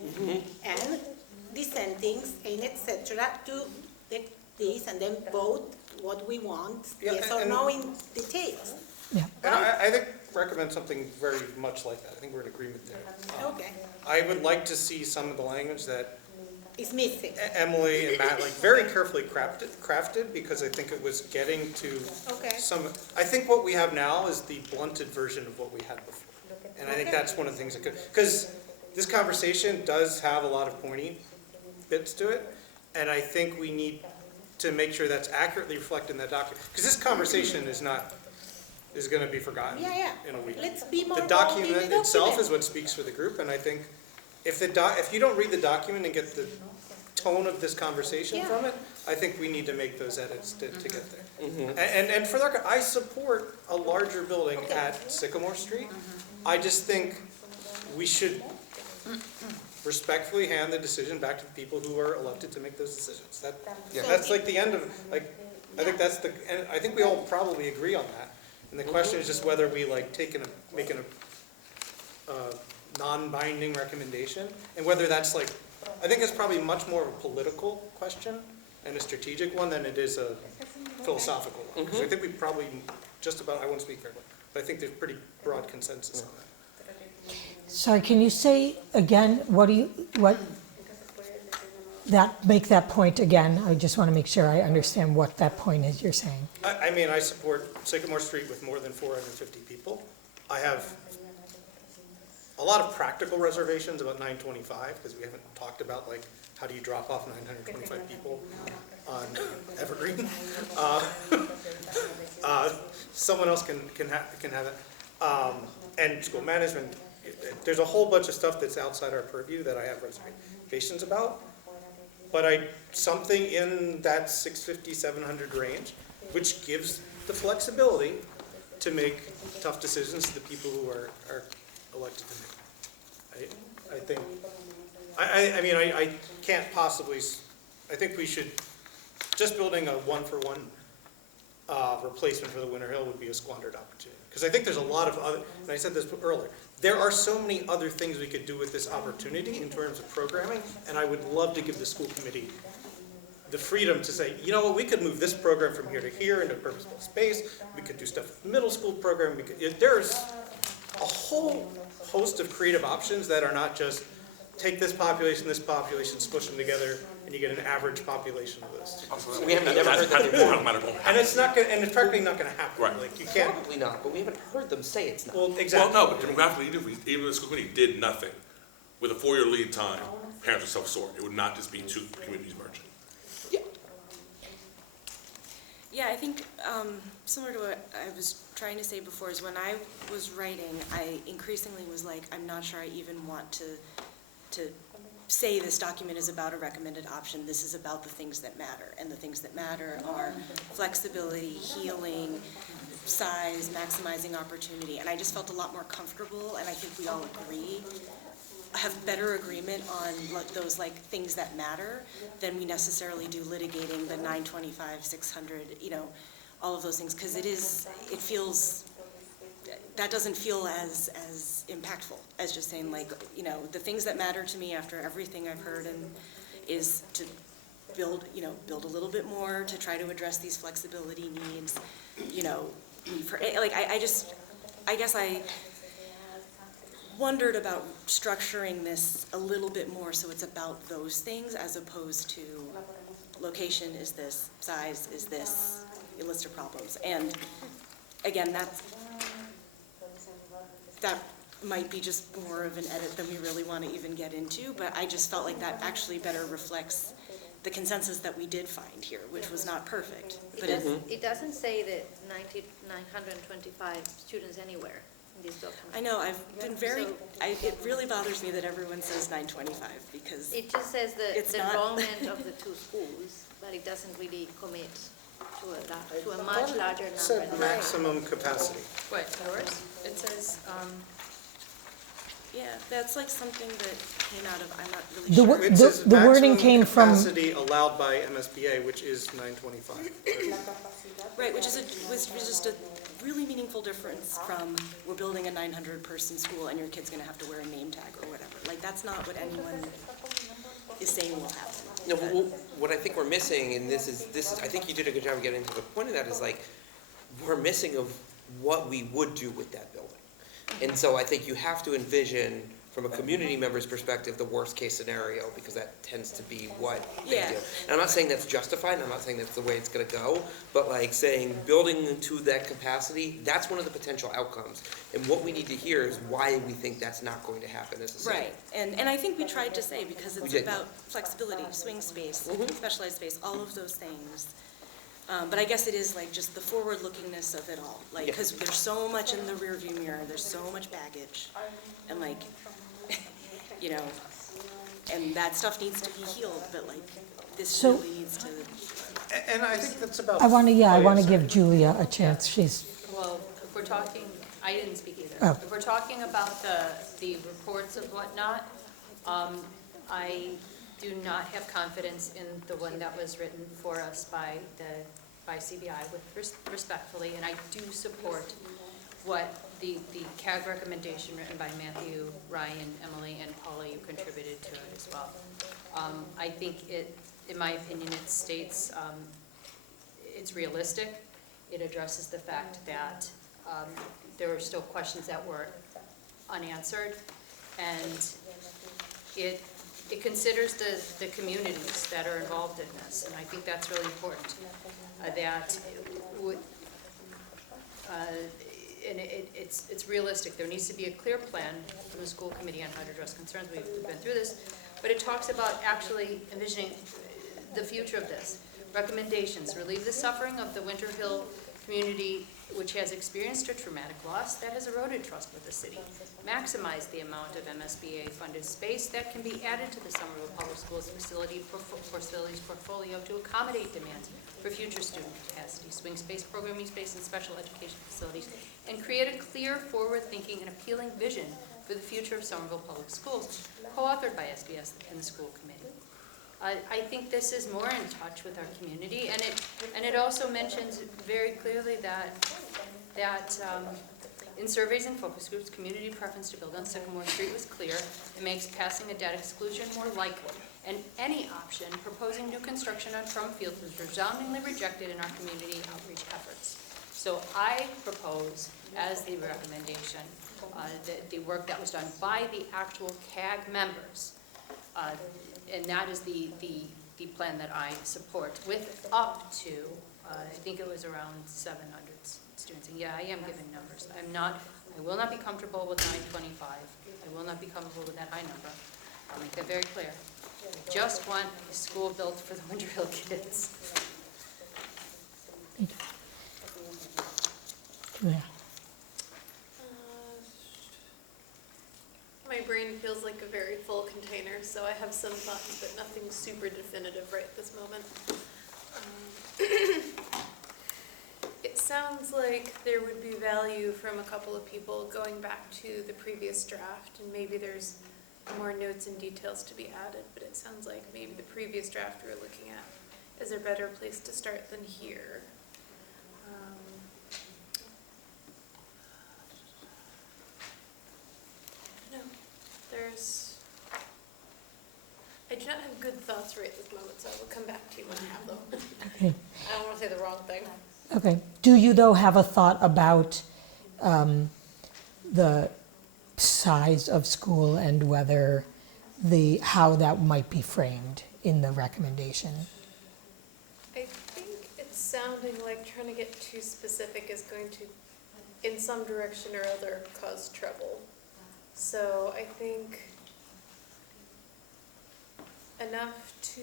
and dissentings and etc. to this, and then vote what we want, yes or no in details. Yeah. And I recommend something very much like that. I think we're in agreement there. Okay. I would like to see some of the language that It's missing. Emily and Matt very carefully crafted, because I think it was getting to Okay. I think what we have now is the blunted version of what we had before. And I think that's one of the things that because this conversation does have a lot of pointy bits to it, and I think we need to make sure that's accurately reflected in that document. Because this conversation is going to be forgotten in a week. Let's be more The bold in document the itself document. is what speaks for the group, and I think if you don't read the document and get the tone of this conversation Yeah. from it, I think we need to make those edits to get there. Mhm. And for the record, I support a larger building at Sycamore Street. I just think we should respectfully hand the decision back to the people who are elected to make those decisions. That's like the end of, like, I think that's the, and I think we all probably agree on that. And the question is just whether we like making a non-binding recommendation, and whether that's like, I think it's probably much more of a political question and a strategic one than it is a philosophical one. Because I think we probably just about, I won't speak for everyone, but I think there's pretty broad consensus on that. Sorry, can you say again, make that point again? I just want to make sure I understand what that point is you're saying. I mean, I support Sycamore Street with more than 450 people. I have a lot of practical reservations about 925, because we haven't talked about, like, how do you drop off 925 people on Evergreen? Someone else can have it. And school management, there's a whole bunch of stuff that's outside our purview that I have reservations about. But something in that 650, 700 range, which gives the flexibility to make tough decisions to the people who are elected to make. I think, I mean, I can't possibly, I think we should, just building a one-for-one replacement for the Winter Hill would be a squandered opportunity. Because I think there's a lot of other, and I said this earlier, there are so many other things we could do with this opportunity in terms of programming, and I would love to give the school committee the freedom to say, you know what, we could move this program from here to here into purposeful space, we could do stuff with the middle school program, there's a whole host of creative options that are not just take this population, smush them together, and you get an average population of those. We haven't never heard that before. And it's not gonna, and it's practically not gonna happen. Right. Like, you can't. Probably not, but we haven't heard them say it's not. Well, exactly. Well, no, but demographically, even if the school committee did nothing, with a 4-year lead time, parents would self-sort. It would not just be two communities merging. Yeah, I think similar to what I was trying to say before is when I was writing, I increasingly was like, I'm not sure I even want to say this document is about a recommended option. This is about the things that matter, and the things that matter are flexibility, healing, size, maximizing opportunity, and I just felt a lot more comfortable, and I think we all agree, have better agreement on those like things that matter than we necessarily do litigating the 925, 600, all of those things, because it feels, that doesn't feel as impactful as just saying like, the things that matter to me after everything I've heard is to build a little bit more to try to address these flexibility needs, I guess I wondered about structuring this a little bit more so it's about those things as opposed to location is this, size is this, a list of problems. And again, that might be just more of an edit than we really want to even get into, but I just felt like that actually better reflects the consensus that we did find here, which was not perfect. But It doesn't say that 925 students anywhere in this document. I know, I've been it really bothers me that everyone says 925 because It just says the not- enrollment of the two schools, but it doesn't really commit to a much larger It number. said than maximum capacity. What, yours? It says, yeah, that's like something that came out of, I'm not really The sure. wo- It says the wording maximum came from- capacity allowed by MSBA, which is 925. Right, which is just a really meaningful difference from we're building a 900-person school and your kid's gonna have to wear a name tag or whatever. Like, that's not what anyone is saying will happen. No, what I think we're missing, and this is, I think you did a good job of getting to the point of that, is like, we're missing of what we would do with that building. And so I think you have to envision, from a community member's perspective, the worst case scenario, because that tends to be what they Yeah. do. And I'm not saying that's justified, and I'm not saying that's the way it's gonna go, but like saying, building to that capacity, that's one of the potential outcomes. And what we need to hear is why we think that's not going to happen as a city. Right, and I think we tried to say, because We it's did. about flexibility, swing space, Mhm. specialized space, all of those things. But I guess it is like just the forward-lookingness of it all, like, because there's so much in the rearview mirror, there's so much baggage, and like, and that stuff needs to be healed, but like, this So- really needs to. And I think that's about. I want to, yeah, I oh, want to sorry. give Julia a chance. She's, Well, if we're talking, I didn't speak either. Oh. If we're talking about the reports of whatnot, I do not have confidence in the one that was written for us by CBI, respectfully, and I do support what the CAG recommendation written by Matthew, Ryan, Emily, and Paula, you contributed to it as well. I think it, in my opinion, it states, it's realistic. It addresses the fact that there are still questions that were unanswered, and it considers the communities that are involved in this, and I think that's really important. It's realistic. There needs to be a clear plan from the school committee on how to address concerns. We've been through this, but it talks about actually envisioning the future of this. Recommendations: relieve the suffering of the Winter Hill community, which has experienced a traumatic loss that has eroded trust with the city. Maximize the amount of MSBA-funded space that can be added to the Somerville Public Schools facilities portfolio to accommodate demands for future student capacity, swing space, programming space, and special education facilities, and create a clear, forward-thinking, and appealing vision for the future of Somerville Public Schools, co-authored by SBS and the school committee. I think this is more in touch with our community, and it also mentions very clearly that in surveys and focus groups, community preference to build on Sycamore Street was clear. It makes passing a debt exclusion more likely, and any option proposing new construction on Trump Field was resoundingly rejected in our community outreach efforts. So I propose, as the recommendation, the work that was done by the actual CAG members, and that is the plan that I support, with up to, I think it was around 700 students. And yeah, I am giving numbers. I will not be comfortable with 925. I will not be comfortable with that high number. I'll make that very clear. I just want a school built for the Winter Hill kids. Julia. My brain feels like a very full container, so I have some thoughts, but nothing super definitive right this moment. It sounds like there would be value from a couple of people going back to the previous draft, and maybe there's more notes and details to be added, but it sounds like maybe the previous draft we were looking at is a better place to start than here. I do not have good thoughts right this moment, so I will come back to you when I have them. Okay. I don't want to say the wrong thing. Okay. Do you, though, have a thought about the size of school and whether how that might be framed in the recommendation? I think it's sounding like trying to get too specific is going to, in some direction or other, cause trouble. So I think enough to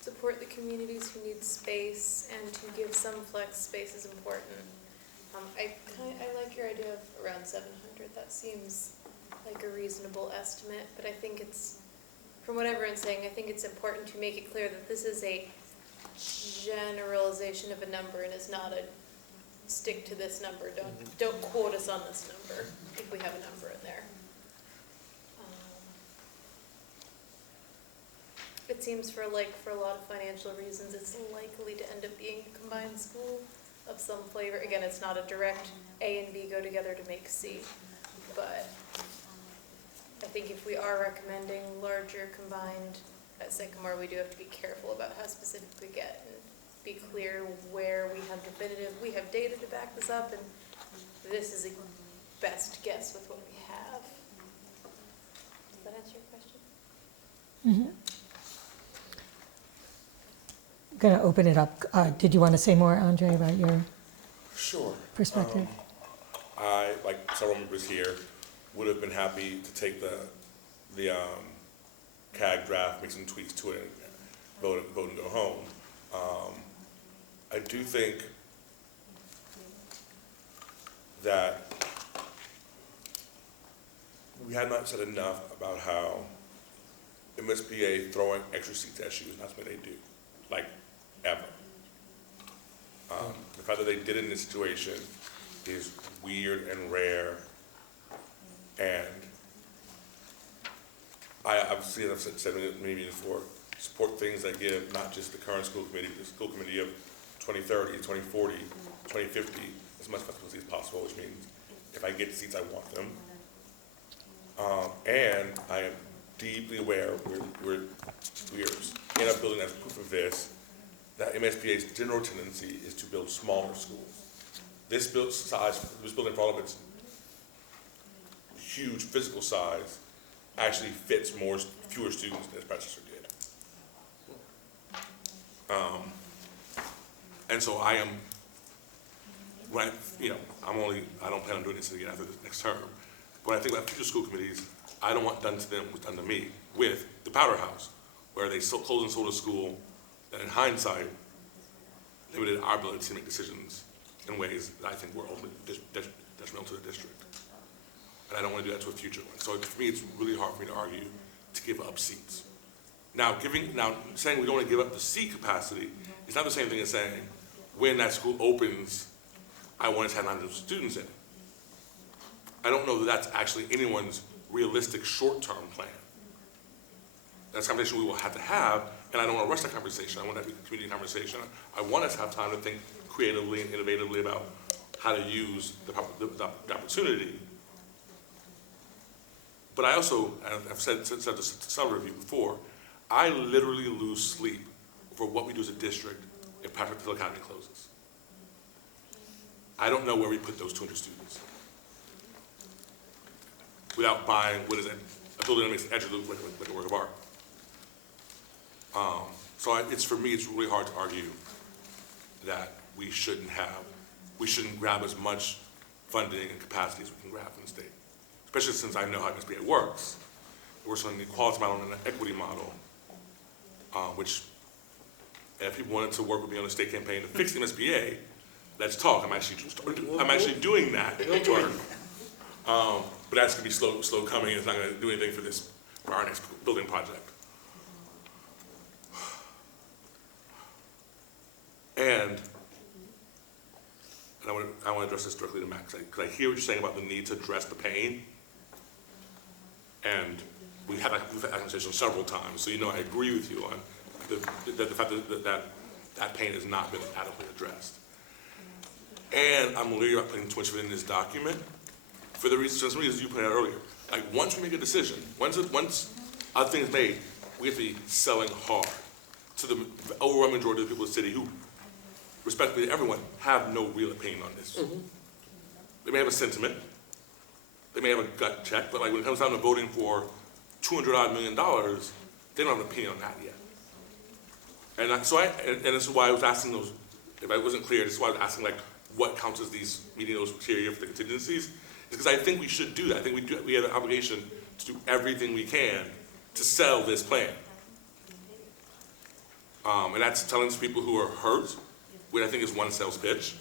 support the communities who need space and to give some flex space is important. I like your idea of around 700. That seems like a reasonable estimate, but I think it's, from what everyone's saying, I think it's important to make it clear that this is a generalization of a number and is not a stick to this number. Don't quote us on this number if we have a number in there. It seems for a lot of financial reasons, it's likely to end up being a combined school of some flavor. Again, it's not a direct A and B go together to make C, but I think if we are recommending larger combined at Sycamore, we do have to be careful about how specific we get and be clear where we have we have data to back this up, and this is a best guess with what we have. Does that answer your question? Mm-hmm. I'm going to open it up. Did you want to say more, Andre, about your perspective? I, like several members here, would have been happy to take the CAG draft, make some tweaks to it, and vote and go home. I do think that we had not said enough about how MSBA throwing extra seats at you is not something they do, like, ever. The fact that they did it in this situation is weird and rare, and I've said it maybe before, support things that give not just the current school committee, but the school committee of 2030, 2040, 2050, as much flexibility as possible, which means if I get the seats, I want them. And I am deeply aware we're in a building that's proof of this, that MSBA's general tendency is to build smaller schools. This building, for all of its huge physical size, actually fits fewer students than its predecessor did. And so I am, I don't plan on doing this again after the next term. When I think about future school committees, I don't want done to them what's done to me with the Powder House, where they closed and sold a school that in hindsight limited our ability to make decisions in ways that I think were ultimately detrimental to the district. And I don't want to do that to a future one. So for me, it's really hard for me to argue to give up seats. Now, saying we don't want to give up the seat capacity is not the same thing as saying when that school opens, I want it to have 900 students in it. I don't know that that's actually anyone's realistic short-term plan. That's a conversation we will have to have, and I don't want to rush that conversation. I want that to be a community conversation. I want us to have time to think creatively and innovatively about how to use the opportunity. But I also, I've said this to some of you before, I literally lose sleep over what we do as a district if Patrick Hill Academy closes. I don't know where we put those 200 students without buying, what is it, a building that makes the edge of the look like a work of art. For me, it's really hard to argue that we shouldn't grab as much funding and capacity as we can grab from the state. Especially since I know how MSBA works. It works on an equality model and an equity model, which if people wanted to work with me on a state campaign to fix the MSBA, let's talk. I'm actually doing that work. But that's gonna be slow coming. It's not gonna do anything for our next building project. And I want to address this directly to Max, because I hear what you're saying about the need to address the pain. And we've had that conversation several times, so I agree with you on the fact that pain has not been adequately addressed. And I'm leery about putting too much of it in this document for the reasons you pointed out earlier. Like, once we make a decision, once a thing is made, we have to be selling hard to the overwhelming majority of the people in the city who, respectfully to everyone, have no real opinion on this. Mm-hmm. They may have a sentiment, they may have a gut check, but like when it comes down to voting for $200-odd million, they don't have an opinion on that yet. And this is why I was asking those, if I wasn't clear, this is why I was asking like what counts as these meeting those criteria for the contingencies, is because I think we should do that. I think we have an obligation to do everything we can to sell this plan. And that's telling people who are hurt, which I think is one sales pitch,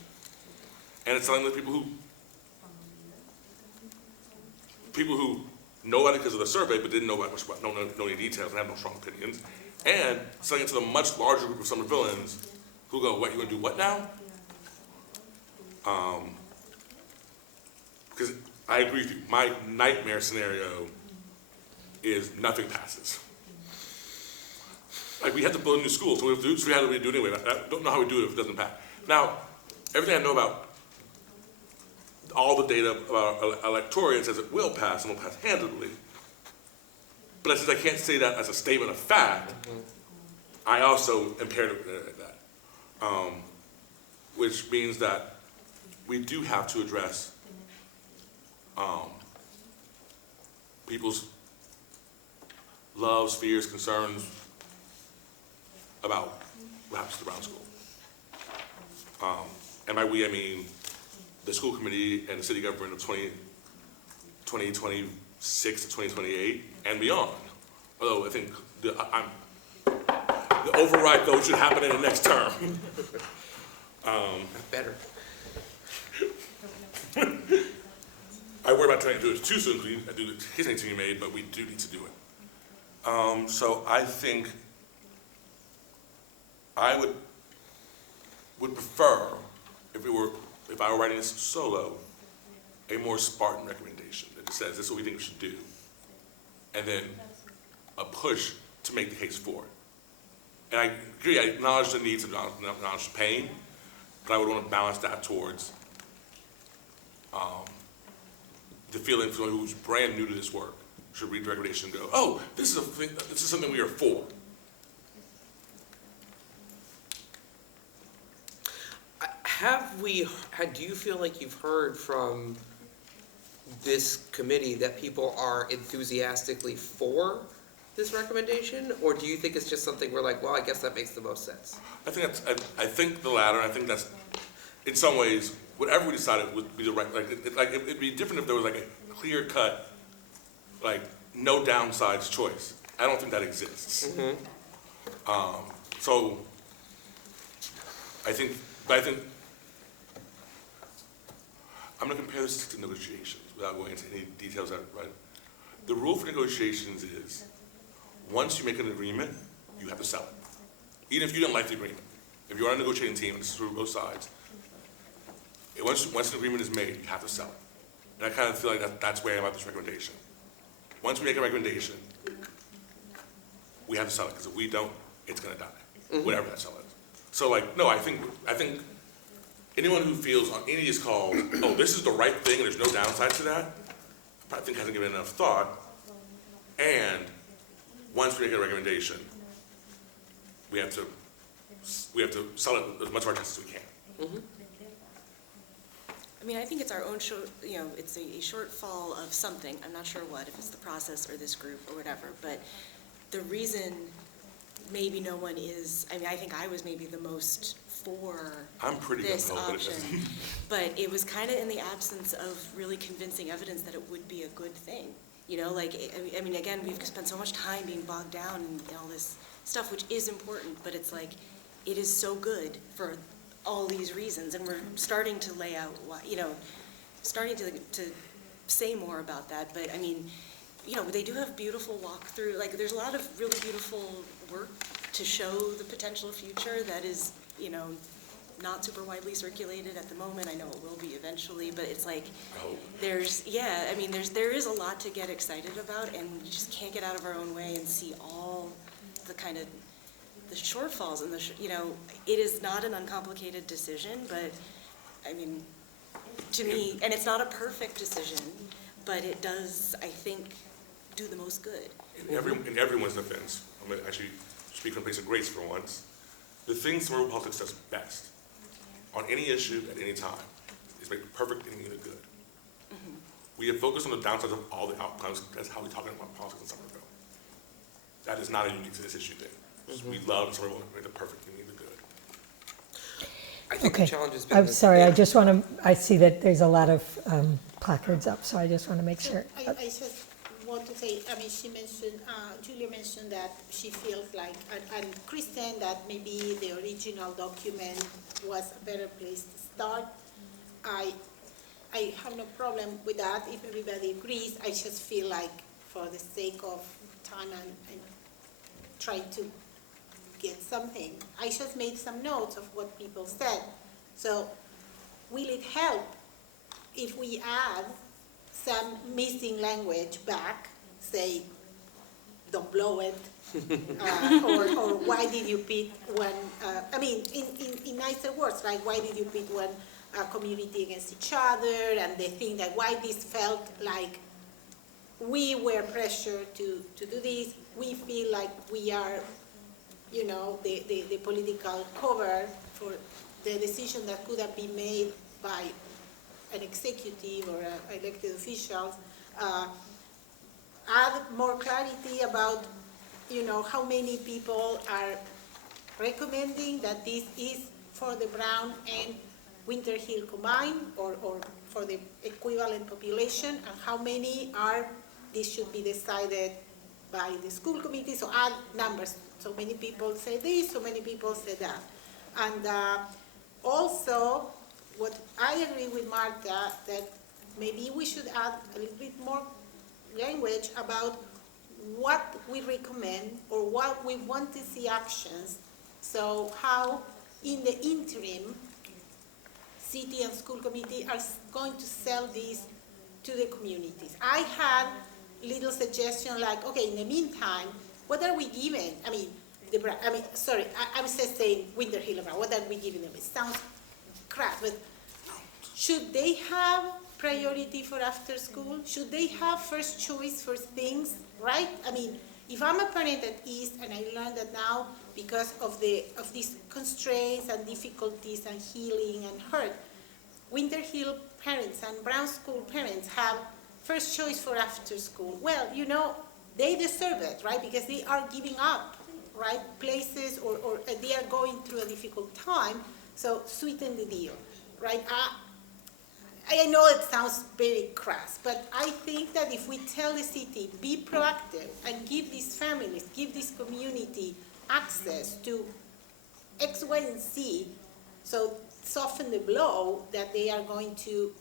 and it's telling the people who know about it because of the survey but didn't know any details and have no strong opinions, and selling it to the much larger group of Somervillians who go, what, you gonna do what now? Because I agree with you, my nightmare scenario is nothing passes. Like, we have to build a new school, so we have to do it anyway. I don't know how we do it if it doesn't pass. Now, everything I know about all the data about electorate says it will pass and will pass handedly. But since I can't say that as a statement of fact, I also impaired that. Which means that we do have to address people's loves, fears, concerns about what happens to the Brown School. And by we, I mean the school committee and the city government of 2026 to 2028 and beyond. Although I think the override vote should happen in the next term. Better. I worry about trying to do it too soon because I do the case needs to be made, but we do need to do it. So I think I would prefer, if I were writing this solo, a more Spartan recommendation that says this is what we think we should do, and then a push to make the case for it. And I agree, I acknowledge the need to acknowledge pain, but I would want to balance that towards the feeling for someone who's brand new to this work should read the recommendation and go, oh, this is something we are for. Do you feel like you've heard from this committee that people are enthusiastically for this recommendation? Or do you think it's just something we're like, well, I guess that makes the most sense? I think the latter. I think that's, in some ways, whatever we decided would be the right, it'd be different if there was like a clear cut, like no downsides choice. I don't think that exists. So I think I'm going to compare this to negotiations without going into any details. Right? The rule for negotiations is once you make an agreement, you have to sell it. Even if you didn't like the agreement. If you're on a negotiating team, and this is for both sides, once an agreement is made, you have to sell it. And I kind of feel like that's where I am about this recommendation. Once we make a recommendation, we have to sell it, because if we don't, it's going to die, whatever that sell is. So no, I think anyone who feels on any of these calls, oh, this is the right thing and there's no downside to that, I think hasn't given enough thought. And once we make a recommendation, we have to sell it as much of our test as we can. I mean, I think it's our own it's a shortfall of something. I'm not sure what, if it's the process or this group or whatever, but the reason maybe no one is, I mean, I think I was maybe the most for I'm pretty this gung-ho, option, but it was kind of in the absence of really convincing evidence that it would be a good thing. I mean, again, we've spent so much time being bogged down in all this stuff, which is important, but it's like, it is so good for all these reasons, and we're starting to lay out why, starting to say more about that. But I mean, they do have beautiful walkthrough, there's a lot of really beautiful work to show the potential future that is, not super widely circulated at the moment. I know it will be eventually, but it's like, there is a lot to get excited about, and we just can't get out of our own way and see all the kind of the shortfalls and it is not an uncomplicated decision, but I mean, to me, and it's not a perfect decision, but it does, I think, do the most good. In everyone's defense, I'm going to actually speak from a place of grace for once. The thing Somerville politics does best on any issue at any time is make perfect enemy the good. We have focused on the downsides of all the outcomes. That's how we're talking about politics in Somerville. That is not a unique to this issue thing. We love Somerville to make the perfect enemy the good. I think the challenge has been I'm sorry, I see that there's a lot of placards up, so I just want to make sure. I just want to say, I mean, she mentioned, Julia mentioned that she feels like, and Kristen, that maybe the original document was a better place to start. I have no problem with that if everybody agrees. I just feel like for the sake of time and trying to get something, I just made some notes of what people said. So will it help if we add some missing language back, say, don't blow it, or why did you pick one, I mean, in nicer words, like why did you pick one community against each other, and they think that why this felt like we were pressured to do this, we feel like we are, the political cover for the decision that could have been made by an executive or elected officials, add more clarity about, how many people are recommending that this is for the Brown and Winter Hill combined, or for the equivalent population, and how many are, this should be decided by the school committee. So add numbers. So many people say this, so many people say that. And also, what I agree with Marta, that maybe we should add a little bit more language about what we recommend or what we want to see actions. So how in the interim, city and school committee are going to sell this to the communities. I had little suggestion like, okay, in the meantime, what are we giving? I'm just saying Winter Hill, what are we giving them? It sounds crap, but should they have priority for after school? Should they have first choice for things, right? I mean, if I'm a parent at East and I learned that now because of these constraints and difficulties and healing and hurt, Winter Hill parents and Brown School parents have first choice for after school. Well, you know, they deserve it, right? Because they are giving up, right? Places or they are going through a difficult time, so sweeten the deal, right? I know it sounds very crass, but I think that if we tell the city, be proactive and give these families, give this community access to X, Y, and Z, so soften the blow that they are going to,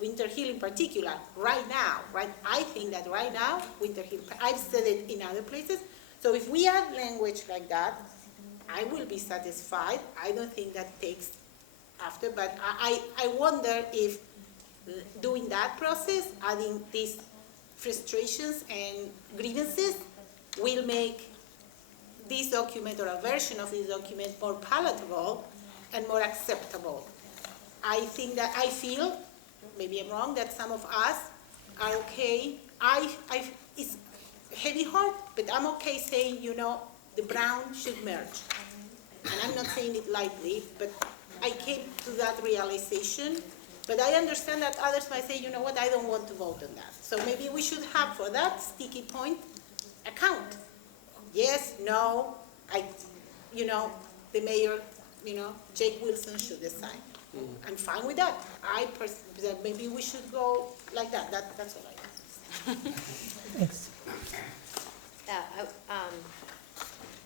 Winter Hill in particular, right now, right? I think that right now, Winter Hill, I've said it in other places, so if we add language like that, I will be satisfied. I don't think that takes after, but I wonder if doing that process, adding these frustrations and grievances, will make this document or a version of this document more palatable and more acceptable. I feel, maybe I'm wrong, that some of us are okay. It's heavy heart, but I'm okay saying, you know, the Brown should merge. And I'm not saying it lightly, but I came to that realization. But I understand that others might say, you know what, I don't want to vote on that. So maybe we should have, for that sticky point, a count. Yes, no, the mayor, Jake Wilson should decide. I'm fine with that. Maybe we should go like that. That's all I have. Thanks.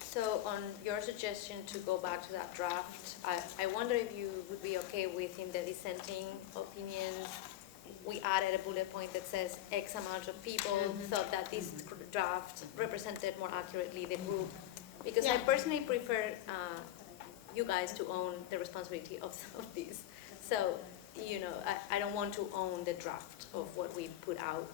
So on your suggestion to go back to that draft, I wonder if you would be okay with, in the dissenting opinions, we added a bullet point that says X amount of people thought that this draft represented more accurately the group. Because I personally prefer you guys to own the responsibility of these. So, I don't want to own the draft of what we put out.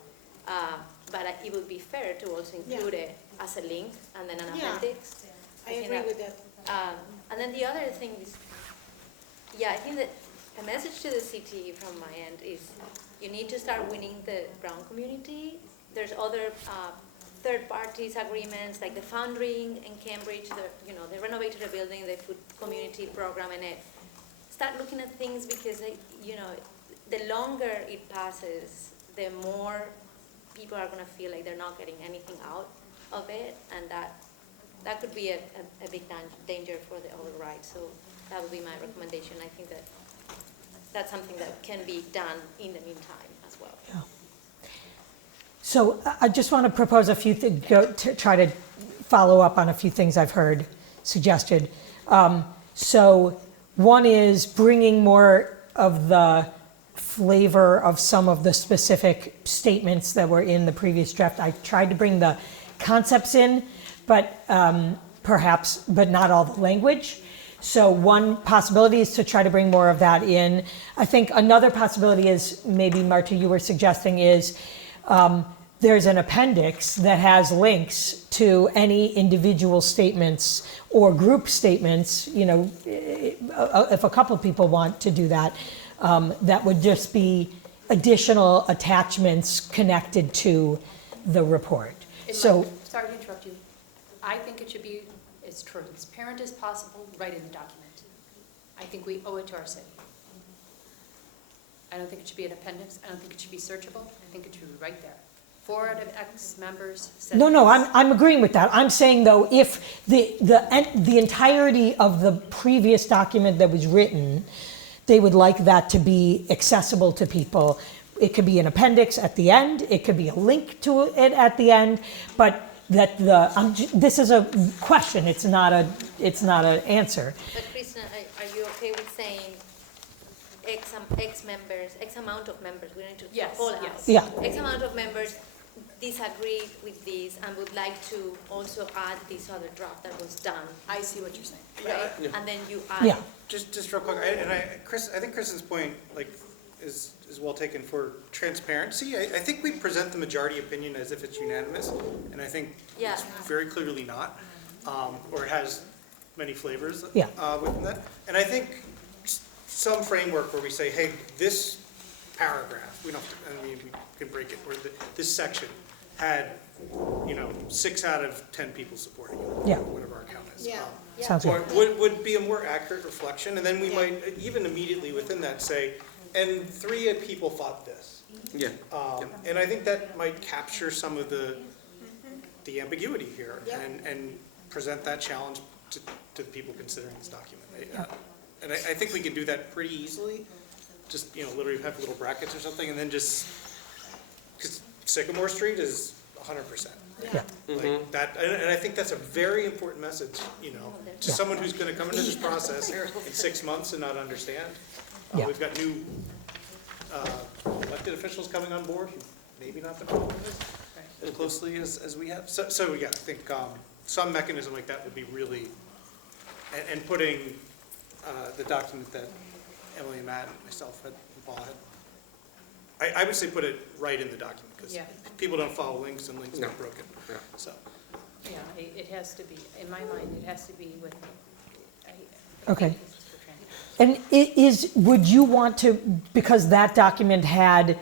But it would be fair to also include it as a link and then an appendix. I agree with that. And then the other thing is, I think that a message to the city from my end is you need to start winning the Brown community. There's other third parties agreements, like the Foundering in Cambridge, they renovated a building, they put community program in it. Start looking at things because, the longer it passes, the more people are going to feel like they're not getting anything out of it, and that could be a big danger for the other right. So that would be my recommendation. I think that's something that can be done in the meantime as well. Yeah. So I just want to propose a few things, to try to follow up on a few things I've heard suggested. So one is bringing more of the flavor of some of the specific statements that were in the previous draft. I tried to bring the concepts in, but but not all the language. So one possibility is to try to bring more of that in. I think another possibility is, maybe Marta, you were suggesting, is there's an appendix that has links to any individual statements or group statements, if a couple people want to do that, that would just be additional attachments connected to the report. Sorry to interrupt you. I think it should be as transparent as possible right in the document. I think we owe it to our city. I don't think it should be an appendix. I don't think it should be searchable. I think it should be right there. 4 out of X members said No, I'm agreeing with that. I'm saying, though, if the entirety of the previous document that was written, they would like that to be accessible to people. It could be an appendix at the end. It could be a link to it at the end. But this is a question. It's not an answer. But Krishna, are you okay with saying X amount of members? We need to call it out. Yeah. X amount of members disagreed with this and would like to also add this other draft that was done, I see what you're saying. right? And then you add. Yeah. Just real quick, I think Kristen's point, like, is well taken for transparency. I think we present the majority opinion as if it's unanimous, and I think Yeah. it's very clearly not, or it has many flavors Yeah. within that. And I think some framework where we say, hey, this paragraph, we don't have to, I mean, we can break it, where this section had, 6 out of 10 people supporting it. Yeah. Whatever our count is. Yeah. Sounds Or good. would be a more accurate reflection, and then we might even immediately within that say, and 3 people thought this. Yeah. And I think that might capture some of the ambiguity here Yeah. and present that challenge to the people considering this document. And I think we can do that pretty easily, just, literally have little brackets or something, and then just, because Sycamore Street is 100%. Yeah. Like that, and I think that's a very important message, to someone who's gonna come into this process in 6 months and not understand. Yeah. We've got new, elected officials coming on board, who maybe not been following this as closely as we have. So yeah, I think, some mechanism like that would be really, and putting, the document that Emily and Matt and myself and Paul had, I would say put it right in the document, because Yeah. people don't follow links and links No. get broken, Yeah. so. Yeah, it has to be, in my mind, it has to be with, Okay. this is for trans- And would you want to, because that document had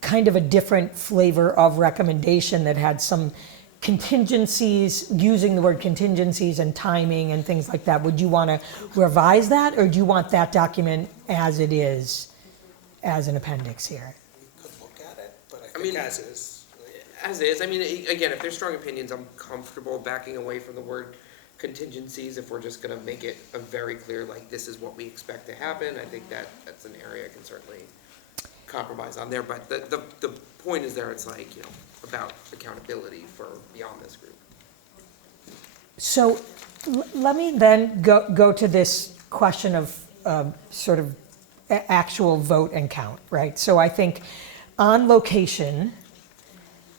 kind of a different flavor of recommendation that had some contingencies, using the word contingencies and timing and things like that, would you want to revise that, or do you want that document as it is, as an appendix here? Could look at it, but I mean, as is. As is, I mean, again, if there's strong opinions, I'm comfortable backing away from the word contingencies if we're just gonna make it a very clear, like, this is what we expect to happen. I think that's an area I can certainly compromise on there, but the point is there, it's like, about accountability for beyond this group. So let me then go to this question of sort of actual vote and count, right? So I think on location,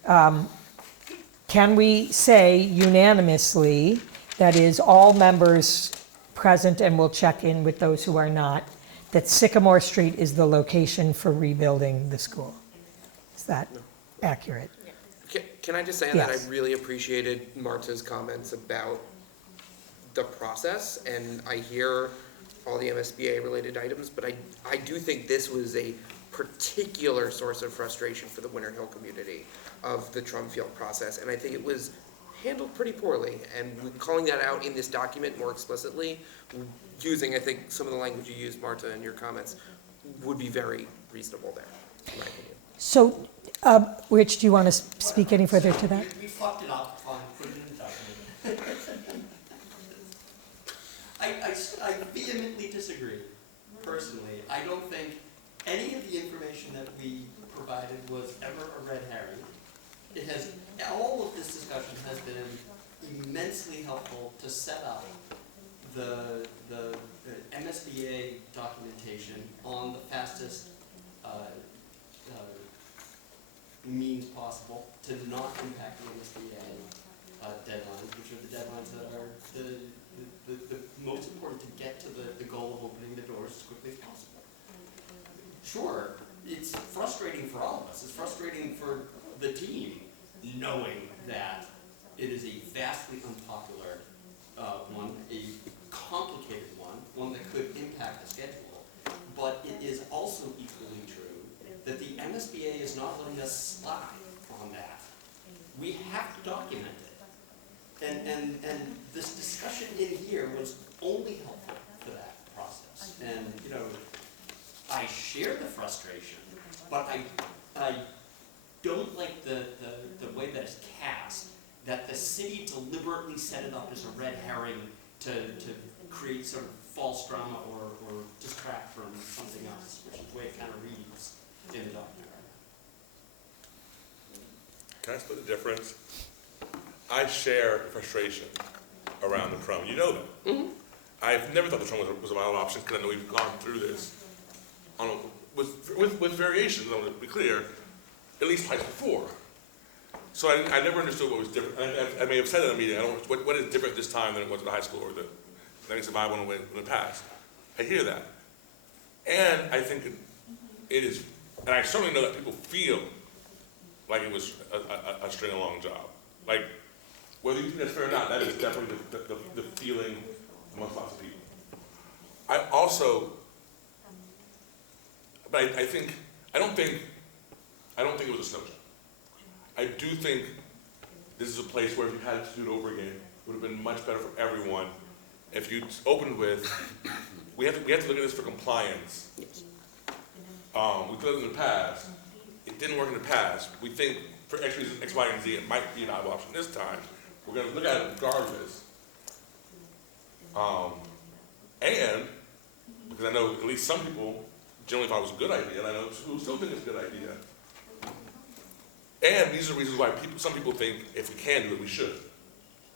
can we say unanimously, that is, all members present, and we'll check in with those who are not, that Sycamore Street is the location for rebuilding the school? Is that accurate? Can I just say that I Yes. really appreciated Marta's comments about the process, and I hear all the MSBA related items, but I do think this was a particular source of frustration for the Winter Hill community of the Trumfield process, and I think it was handled pretty poorly, and calling that out in this document more explicitly, using, I think, some of the language you used, Marta, in your comments, would be very reasonable there, in my opinion. So, Rich, do you want to speak any further to that? We fucked it up, fine, put it in the document. I vehemently disagree, personally. I don't think any of the information that we provided was ever a red herring. It has, all of this discussion has been immensely helpful to set up the MSBA documentation on the fastest means possible to not impact the MSBA deadlines, which are the deadlines that are the most important to get to the goal of opening the doors as quickly as possible. Sure, it's frustrating for all of us. It's frustrating for the team, knowing that it is a vastly unpopular one, a complicated one that could impact the schedule. But it is also equally true that the MSBA is not letting us slide on that. We have to document it. And this discussion in here was only helpful for that process. And, I share the frustration, but I don't like the way that it's cast, that the city deliberately set it up as a red herring to create sort of false drama or distract from something else, which is the way it kind of reads in the document right now. Can I split the difference? I share the frustration around the prom. You know that. Mm-hmm. I've never thought the prom was a viable option, because I know we've gone through this with variations, I want to be clear, at least twice before. So I never understood what was different. I may have said it in a meeting, I don't, what is different this time than it was at the high school or the 95 went away in the past? I hear that. And I think it is, and I certainly know that people feel like it was a string along job. Like, whether you think that's fair or not, that is definitely the feeling amongst lots of people. I also, but I don't think it was a snow job. I do think this is a place where if you had to do it over again, it would have been much better for everyone if you opened with, we have to look at this for compliance. We've done it in the past. It didn't work in the past. We think for X reason, X, Y, and Z, it might be an viable option this time. We're going to look at it regardless. And, because I know at least some people generally thought it was a good idea, and I know who still think it's a good idea. And these are reasons why some people think if we can do it, we should.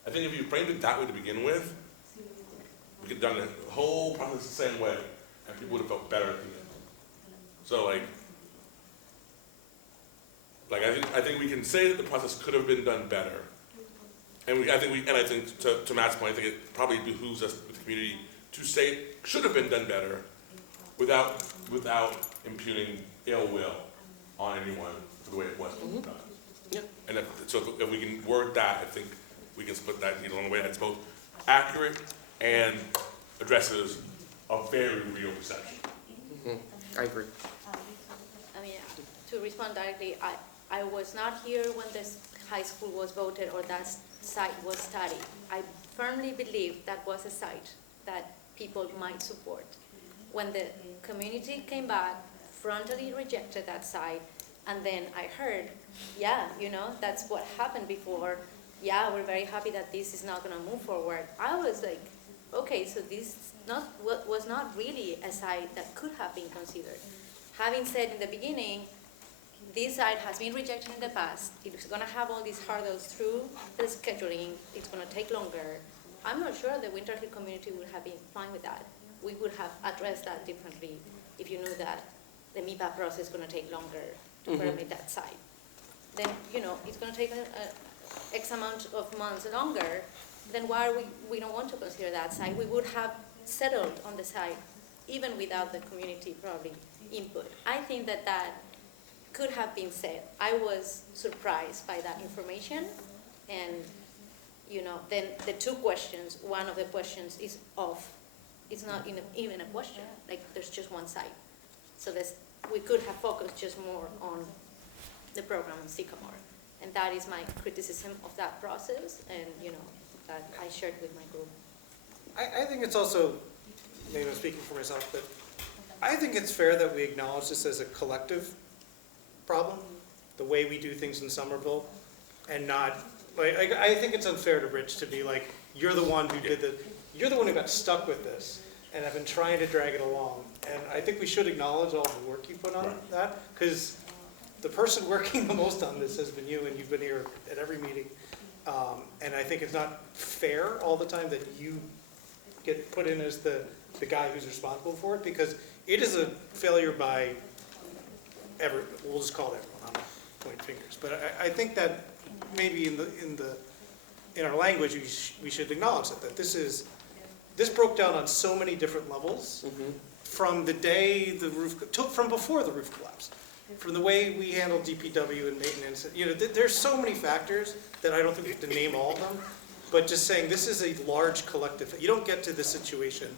I think if you framed it that way to begin with, we could have done the whole process the same way, and people would have felt better at the end. So I think we can say that the process could have been done better. And I think to Matt's point, I think it probably behooves us with the community to say it should have been done better without imputing ill will on anyone for the way it was done. Yeah. And so if we can word that, I think we can split that needle in a way that's both accurate and addresses a very real perception. I agree. I mean, to respond directly, I was not here when this high school was voted or that site was studied. I firmly believe that was a site that people might support. When the community came back, frontally rejected that site, and then I heard, yeah, that's what happened before. Yeah, we're very happy that this is not going to move forward. I was like, okay, so this was not really a site that could have been considered. Having said in the beginning, this site has been rejected in the past. It's going to have all these hurdles through the scheduling. It's going to take longer. I'm not sure the Winter Hill community would have been fine with that. We would have addressed that differently if you knew that the MIPA process is going to take longer to permit that site. Then, it's going to take X amount of months longer. Then why we don't want to consider that site? We would have settled on the site even without the community probably input. I think that could have been said. I was surprised by that information, and then the two questions, one of the questions is off. It's not even a question, like there's just one site. So we could have focused just more on the program in Sycamore. And that is my criticism of that process, and that I shared with my group. I think it's also, maybe I'm speaking for myself, but I think it's fair that we acknowledge this as a collective problem, the way we do things in Somerville, and not, I think it's unfair to Rich to be like, you're the one who got stuck with this, and have been trying to drag it along. And I think we should acknowledge all the work you put on that, because the person working the most on this has been you, and you've been here at every meeting. And I think it's not fair all the time that you get put in as the guy who's responsible for it, because it is a failure by we'll just call it everyone, I'm not pointing fingers. But I think that maybe in our language, we should acknowledge that this broke down on so many different levels, from the day from before the roof collapsed, from the way we handled DPW and maintenance. There's so many factors that I don't think we have to name all of them, but just saying this is a large collective. You don't get to this situation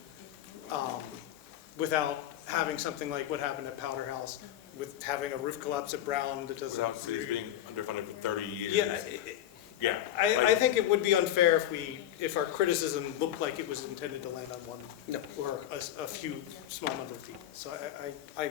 without having something like what happened at Powder House, with having a roof collapse at Brown that doesn't. Without cities being underfunded for 30 years. Yeah. I think it would be unfair if our criticism looked like it was intended to land on one or a few small number of people. So I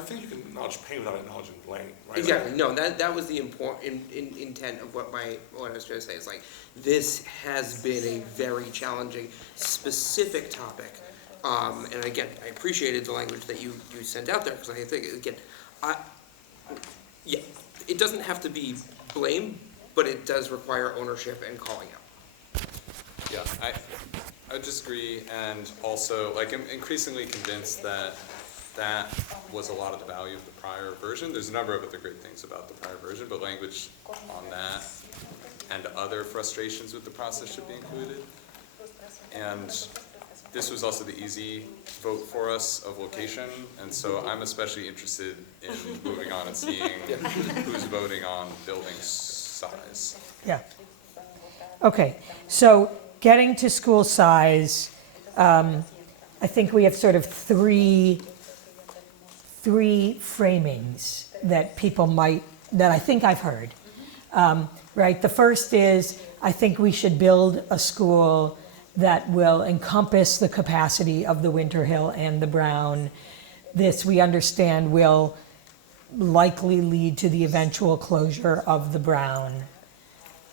think you can acknowledge pain without acknowledging blame, right? Exactly. No, that was the important intent of what I was trying to say. It's like, this has been a very challenging, specific topic. And again, I appreciated the language that you sent out there, because I think, again, it doesn't have to be blame, but it does require ownership and calling out. Yeah, I disagree, and also, I'm increasingly convinced that that was a lot of the value of the prior version. There's a number of other great things about the prior version, but language on that and other frustrations with the process should be included. And this was also the easy vote for us of location, and so I'm especially interested in moving on and seeing who's voting on building size. Yeah. Okay, so getting to school size, I think we have sort of three framings that people might, that I think I've heard. Right, the first is, I think we should build a school that will encompass the capacity of the Winter Hill and the Brown. This, we understand, will likely lead to the eventual closure of the Brown.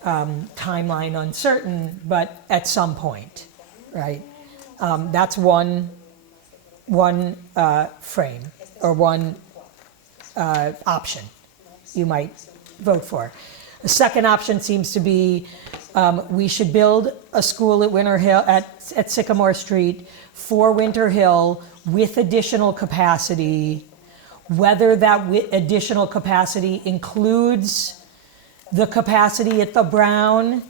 Timeline uncertain, but at some point, right? That's one frame, or one option you might vote for. The second option seems to be we should build a school at Winter Hill, at Sycamore Street for Winter Hill with additional capacity, whether that additional capacity includes the capacity at the Brown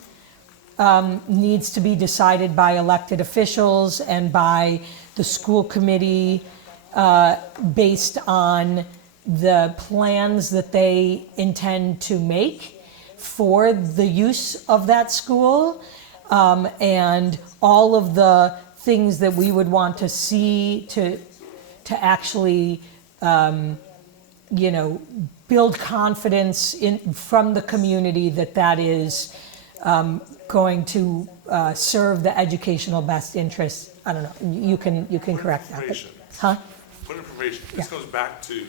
needs to be decided by elected officials and by the school committee based on the plans that they intend to make for the use of that school, and all of the things that we would want to see to actually, build confidence from the community that is going to serve the educational best interests. I don't know. You can correct that. But, huh? Point of information. This goes back to,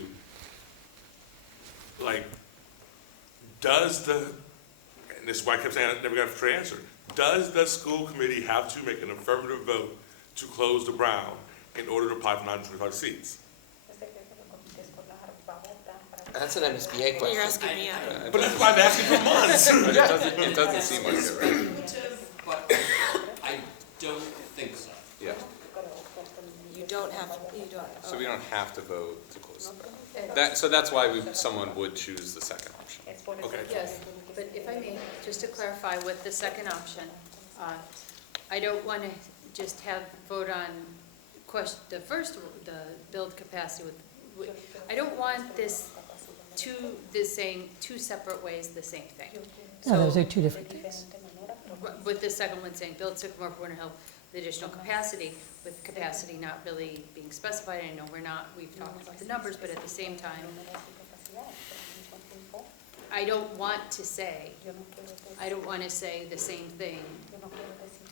like, does the, and this is why I kept saying I never got a straight answer, does the school committee have to make an affirmative vote to close the Brown in order to apply for 925 seats? That's an MSBA question. You're asking me. But that's why I'm asking for months. It doesn't seem like it, right? But I don't think so. Yeah. You don't have, So we don't have to vote to close the Brown. So that's why someone would choose the second option. Okay. Yes, but if I may, just to clarify with the second option, I don't want to just have vote on the build capacity with, I don't want this saying two separate ways the same thing. No, those are two different things. With the second one saying build Sycamore for Winter Hill with additional capacity, with capacity not really being specified. I know we've talked about the numbers, but at the same time, I don't want to say the same thing,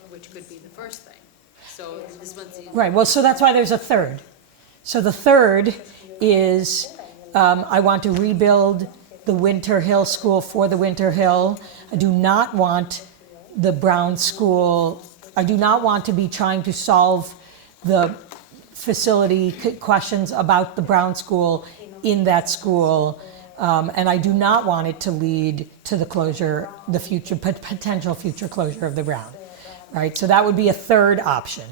which could be the first thing. So this one's easy. Right, well, so that's why there's a third. So the third is I want to rebuild the Winter Hill School for the Winter Hill. I do not want the Brown School, I do not want to be trying to solve the facility questions about the Brown School in that school. And I do not want it to lead to the closure, the potential future closure of the Brown. Right, so that would be a third option.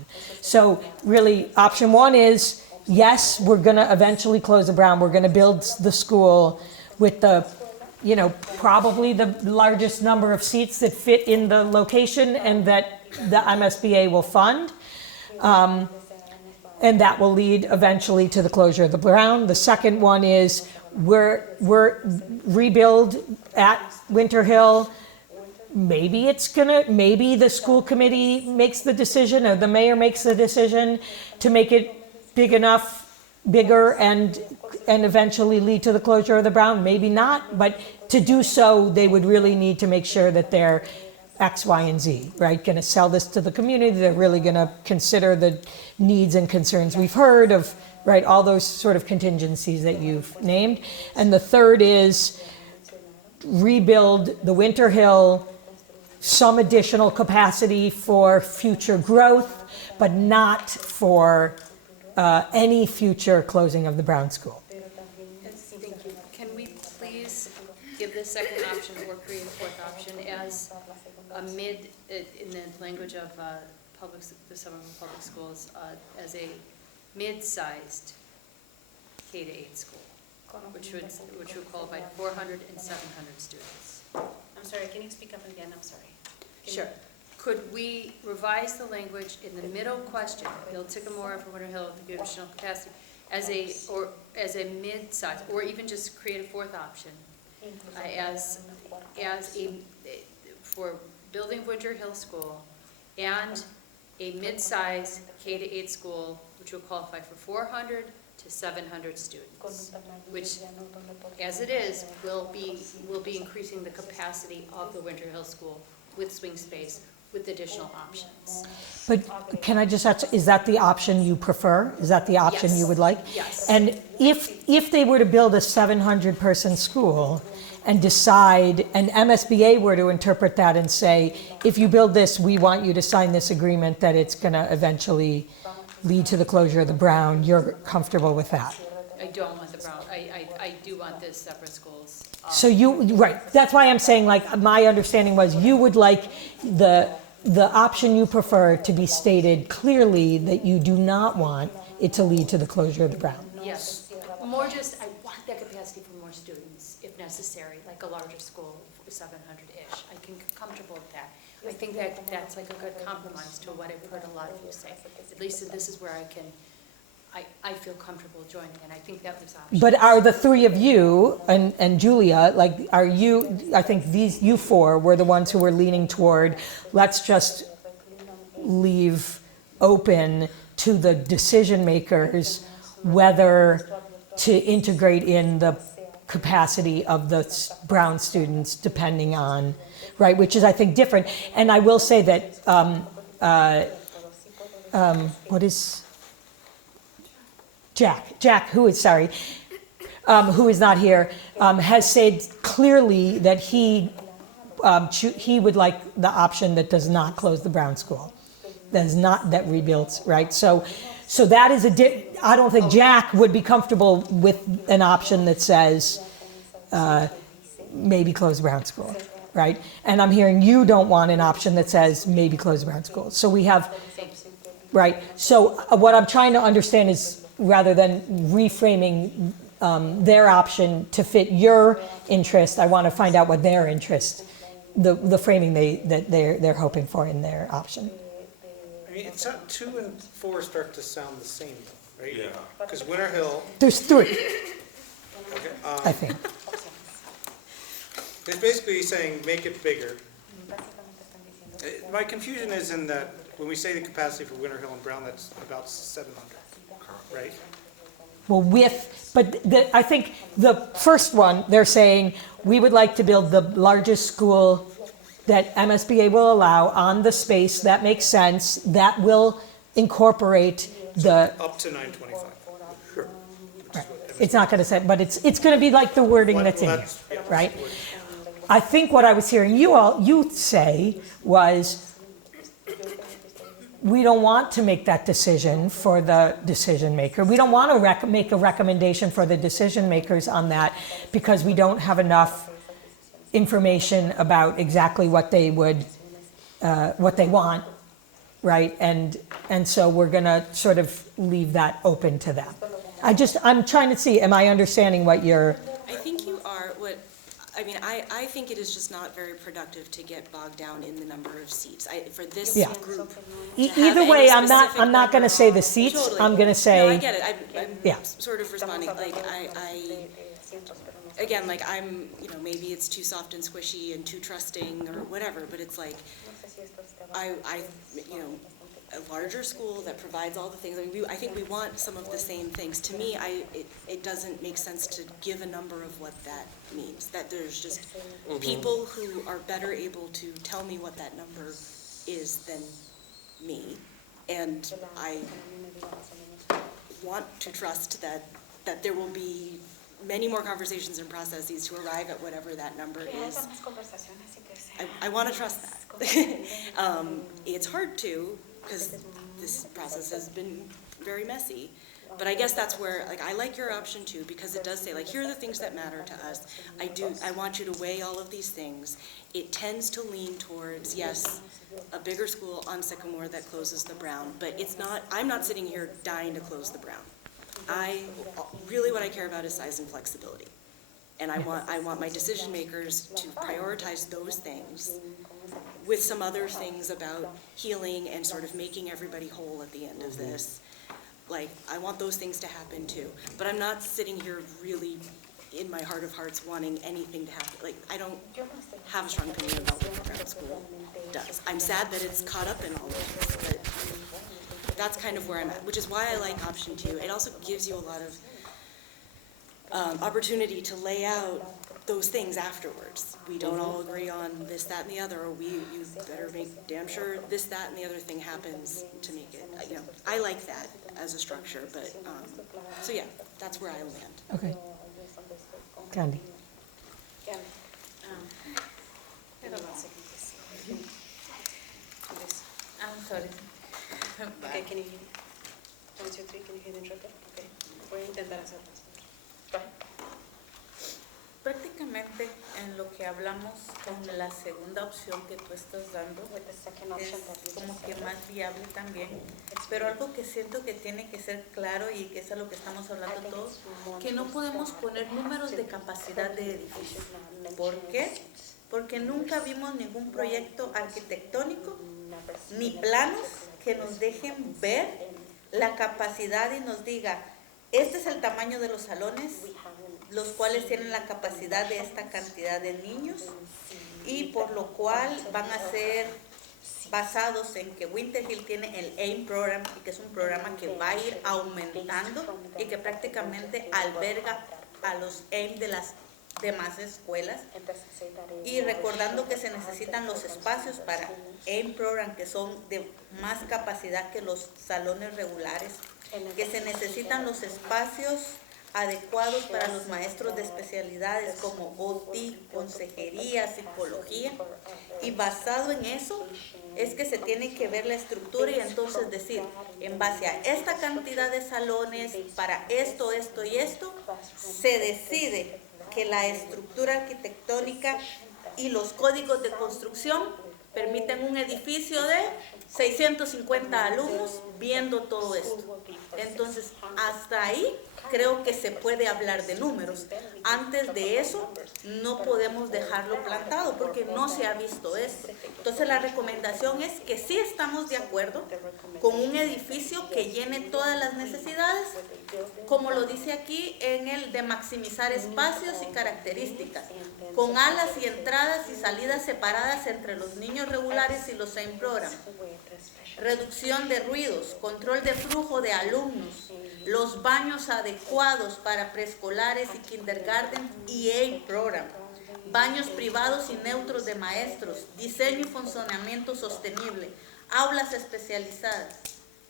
So really, option one is, yes, we're gonna eventually close the Brown. We're gonna build the school with the, probably the largest number of seats that fit in the location and that the MSBA will fund. And that will lead eventually to the closure of the Brown. The second one is we're rebuild at Winter Hill. Maybe the school committee makes the decision, or the mayor makes the decision to make it bigger and eventually lead to the closure of the Brown. Maybe not, but to do so, they would really need to make sure that they're X, Y, and Z, right? Going to sell this to the community. They're really going to consider the needs and concerns we've heard of, right? All those sort of contingencies that you've named. And the third is rebuild the Winter Hill, some additional capacity for future growth, but not for any future closing of the Brown School. Thank you. Can we please give the second option or create a fourth option as a mid, in the language of the Somerville Public Schools, as a mid-sized K-8 school, which would qualify 400 and 700 students. I'm sorry, can you speak up again? I'm sorry. Sure. Could we revise the language in the middle question, build Sycamore for Winter Hill with the additional capacity, as a mid-size, or even just create a fourth option, for building Winter Hill School and a mid-size K-8 school, which will qualify for 400 to 700 students, which, as it is, will be increasing the capacity of the Winter Hill School with swing space, with additional options. But can I just ask, is that the option you prefer? Is that the option you would like? Yes. And if they were to build a 700-person school and decide, and MSBA were to interpret that and say, if you build this, we want you to sign this agreement that it's going to eventually lead to the closure of the Brown, you're comfortable with that? I don't want the Brown, I do want this separate schools. So right, that's why I'm saying, like, my understanding was you would like the option you prefer to be stated clearly that you do not want it to lead to the closure of the Brown. Yes, more just, I want that capacity for more students if necessary, like a larger school, 700-ish. I can get comfortable with that. I think that's like a good compromise to what I've heard a lot of you say. At least this is where I feel comfortable joining, and I think that was optional. But are the three of you and Julia, like, are you, I think you four were the ones who were leaning toward, let's just leave open to the decision makers whether to integrate in the capacity of the Brown students depending on, right, which is, I think, different. And I will say that, what is, Jack, who is not here, has said clearly that he would like the option that does not close the Brown School, that rebuilds, right? So that is I don't think Jack would be comfortable with an option that says maybe close the Brown School, right? And I'm hearing you don't want an option that says maybe close the Brown School. So we have, right? So what I'm trying to understand is, rather than reframing their option to fit your interest, I want to find out what their interest, the framing that they're hoping for in their option. I mean, it's not 2 and 4 start to sound the same, though, right? Yeah. Because Winter Hill, There's 3, okay, I think. it's basically saying make it bigger. My confusion is in that when we say the capacity for Winter Hill and Brown, that's about 700, right? Well, I think the first one, they're saying, we would like to build the largest school that MSBA will allow on the space that makes sense, that will incorporate the, Up to 925. Sure. it's not going to say, but it's going to be like the wording that's in here, right? I think what I was hearing you say was, we don't want to make that decision for the decision maker. We don't want to make a recommendation for the decision makers on that because we don't have enough information about exactly what they would, what they want, right? And so we're going to sort of leave that open to them. I'm trying to see, am I understanding what you're? I think you are. I think it is just not very productive to get bogged down in the number of seats. For this Yeah. group. Either way, I'm not going to say the seats. Totally. I'm going to say. No, I get it. I'm Yeah. sort of responding. Again, I'm, maybe it's too soft and squishy and too trusting or whatever, but it's like, a larger school that provides all the things. I think we want some of the same things. To me, it doesn't make sense to give a number of what that means. That there's just people who are better able to tell me what that number is than me, and I want to trust that there will be many more conversations and processes to arrive at whatever that number is. I want to trust that. It's hard to, because this process has been very messy. But I guess that's where, I like your option too, because it does say, here are the things that matter to us. I want you to weigh all of these things. It tends to lean towards, yes, a bigger school on Sycamore that closes the Brown, but I'm not sitting here dying to close the Brown. Really what I care about is size and flexibility. And I want my decision makers to prioritize those things with some other things about healing and sort of making everybody whole at the end of this. Like, I want those things to happen too. But I'm not sitting here really, in my heart of hearts, wanting anything to happen. Like, I don't have a strong opinion about what the Brown School does. I'm sad that it's caught up in all of this, but that's kind of where I'm at, which is why I like option 2. It also gives you a lot of opportunity to lay out those things afterwards. We don't all agree on this, that, and the other, or you better make damn sure this, that, and the other thing happens to make it, you know, I like that as a structure, but, so yeah, that's where I land. Okay. Gandhi. I'm sorry. Okay, can you hear me? 1, 2, 3, can you hear the interpreter? Okay, voy a intentar hacerlo. Go ahead. Prácticamente en lo que hablamos con la segunda opción que tú estás dando es como que más viable también, pero algo que siento que tiene que ser claro y que es a lo que estamos hablando todos, que no podemos poner números de capacidad de edificio. ¿Por qué? Porque nunca vimos ningún proyecto arquitectónico ni planos que nos dejen ver la capacidad y nos diga, este es el tamaño de los salones, los cuales tienen la capacidad de esta cantidad de niños y por lo cual van a ser basados en que Winter Hill tiene el AIM Program y que es un programa que va a ir aumentando y que prácticamente alberga a los AIM de las demás escuelas y recordando que se necesitan los espacios para AIM Program que son de más capacidad que los salones regulares, que se necesitan los espacios adecuados para los maestros de especialidades como OT, consejería, psicología, y basado en eso es que se tiene que ver la estructura y entonces decir, en base a esta cantidad de salones, para esto, esto y esto, se decide que la estructura arquitectónica y los códigos de construcción permiten un edificio de 650 alumnos viendo todo esto. Entonces, hasta ahí creo que se puede hablar de números. Antes de eso, no podemos dejarlo plantado porque no se ha visto esto. Entonces, la recomendación es que sí estamos de acuerdo con un edificio que llene todas las necesidades, como lo dice aquí en el de maximizar espacios y características, con alas y entradas y salidas separadas entre los niños regulares y los AIM Program. Reducción de ruidos, control de flujo de alumnos, los baños adecuados para preescolares y kindergarten y AIM Program, baños privados y neutros de maestros, diseño y funcionamiento sostenible, aulas especializadas,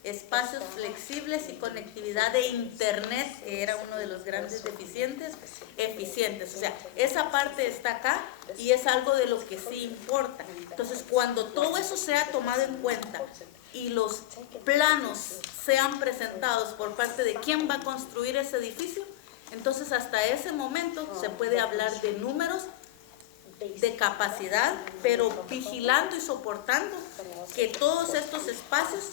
espacios flexibles y conectividad de internet, que era uno de los grandes deficientes, eficientes. O sea, esa parte está acá y es algo de lo que sí importa. Entonces, cuando todo eso sea tomado en cuenta y los planos sean presentados por parte de quién va a construir ese edificio, entonces hasta ese momento se puede hablar de números, de capacidad, pero vigilando y soportando que todos estos espacios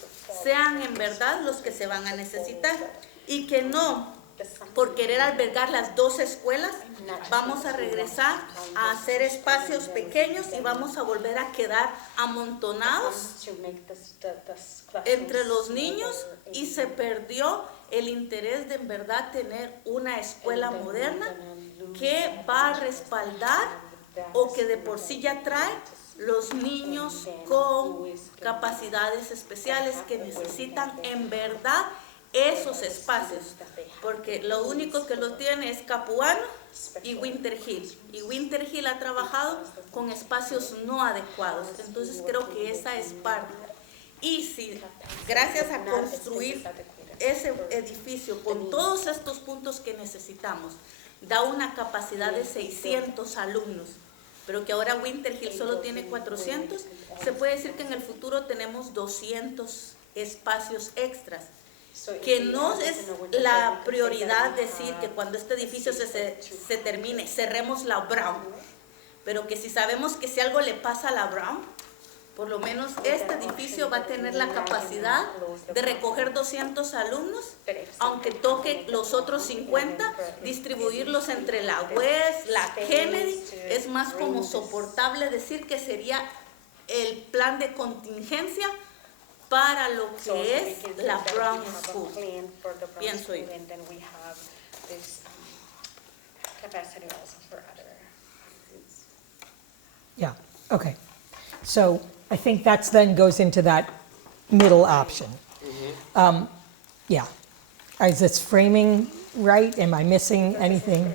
sean en verdad los que se van a necesitar y que no, por querer albergar las 2 escuelas, vamos a regresar a hacer espacios pequeños y vamos a volver a quedar amontonados entre los niños y se perdió el interés de en verdad tener una escuela moderna que va a respaldar o que de por sí ya trae los niños con capacidades especiales que necesitan en verdad esos espacios, porque lo único que lo tiene es Capuano y Winter Hill, y Winter Hill ha trabajado con espacios no adecuados. Entonces creo que esa es parte, y si gracias a construir ese edificio con todos estos puntos que necesitamos da una capacidad de 600 alumnos, pero que ahora Winter Hill solo tiene 400, se puede decir que en el futuro tenemos 200 espacios extras, que no es la prioridad decir que cuando este edificio se termine, cerremos la Brown, pero que si sabemos que si algo le pasa a la Brown, Por lo menos este edificio va a tener la capacidad de recoger 200 alumnos, aunque toque los otros 50, distribuirlos entre la West, la Kennedy. Es más como soportable decir que sería el plan de contingencia para lo que es la Brown School, pienso yo. Yeah, okay. So I think that's then goes into that middle option. Yeah. Is this framing right? Am I missing anything?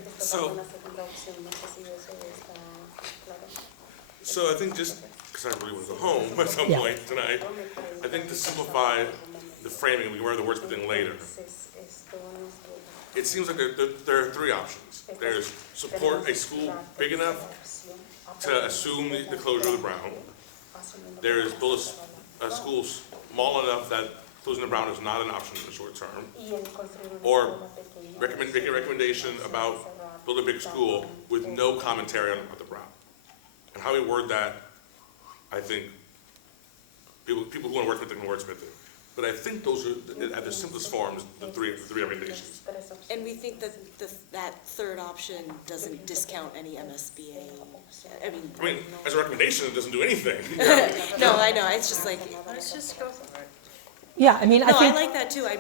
So I think just, because I really want to go home at some Yeah. point tonight, I think to simplify the framing, we can wear the words within later. It seems like there are three options. There's support a school big enough to assume the closure of the Brown. There's build a school small enough that closing the Brown is not an option in the short term. Or make a recommendation about build a big school with no commentary on the Brown. And how we word that, I think people who want to wordsmith it can wordsmith it. But I think those are, at their simplest forms, the three recommendations. And we think that that third option doesn't discount any MSBA. I mean, As a recommendation, it doesn't do anything. no, I know, it's just like, Let's just go for it. Yeah, I mean, I no, I think, like that too, I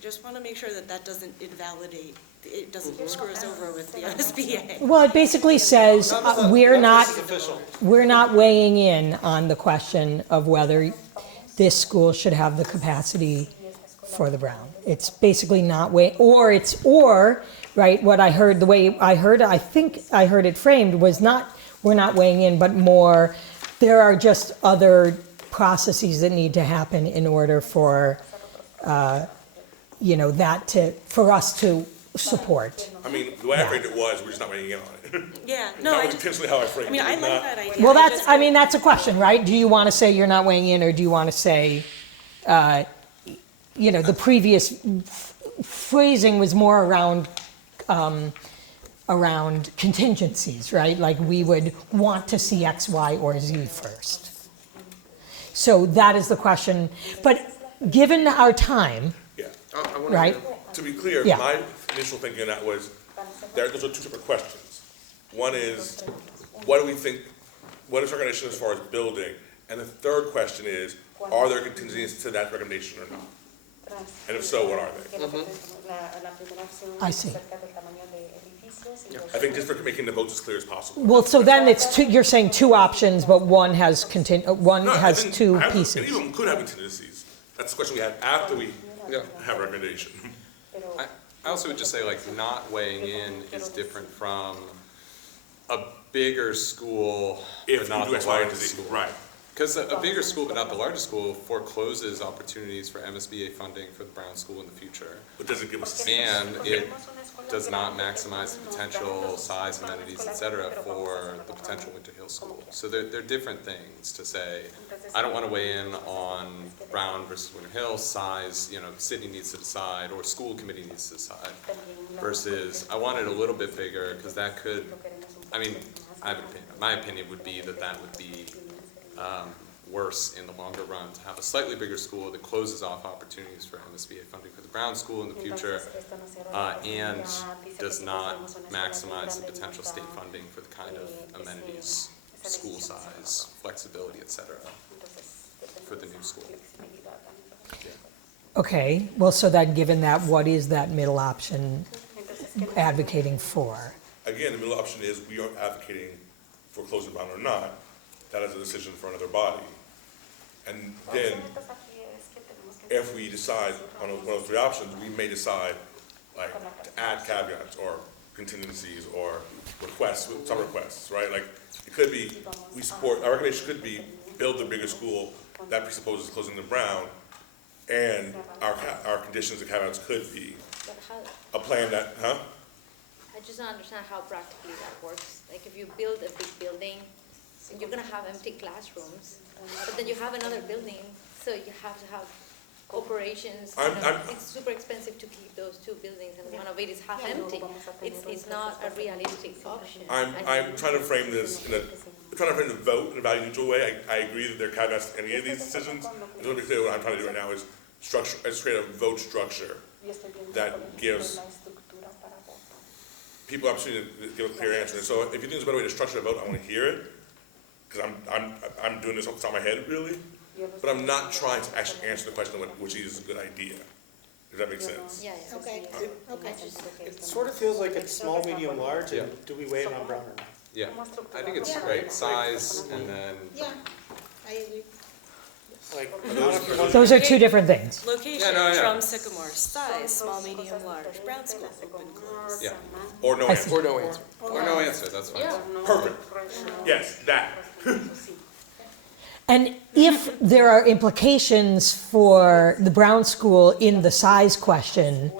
just want to make sure that doesn't invalidate, it doesn't screw us over with the MSBA. well, it basically says we're not weighing in on the question of whether this school should have the capacity for the Brown. It's basically not right, what I heard, the way I heard, I think I heard it framed was not, we're not weighing in, but more, there are just other processes that need to happen in order for, for us to support. I mean, the way I framed it was, we're just not weighing in on it. Yeah, no, That I was just, intentionally how I framed I mean, it. I Not- like that idea. Well, I just- that's a question, right? Do you want to say you're not weighing in, or do you want to say, the previous phrasing was more around contingencies, right? Like we would want to see X, Y, or Z first. So that is the question. But given our time, Yeah, I want right? to be clear, Yeah. my initial thinking on that was, those are two separate questions. One is, what do we think, what is our recommendation as far as building? And the third question is, are there contingencies to that recommendation or not? And if so, what are they? I see. I think just for making the votes as clear as possible. Well, so then it's two, you're saying two options, but one has one No, I has think two I have- pieces. And even could have contingencies. That's the question we had after we have a recommendation. I also would just say, like, not weighing in is different from a bigger school, If but you not do the X, Y, and largest Z, school. right. Because a bigger school, but not the largest school, forecloses opportunities for MSBA funding for the Brown School in the future. But doesn't give us. And it does not maximize the potential size, amenities, et cetera, for the potential Winter Hill School. So they're different things to say. I don't want to weigh in on Brown versus Winter Hill size, the city needs to decide, or school committee needs to decide, versus I want it a little bit bigger, because that could, I have an opinion. My opinion would be that would be worse in the longer run, to have a slightly bigger school that closes off opportunities for MSBA funding for the Brown School in the future, and does not maximize the potential state funding for the kind of amenities, school size, flexibility, et cetera, for the new school. Okay, well, so then given that, what is that middle option advocating for? Again, the middle option is we aren't advocating for closing the Brown or not. That is a decision for another body. And then, if we decide on one of those three options, we may decide, like, to add caveats or contingencies or requests, some requests, right? Like, it could be, our recommendation could be build the bigger school, that presupposes closing the Brown, and our conditions and caveats could be a plan that, I just don't understand how practically that works. Like if you build a big building, you're gonna have empty classrooms, but then you have another building, so you have to have operations. It's super expensive to keep those two buildings, and one of it is half empty. It's not a realistic option. I'm trying to frame this in a trying to frame the vote in a value neutral way. I agree that there are caveats to any of these decisions. I just want to be clear, what I'm trying to do right now is structure, I just create a vote structure that gives people opportunity to give a clear answer. And so if you think there's a better way to structure a vote, I want to hear it, because I'm doing this off the top of my head, really. But I'm not trying to actually answer the question of which is a good idea. Does that make sense? Yeah, Okay, okay. It sort of feels like it's small, medium, large, and do we weigh it on brown or not? Yeah, I think it's Yeah. right, size, and then, Yeah, I agree. Like, Those are two different things. Location, Yeah, no, yeah. from Sycamore, size, small, medium, large, Brown School, open, closed. yeah, Or no I answer. Or no answer. or no answer, that's fine. Perfect. Yes, that. And if there are implications for the Brown School in the size question,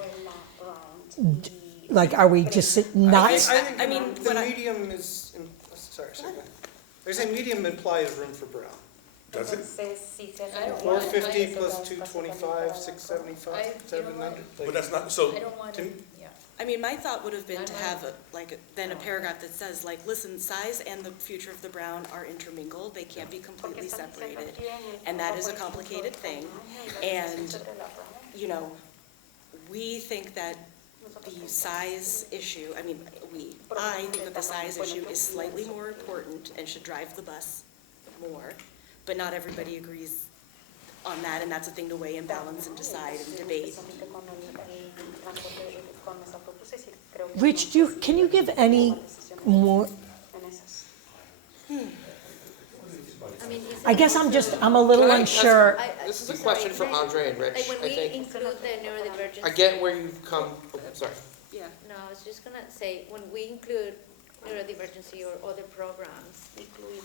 like, are we just not? I mean, the what I- medium is, sorry, go ahead. They're saying medium implies room for brown. Does it? 450 plus 225, 675, 700. But that's not, so, I don't want to, yeah. I mean, my thought would have been to have then a paragraph that says, like, listen, size and the future of the Brown are intermingled, they can't be completely separated, and that is a complicated thing, and, you know, we think that the size issue, I think that the size issue is slightly more important and should drive the bus more, but not everybody agrees on that, and that's a thing to weigh and balance and decide and debate. Rich, can you give any more? I mean, I guess I'm a little Can I ask- unsure. This is a question for Andre and Rich, Like when I we think. include the neurodivergence. I get where you've come, oh, sorry. Yeah. No, I was just gonna say, when we include neurodivergency or other programs,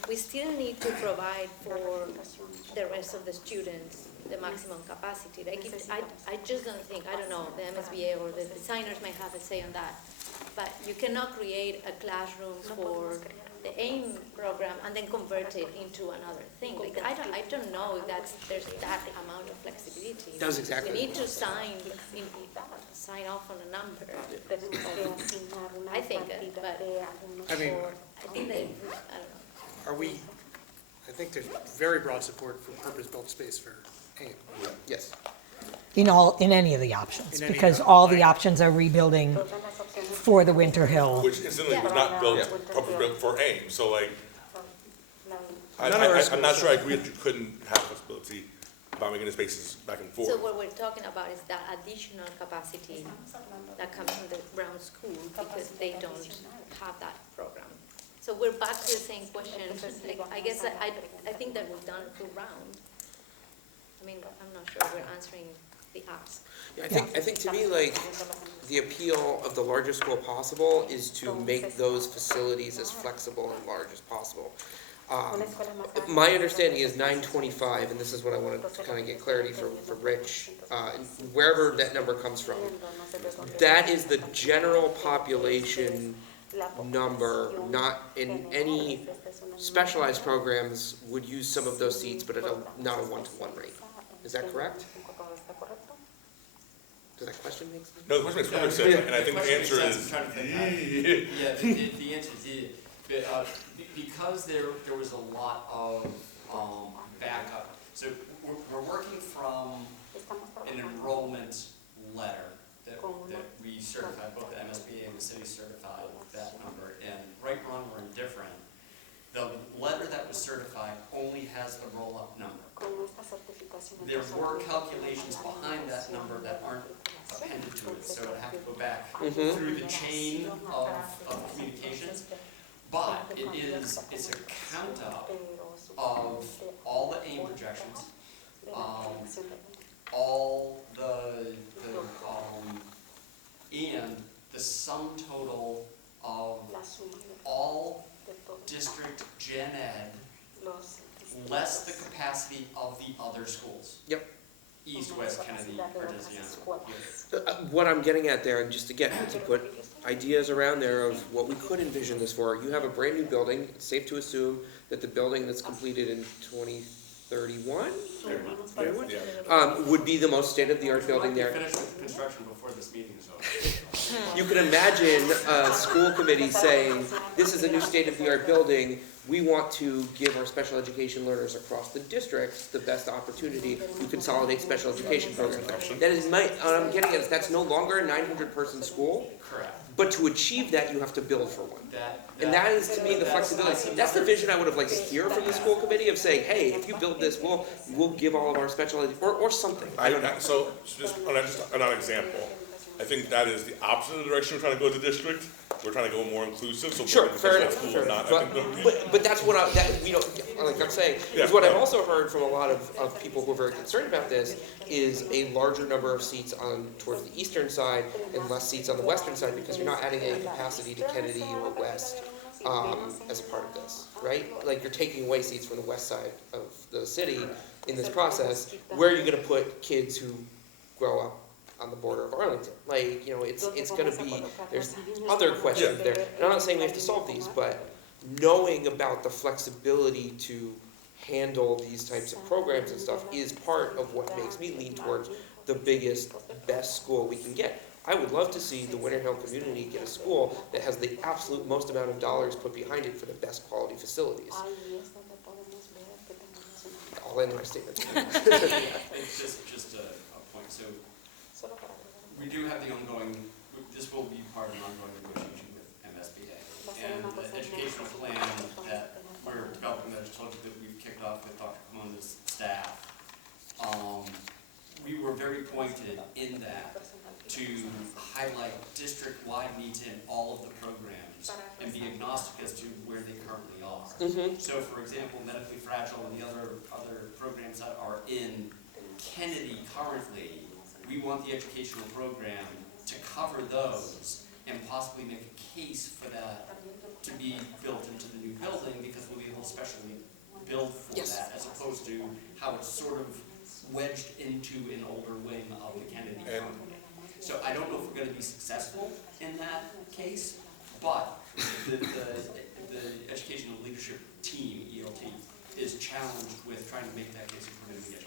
we still need to provide for the rest of the students the maximum capacity. Like, I just don't think, I don't know, the MSBA or the designers might have a say on that, but you cannot create a classroom for the AIM program and then convert it into another thing. Like, I don't know if there's that amount of flexibility. That was exactly We it. need to sign off on a number. I think, but I mean, I think that, I don't know. I think there's very broad support for purpose-built space for AIM. Yes. In any of the options, In any because of- all the options are rebuilding for the Winter Hill. which incidentally was not built, properly built for AIM, so like, None of our I'm not schools sure I agree that you couldn't have flexibility about making the spaces back and forth. So what we're talking about is that additional capacity that comes from the Brown School because they don't have that program. So we're back to the same question. Like, I guess I think that we've done two rounds. I mean, I'm not sure we're answering the ask. I think to me, like, the appeal of the largest school possible is to make those facilities as flexible and large as possible. My understanding is 925, and this is what I wanted to kind of get clarity for Rich, wherever that number comes from. That is the general population number, not in any specialized programs would use some of those seats, but at not a one-to-one rate. Is that correct? Does that question make sense? No, the question makes perfect sense, and I think the Question answer makes is, sense. I'm trying to think back. Yeah, the answer is, because there was a lot of backup. So we're working from an enrollment letter that we certified, both the MSBA and the city certified that number. And right, wrong, or indifferent, the letter that was certified only has the roll-up number. There were calculations behind that number that aren't appended to it, so I'd have to go back through the chain of communications. But it's a count up of all the AIM projections, all and the sum total of all district gen ed less the capacity of the other schools. Yep. East, West, Kennedy, Cartesiana. What I'm getting at there, and just again, to put ideas around there of what we could envision this for, you have a brand new building, it's safe to assume that the building that's completed in 2031? Would be the most state-of-the-art building there. Finish with the construction before this meeting is over. You can imagine a school committee saying, this is a new state-of-the-art building, we want to give our special education learners across the districts the best opportunity to consolidate special education programs. That is what I'm getting at is that's no longer a 900-person school. Correct. But to achieve that, you have to build for one. And that is, to me, the that's- flexibility. That's the vision I would have liked to hear from the school committee of saying, hey, if you build this, we'll give all of our special ed, or something. So, just another example, I think that is the opposite of the direction we're trying to go with the district. We're trying to go more inclusive, so. Sure, fair enough, schools fair not- enough. I think But that's what like I'm saying, Yeah, is what I've no. also heard from a lot of people who are very concerned about this is a larger number of seats towards the eastern side and less seats on the western side, because you're not adding any capacity to Kennedy or West, as a part of this, right? Like, you're taking away seats from the west side of the city in this process. Where are you gonna put kids who grow up on the border of Arlington? Like, it's gonna be, there's other questions there. And I'm not saying we have to solve these, but knowing about the flexibility to handle these types of programs and stuff is part of what makes me lean towards the biggest, best school we can get. I would love to see the Winter Hill community get a school that has the absolute most amount of dollars put behind it for the best quality facilities. I'll end my statement. It's just a point, so we do have the ongoing, this will be part of an ongoing negotiation with MSBA. And the educational plan that we're developing, that I just told you that we've kicked off with Dr. Kamona's staff, we were very pointed in that to highlight district-wide needs in all of the programs and be agnostic as to where they currently are. So, for example, medically fragile and the other programs that are in Kennedy currently, we want the educational program to cover those and possibly make a case for that to be built into the new building, because we'll be able to specially build for that, as opposed to how it's sort of wedged into an older wing of the Kennedy program. So I don't know if we're going to be successful in that case, but the educational leadership team, ELT, is challenged with trying to make that case in community education.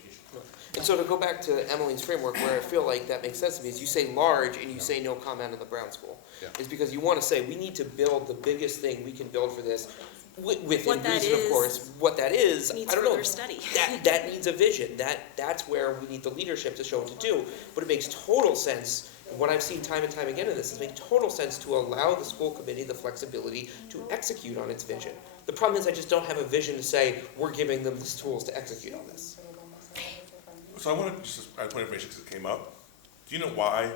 And so to go back to Emmeline's framework, where I feel like that makes sense to me, is you say large and you say no comment on the Brown School. Yeah. Is because you want to say, we need to build the biggest thing we can build for this, within What that reason, of is course. What that is, needs I don't know. further study. That needs a vision. That's where we need the leadership to show what to do. But it makes total sense, and what I've seen time and time again in this, it makes total sense to allow the school committee the flexibility to execute on its vision. The problem is I just don't have a vision to say, we're giving them the tools to execute on this. So I want to just add a point of information because it came up. Do you know why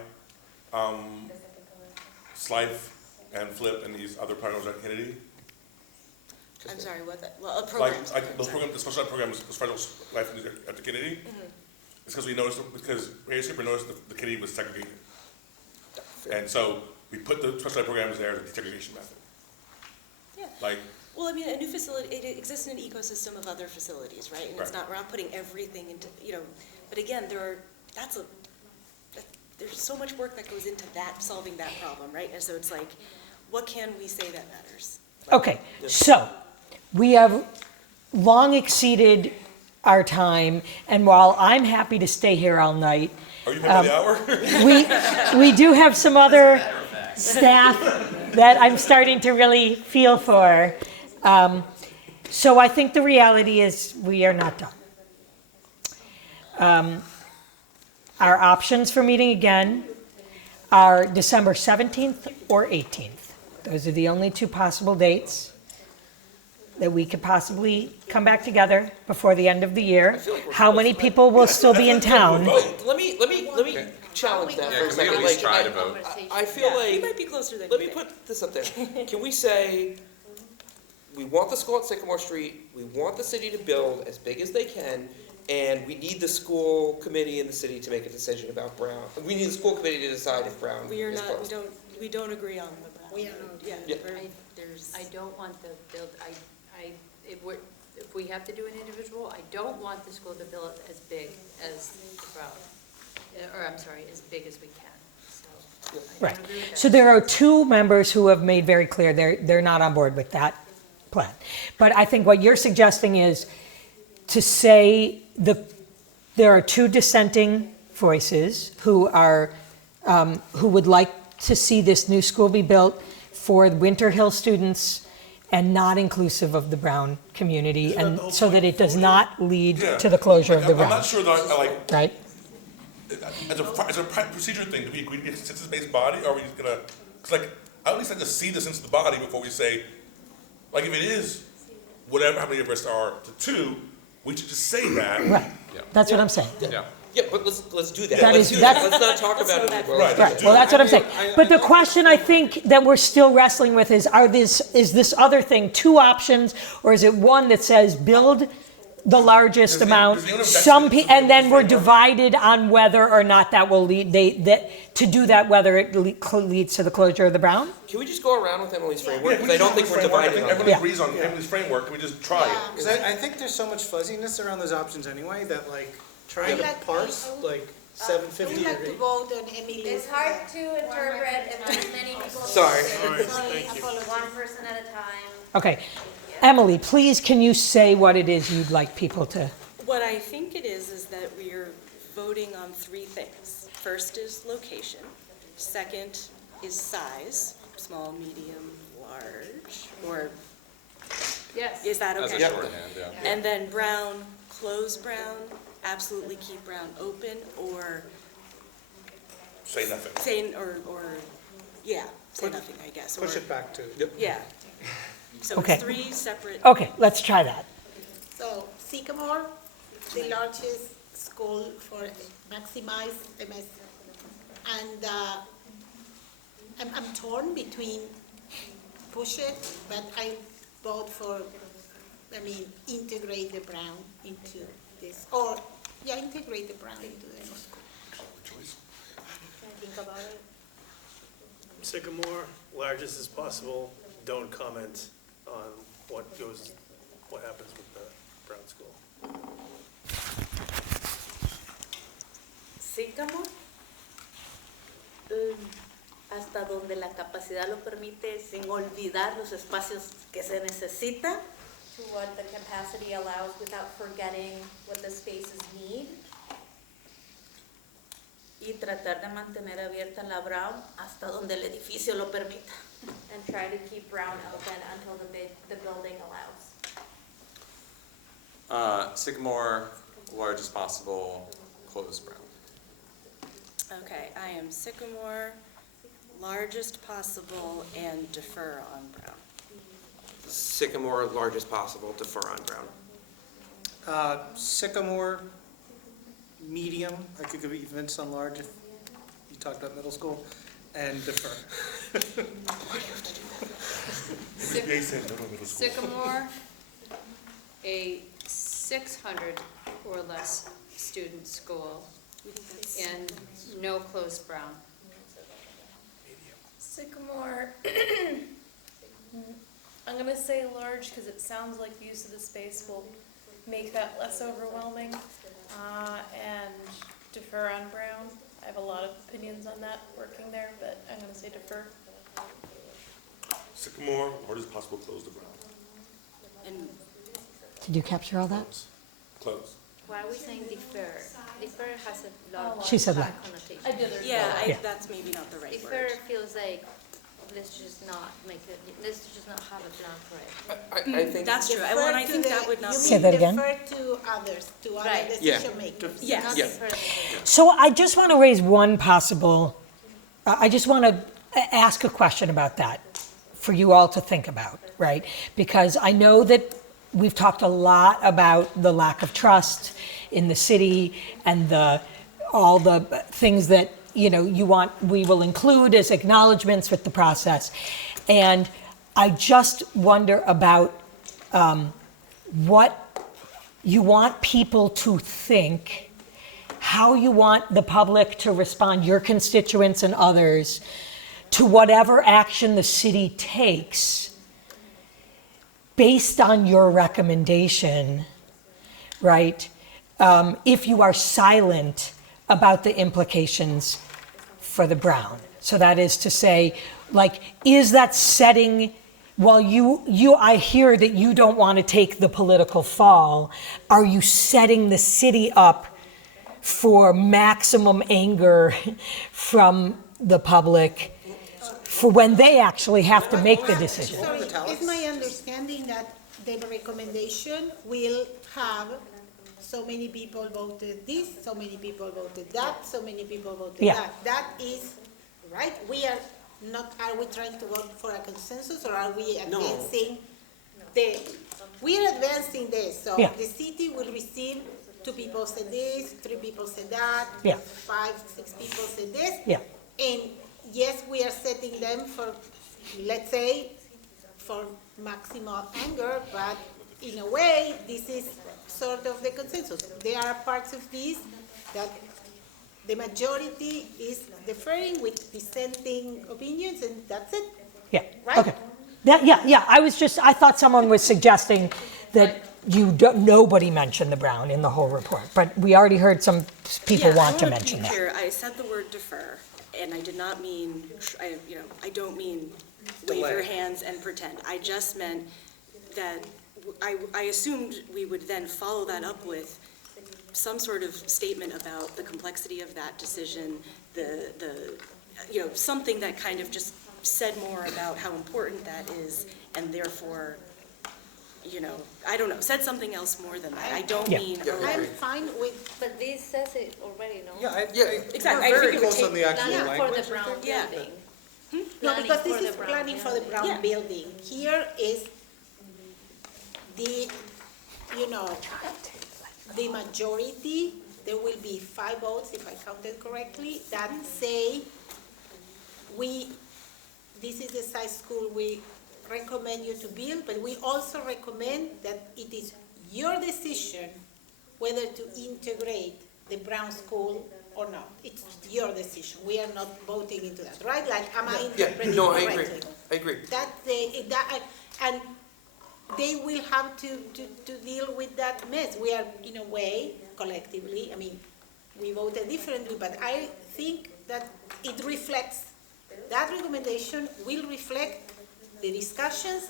Slife and Flip and these other programs are at Kennedy? I'm sorry, what, well, a program. Like those programs, the special ed programs, the Federal Life at the Kennedy? It's because we noticed, because Ray Super noticed the Kennedy was segregated. And so we put the special ed programs there as a desegregation method. Yeah. Like, Well, I mean, a new facility, it exists in an ecosystem of other facilities, right? And it's Right. not, we're not putting everything into, but again, there's so much work that goes into that, solving that problem, right? And so it's like, what can we say that matters? Okay, so we have long exceeded our time, and while I'm happy to stay here all night, are you by the hour? we do have some other staff that I'm starting to really feel for. So I think the reality is we are not done. Our options for meeting again are December 17th or 18th. Those are the only two possible dates that we could possibly come back together before the end of the year. How many people will still be in town? Let me challenge that for a Yeah, can we second. at least Like, try to vote? I feel We like, might be closer than let you me think. put this up there. Can we say, we want the school at Sycamore Street, we want the city to build as big as they can, and we need the school committee in the city to make a decision about Brown. We need the school committee to decide if Brown We are is not, closed. we don't agree on the Brown. We are not. Yeah, Yeah. there's. I don't want the build, if we have to do an individual, I don't want the school to build as big as the Brown, or I'm sorry, as big as we can, so. I Right. don't agree with that. So there are two members who have made very clear they're not on board with that plan. But I think what you're suggesting is to say there are two dissenting voices who would like to see this new school be built for Winter Hill students and not inclusive of the Brown community, Isn't that the and whole so that point? it does not lead Yeah. to the closure of the I'm Brown, not sure that, like, right? as a procedure thing, do we agree to be a consensus-based body, or are we just gonna, cause like, I at least like to see the sense of the body before we say, like, if it is whatever, how many of us are to 2, we should just say that. Right, that's what I'm saying. Yeah. Yeah, but let's do that. That Let's is- do that. that's- Let's not talk about it. Right. Right, well, that's what I'm saying. But the question I think that we're still wrestling with is, is this other thing 2 options, or is it one that says build the largest Does the- amount, does anyone object to and then we're framework? divided on whether or not that will lead, to do that, whether it leads to the closure of the Brown? Can we just go around with Emily's Yeah, framework? we Because I don't just think have we're a framework. I divided think on everyone that. agrees on Emily's framework, can we just try it? Because I think there's so much fuzziness around those options anyway, that like, trying to parse, like, I 750 would like to or vote on Emily's. It's hard to interpret if there's many people. Sorry. Thank you. One person at a time. Okay. Emily, please, can you say what it is you'd like people to? What I think it is that we are voting on 3 things. First is location, second is size, small, medium, large, or Yes. is that As a okay? shorthand, yeah. And then Brown, close Brown, absolutely keep Brown open, or Say nothing. say, yeah, say nothing, I guess. push or- it back to. Yeah. So Okay. it's 3 separate. Okay, let's try that. So Sycamore, the largest school for maximize MS. And I'm torn between push it, but I vote for, integrate the Brown into this, or, integrate the Brown into the new school. Can I think about it? Sycamore, largest as possible, don't comment on what happens with the Brown School. Sycamore, hasta donde la capacidad lo permite, sin olvidar los espacios que se necesitan. To what the capacity allows without forgetting what the spaces need. Y tratar de mantener abierta la Brown hasta donde el edificio lo permita. And try to keep Brown open until the building allows. Sycamore, large as possible, close Brown. Okay, I am Sycamore, largest possible, and defer on Brown. Sycamore, largest possible, defer on Brown. Sycamore, medium, I could give Vince on large if you talked about middle school, and defer. They said no to middle school. Sycamore, a 600 or less student school, and no closed Brown. Sycamore, I'm gonna say large because it sounds like use of the space will make that less overwhelming. And defer on Brown. I have a lot of opinions on that working there, but I'm gonna say defer. Sycamore, large as possible, close the Brown. And Did you capture all that? Close. Why are we saying defer? Defer has a lot of She said bad that. connotation. I did. yeah, Yeah. that's maybe not the right Defer word. feels like, let's just not make it, let's just not have a plan for it. I think. That's true, and Defer I to think the- that would not you be. Say mean that again? Defer to others, to other Right. Yeah. decision makers. Yes. Not Yeah. defer. So I just want to raise one possible, I just want to ask a question about that for you all to think about, right? Because I know that we've talked a lot about the lack of trust in the city and all the things that, we will include as acknowledgements with the process. And I just wonder about what you want people to think, how you want the public to respond, your constituents and others, to whatever action the city takes based on your recommendation, right? If you are silent about the implications for the Brown. So that is to say, is that setting, while I hear that you don't want to take the political fall, are you setting the city up for maximum anger from the public for when they actually have to make the decision. Sorry, it's my understanding that the recommendation will have so many people voted this, so many people voted that, so many people voted Yeah. that. That is, right? We are not, are we trying to vote for a consensus or are we advancing the, we are advancing this. So Yeah. the city will receive 2 people said this, 3 people said that, Yeah. 5, 6 people said this. Yeah. And yes, we are setting them for, let's say, for maximal anger, but in a way, this is sort of the consensus. There are parts of this that the majority is deferring with dissenting opinions, and that's it. Yeah, Right? okay. Yeah, I thought someone was suggesting that nobody mentioned the Brown in the whole report, but we already heard some people want to mention Yeah, I that. want to be clear, I said the word defer, and I did not mean, I don't mean wave your hands and pretend. I just meant that I assumed we would then follow that up with some sort of statement about the complexity of that decision, something that kind of just said more about how important that is, and therefore, I don't know, said something else more than that. I don't Yeah. mean. I'm fine with, But this says it already, no? Exactly. I We're very think it would close on the actual Planning for language. the Brown Yeah. building. no, Planning because for this the is Brown planning for the building. Brown Yeah. building. Here is the, the majority, there will be 5 votes, if I counted correctly, that say this is the size school we recommend you to build, but we also recommend that it is your decision whether to integrate the Brown School or not. It's your decision. We are not voting into that, right? Like, am I interpreting No, I correctly? agree. And they will have to deal with that mess. We are, in a way, collectively, we voted differently, but I think that it reflects, that recommendation will reflect the discussions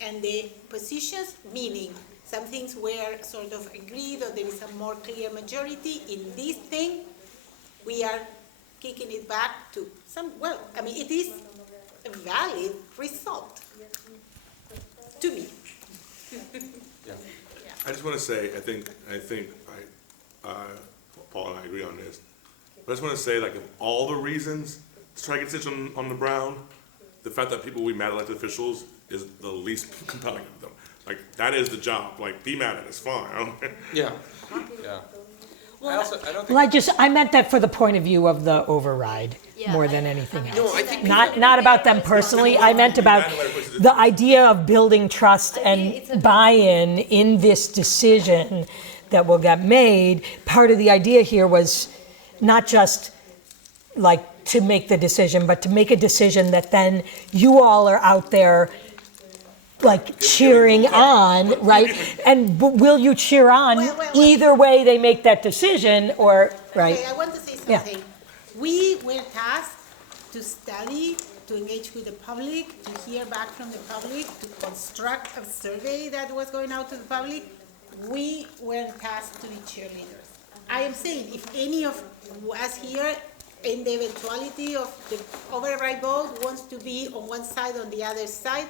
and the positions, meaning some things were sort of agreed or there is a more clear majority. In this thing, we are kicking it back to it is a valid result to me. I just want to say, I think Paul and I agree on this. But I just want to say, of all the reasons to try to get decision on the Brown, the fact that people will be mad at elected officials is the least compelling of them. That is the job. Be mad at us, fine. I don't care. Yeah. Yeah. I don't think. Well, I meant that for the point of view of the override, Yeah, more than anything else. No, I think Not about them personally, I meant about the idea of building trust and buy-in in this decision that will get made. Part of the idea here was not just to make the decision, but to make a decision that then you all are out there cheering on, right? And will you cheer on Well. either way they make that decision, or, right? Okay, I want to say Yeah. something. We were tasked to study, to engage with the public, to hear back from the public, to construct a survey that was going out to the public. We were tasked to be cheerleaders. I am saying, if any of us here, in the eventuality of the override vote, wants to be on one side, on the other side,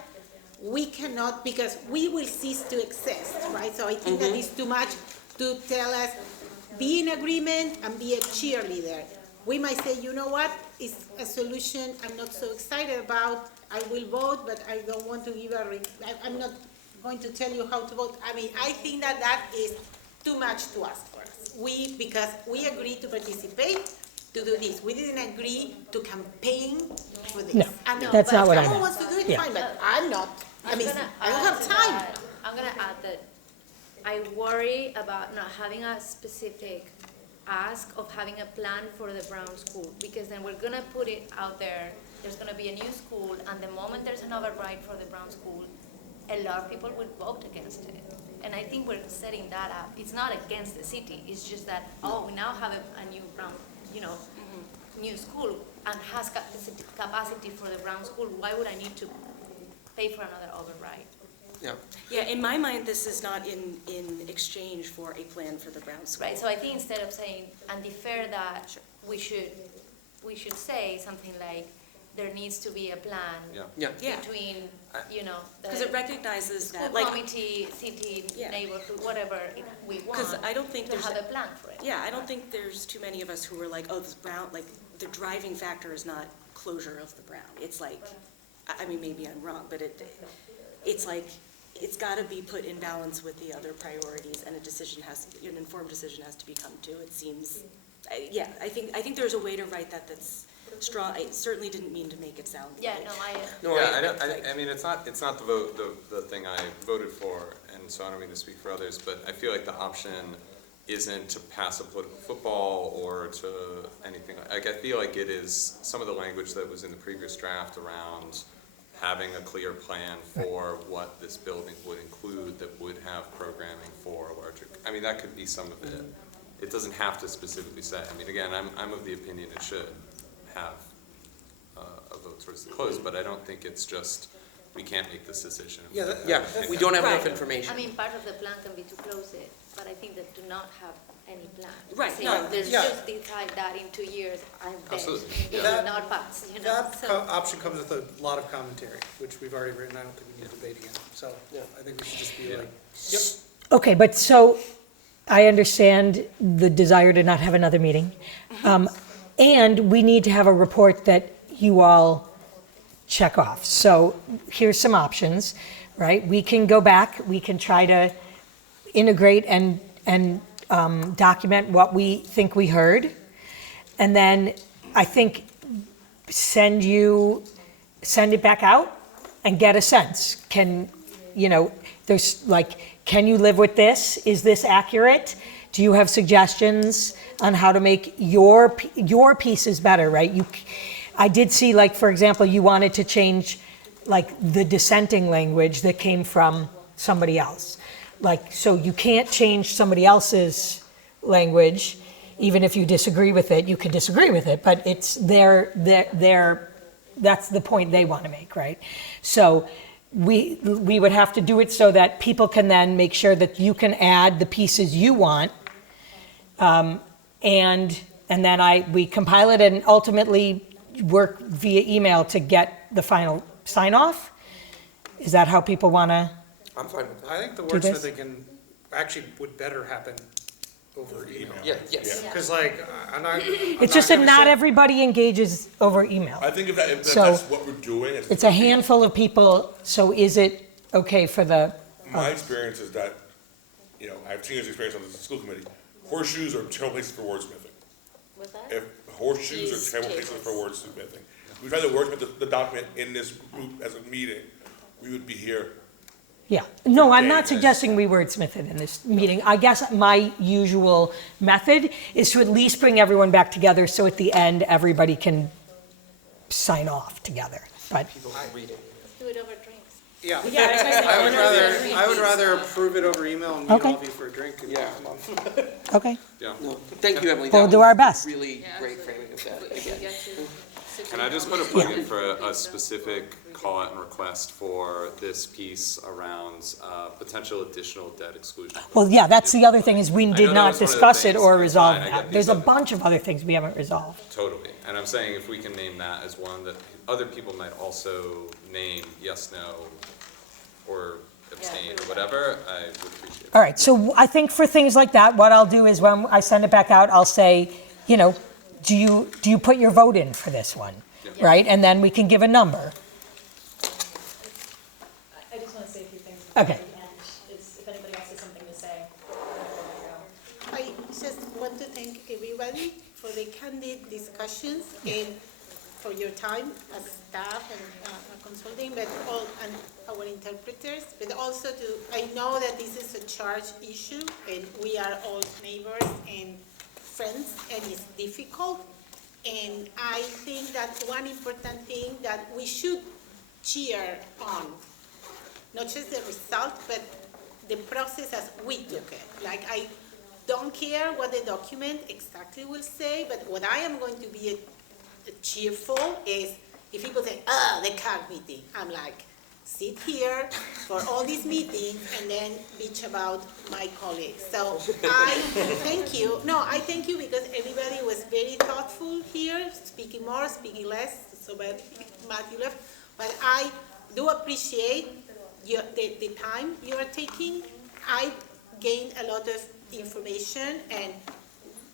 we cannot, because we will cease to exist, right? So I think that is too much to tell us, be in agreement and be a cheerleader. We might say, you know what, it's a solution I'm not so excited about, I will vote, but I don't want to give I'm not going to tell you how to vote. I think that is too much to ask for us. Because we agreed to participate, to do this. We didn't agree to campaign for this. No, that's not what I Someone meant. wants to do it, Yeah. fine, but I'm not. I don't have time. I'm gonna add that I worry about not having a specific ask of having a plan for the Brown School, because then we're gonna put it out there, there's gonna be a new school, and the moment there's an override for the Brown School, a lot of people would vote against it. And I think we're setting that up. It's not against the city, it's just that, we now have a new Brown, new school, and has capacity for the Brown School, why would I need to pay for another override? Yeah, in my mind, this is not in exchange for a plan for the Brown School. Right, so I think instead of saying, and defer that, we should say something like, there needs to be a plan Yeah. Yeah. between, you know, the Because it recognizes school that, like, committee, city, Yeah. neighborhood, whatever we want, because I don't think to there's, have a plan for it. yeah, I don't think there's too many of us who are like, oh, this Brown, like, the driving factor is not closure of the Brown. It's like, I mean, maybe I'm wrong, but it's like, it's gotta be put in balance with the other priorities, and an informed decision has to be come to. It seems, yeah, I think there's a way to write that that's strong. I certainly didn't mean to make it sound Yeah, like. no, Yeah, I mean, it's not the vote, the thing I voted for, and so I don't mean to speak for others, but I feel like the option isn't to pass a political football or to anything. Like, I feel like it is some of the language that was in the previous draft around having a clear plan for what this building would include that would have programming for a larger, I mean, that could be some of it. It doesn't have to specifically say, I mean, again, I'm of the opinion it should have a vote towards the close, but I don't think it's just, we can't make this decision. Yeah, we don't have enough Right. information. I mean, part of the plan can be to close it, but I think that do not have any plan. Right, Say, no, there's yeah. just decide that in 2 years, I'm dead. Absolutely, It yeah. will not pass, you know, That so. option comes with a lot of commentary, which we've already written. I don't think we need to debate again. So I think we should just be like, yep. Okay, but so I understand the desire to not have another meeting. And we need to have a report that you all check off. So here's some options, right? We can go back, we can try to integrate and document what we think we heard. And then I think send it back out and get a sense. Can, you know, there's like, can you live with this? Is this accurate? Do you have suggestions on how to make your pieces better, right? I did see, like, for example, you wanted to change, like, the dissenting language that came from somebody else. Like, so you can't change somebody else's language, even if you disagree with it. You can disagree with it, but it's that's the point they want to make, right? So we would have to do it so that people can then make sure that you can add the pieces you want, and then we compile it and ultimately work via email to get the final sign off. Is that how people want to? I'm fine with that. I think the Do this? wordsmithing would better happen over email. Yeah, yes. Because like, I'm not. It's just that not everybody engages over email. I think if So, that's what we're doing. It's a handful of people, so is it okay for the? My experience is that, you know, I have 10 years' experience on the school committee. Horseshoes are terrible places for wordsmithing. What's that? If horseshoes are terrible places for wordsmithing. We tried to wordsmith the document in this group as a meeting, we would be here. Yeah, no, I'm not suggesting we wordsmith it in this meeting. I guess my usual method is to at least bring everyone back together, so at the end, everybody can sign off together, but. People can read it. Let's do it over drinks. Yeah. Yeah, I was gonna say, I would rather approve it over email and meet Okay. all of you for a drink. And Yeah. Okay, Yeah. No, thank you, Emily. We'll That do was our best. Really great framing of that, again. Can I just put a plug in for a specific call out and request for this piece around potential additional debt exclusion? well, yeah, that's the other thing, is we know did that not was one of the discuss it things, or that's resolve fine, I get that. these There's a other- bunch of other things we haven't resolved. Totally, and I'm saying if we can name that as one that other people might also name yes, no, or abstain, or whatever, I would appreciate it. All right, so I think for things like that, what I'll do is when I send it back out, I'll say, you know, do you put your vote in for this one? Yeah. Right, and then we can give a number. I just want to say a few things. Okay. And if anybody else has something to say. I just want to thank everybody for the candid discussions and for your time as staff and consulting, but and our interpreters, but also I know that this is a charged issue and we are all neighbors and friends and it's difficult. And I think that one important thing that we should cheer on, not just the result, but the process as we took it. Like, I don't care what the document exactly will say, but what I am going to be cheerful is if people say, the CAG meeting. I'm like, sit here for all these meetings and then bitch about my colleagues. So I thank you. No, I thank you because everybody was very thoughtful here, speaking more, speaking less. so bad Matthew left. But I do appreciate the time you are taking. I gained a lot of information, and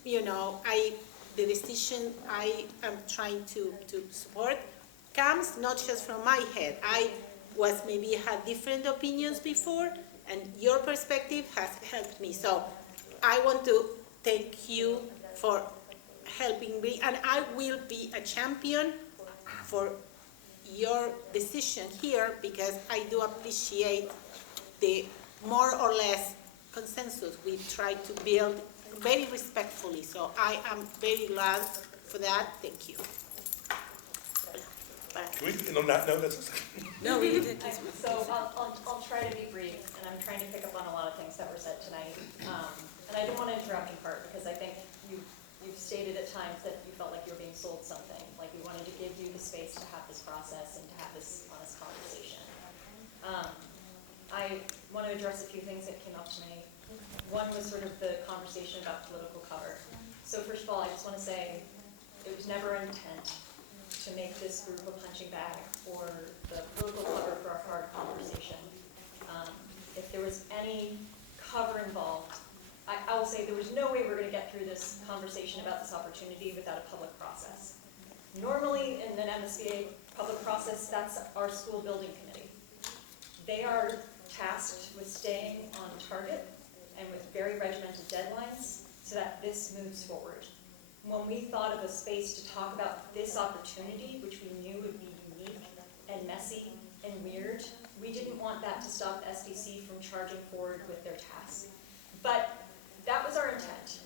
the decision I am trying to support comes not just from my head. I maybe had different opinions before, and your perspective has helped me. So I want to thank you for helping me, and I will be a champion for your decision here, because I do appreciate the more or less consensus we try to build very respectfully. So I am very glad for that. Thank you. Can we, on that note, that's. No, we did. So I'll try to be brief, and I'm trying to pick up on a lot of things that were said tonight. And I don't want to interrupt in part, because I think you've stated at times that you felt like you were being sold something, like we wanted to give you the space to have this process and to have this honest conversation. I want to address a few things that came up tonight. One was sort of the conversation about political cover. So first of all, I just want to say it was never our intent to make this group a punching bag or the political cover for a hard conversation. If there was any cover involved, I will say there was no way we're going to get through this conversation about this opportunity without a public process. Normally in an MSBA public process, that's our school building committee. They are tasked with staying on target and with very regimented deadlines so that this moves forward. When we thought of a space to talk about this opportunity, which we knew would be unique and messy and weird, we didn't want that to stop SBC from charging forward with their task. But that was our intent.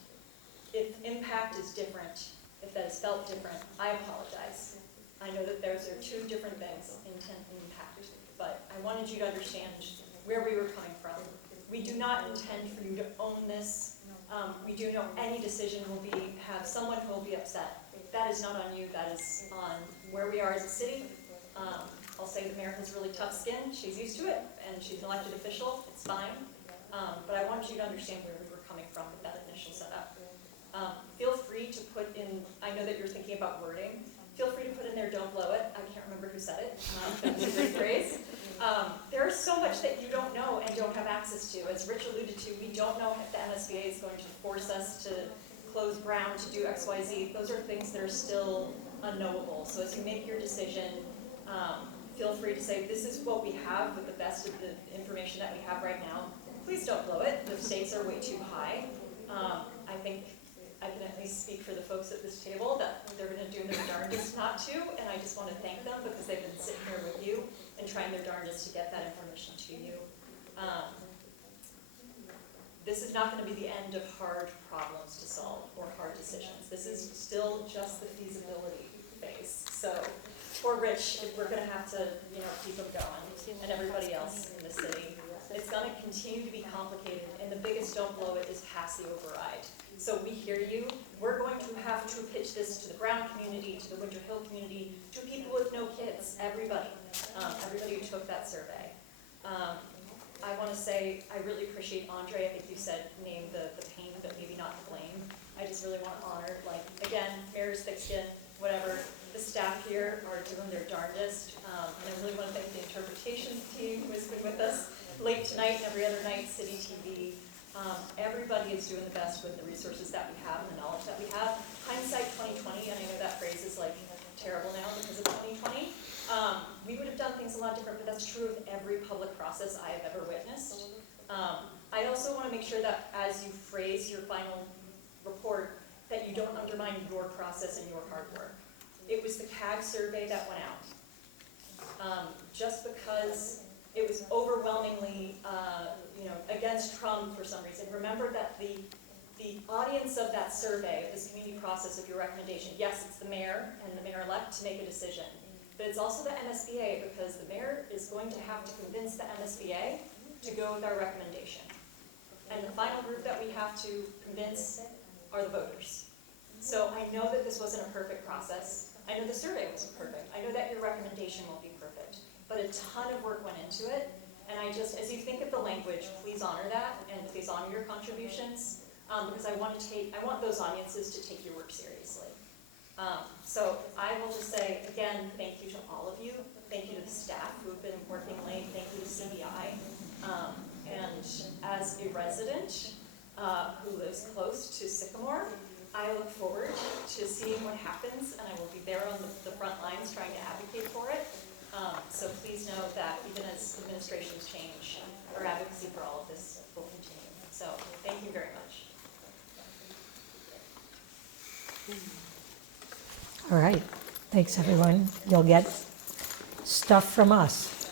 If impact is different, if that is felt different, I apologize. I know that those are two different things, intent and impact, but I wanted you to understand where we were coming from. We do not intend for you to own this. We do know any decision will have someone who will be upset. That is not on you, that is on where we are as a city. I'll say the mayor has really tough skin. She's used to it, and she's an elected official. It's fine. But I wanted you to understand where we were coming from with that initial setup. Feel free to put in, I know that you're thinking about wording, feel free to put in there, don't blow it. I can't remember who said it, but it's a great phrase. There is so much that you don't know and don't have access to. As Rich alluded to, we don't know if the MSBA is going to force us to close Brown to do X, Y, Z. Those are things that are still unknowable. So as you make your decision, feel free to say, this is what we have with the best of the information that we have right now. Please don't blow it. The stakes are way too high. I think I can at least speak for the folks at this table that they're going to do their darndest not to, and I just want to thank them because they've been sitting here with you and trying their darndest to get that information to you. This is not going to be the end of hard problems to solve or hard decisions. This is still just the feasibility phase. So, for Rich, we're going to have to, keep them going, and everybody else in the city. It's going to continue to be complicated, and the biggest don't blow it is pass the override. So we hear you. We're going to have to pitch this to the Brown community, to the Winter Hill community, to people with no kids, everybody, everybody who took that survey. I want to say I really appreciate Andre. I think you said name the pain, but maybe not the blame. I just really want to honor, again, mayor's thick skin, whatever. The staff here are doing their darndest, and I really want to thank the interpretations team who has been with us late tonight and every other night, City TV. Everybody is doing the best with the resources that we have and the knowledge that we have. Hindsight 2020, and I know that phrase is terrible now because of 2020. We would have done things a lot different, but that's true of every public process I have ever witnessed. I also want to make sure that as you phrase your final report, that you don't undermine your process and your hard work. It was the CAG survey that went out. Just because it was overwhelmingly, against Trump for some reason. Remember that the audience of that survey, of this community process of your recommendation, yes, it's the mayor and the mayor-elect to make a decision, but it's also the MSBA because the mayor is going to have to convince the MSBA to go with our recommendation. And the final group that we have to convince are the voters. So I know that this wasn't a perfect process. I know the survey wasn't perfect. I know that your recommendation won't be perfect, but a ton of work went into it. And as you think of the language, please honor that and please honor your contributions because I want those audiences to take your work seriously. So I will just say, again, thank you to all of you. Thank you to the staff who have been working late. Thank you to CBI. And as a resident who lives close to Sycamore, I look forward to seeing what happens, and I will be there on the front lines trying to advocate for it. So please know that even as administrations change, our advocacy for all of this will continue. So thank you very much. All right, thanks, everyone. You'll get stuff from us.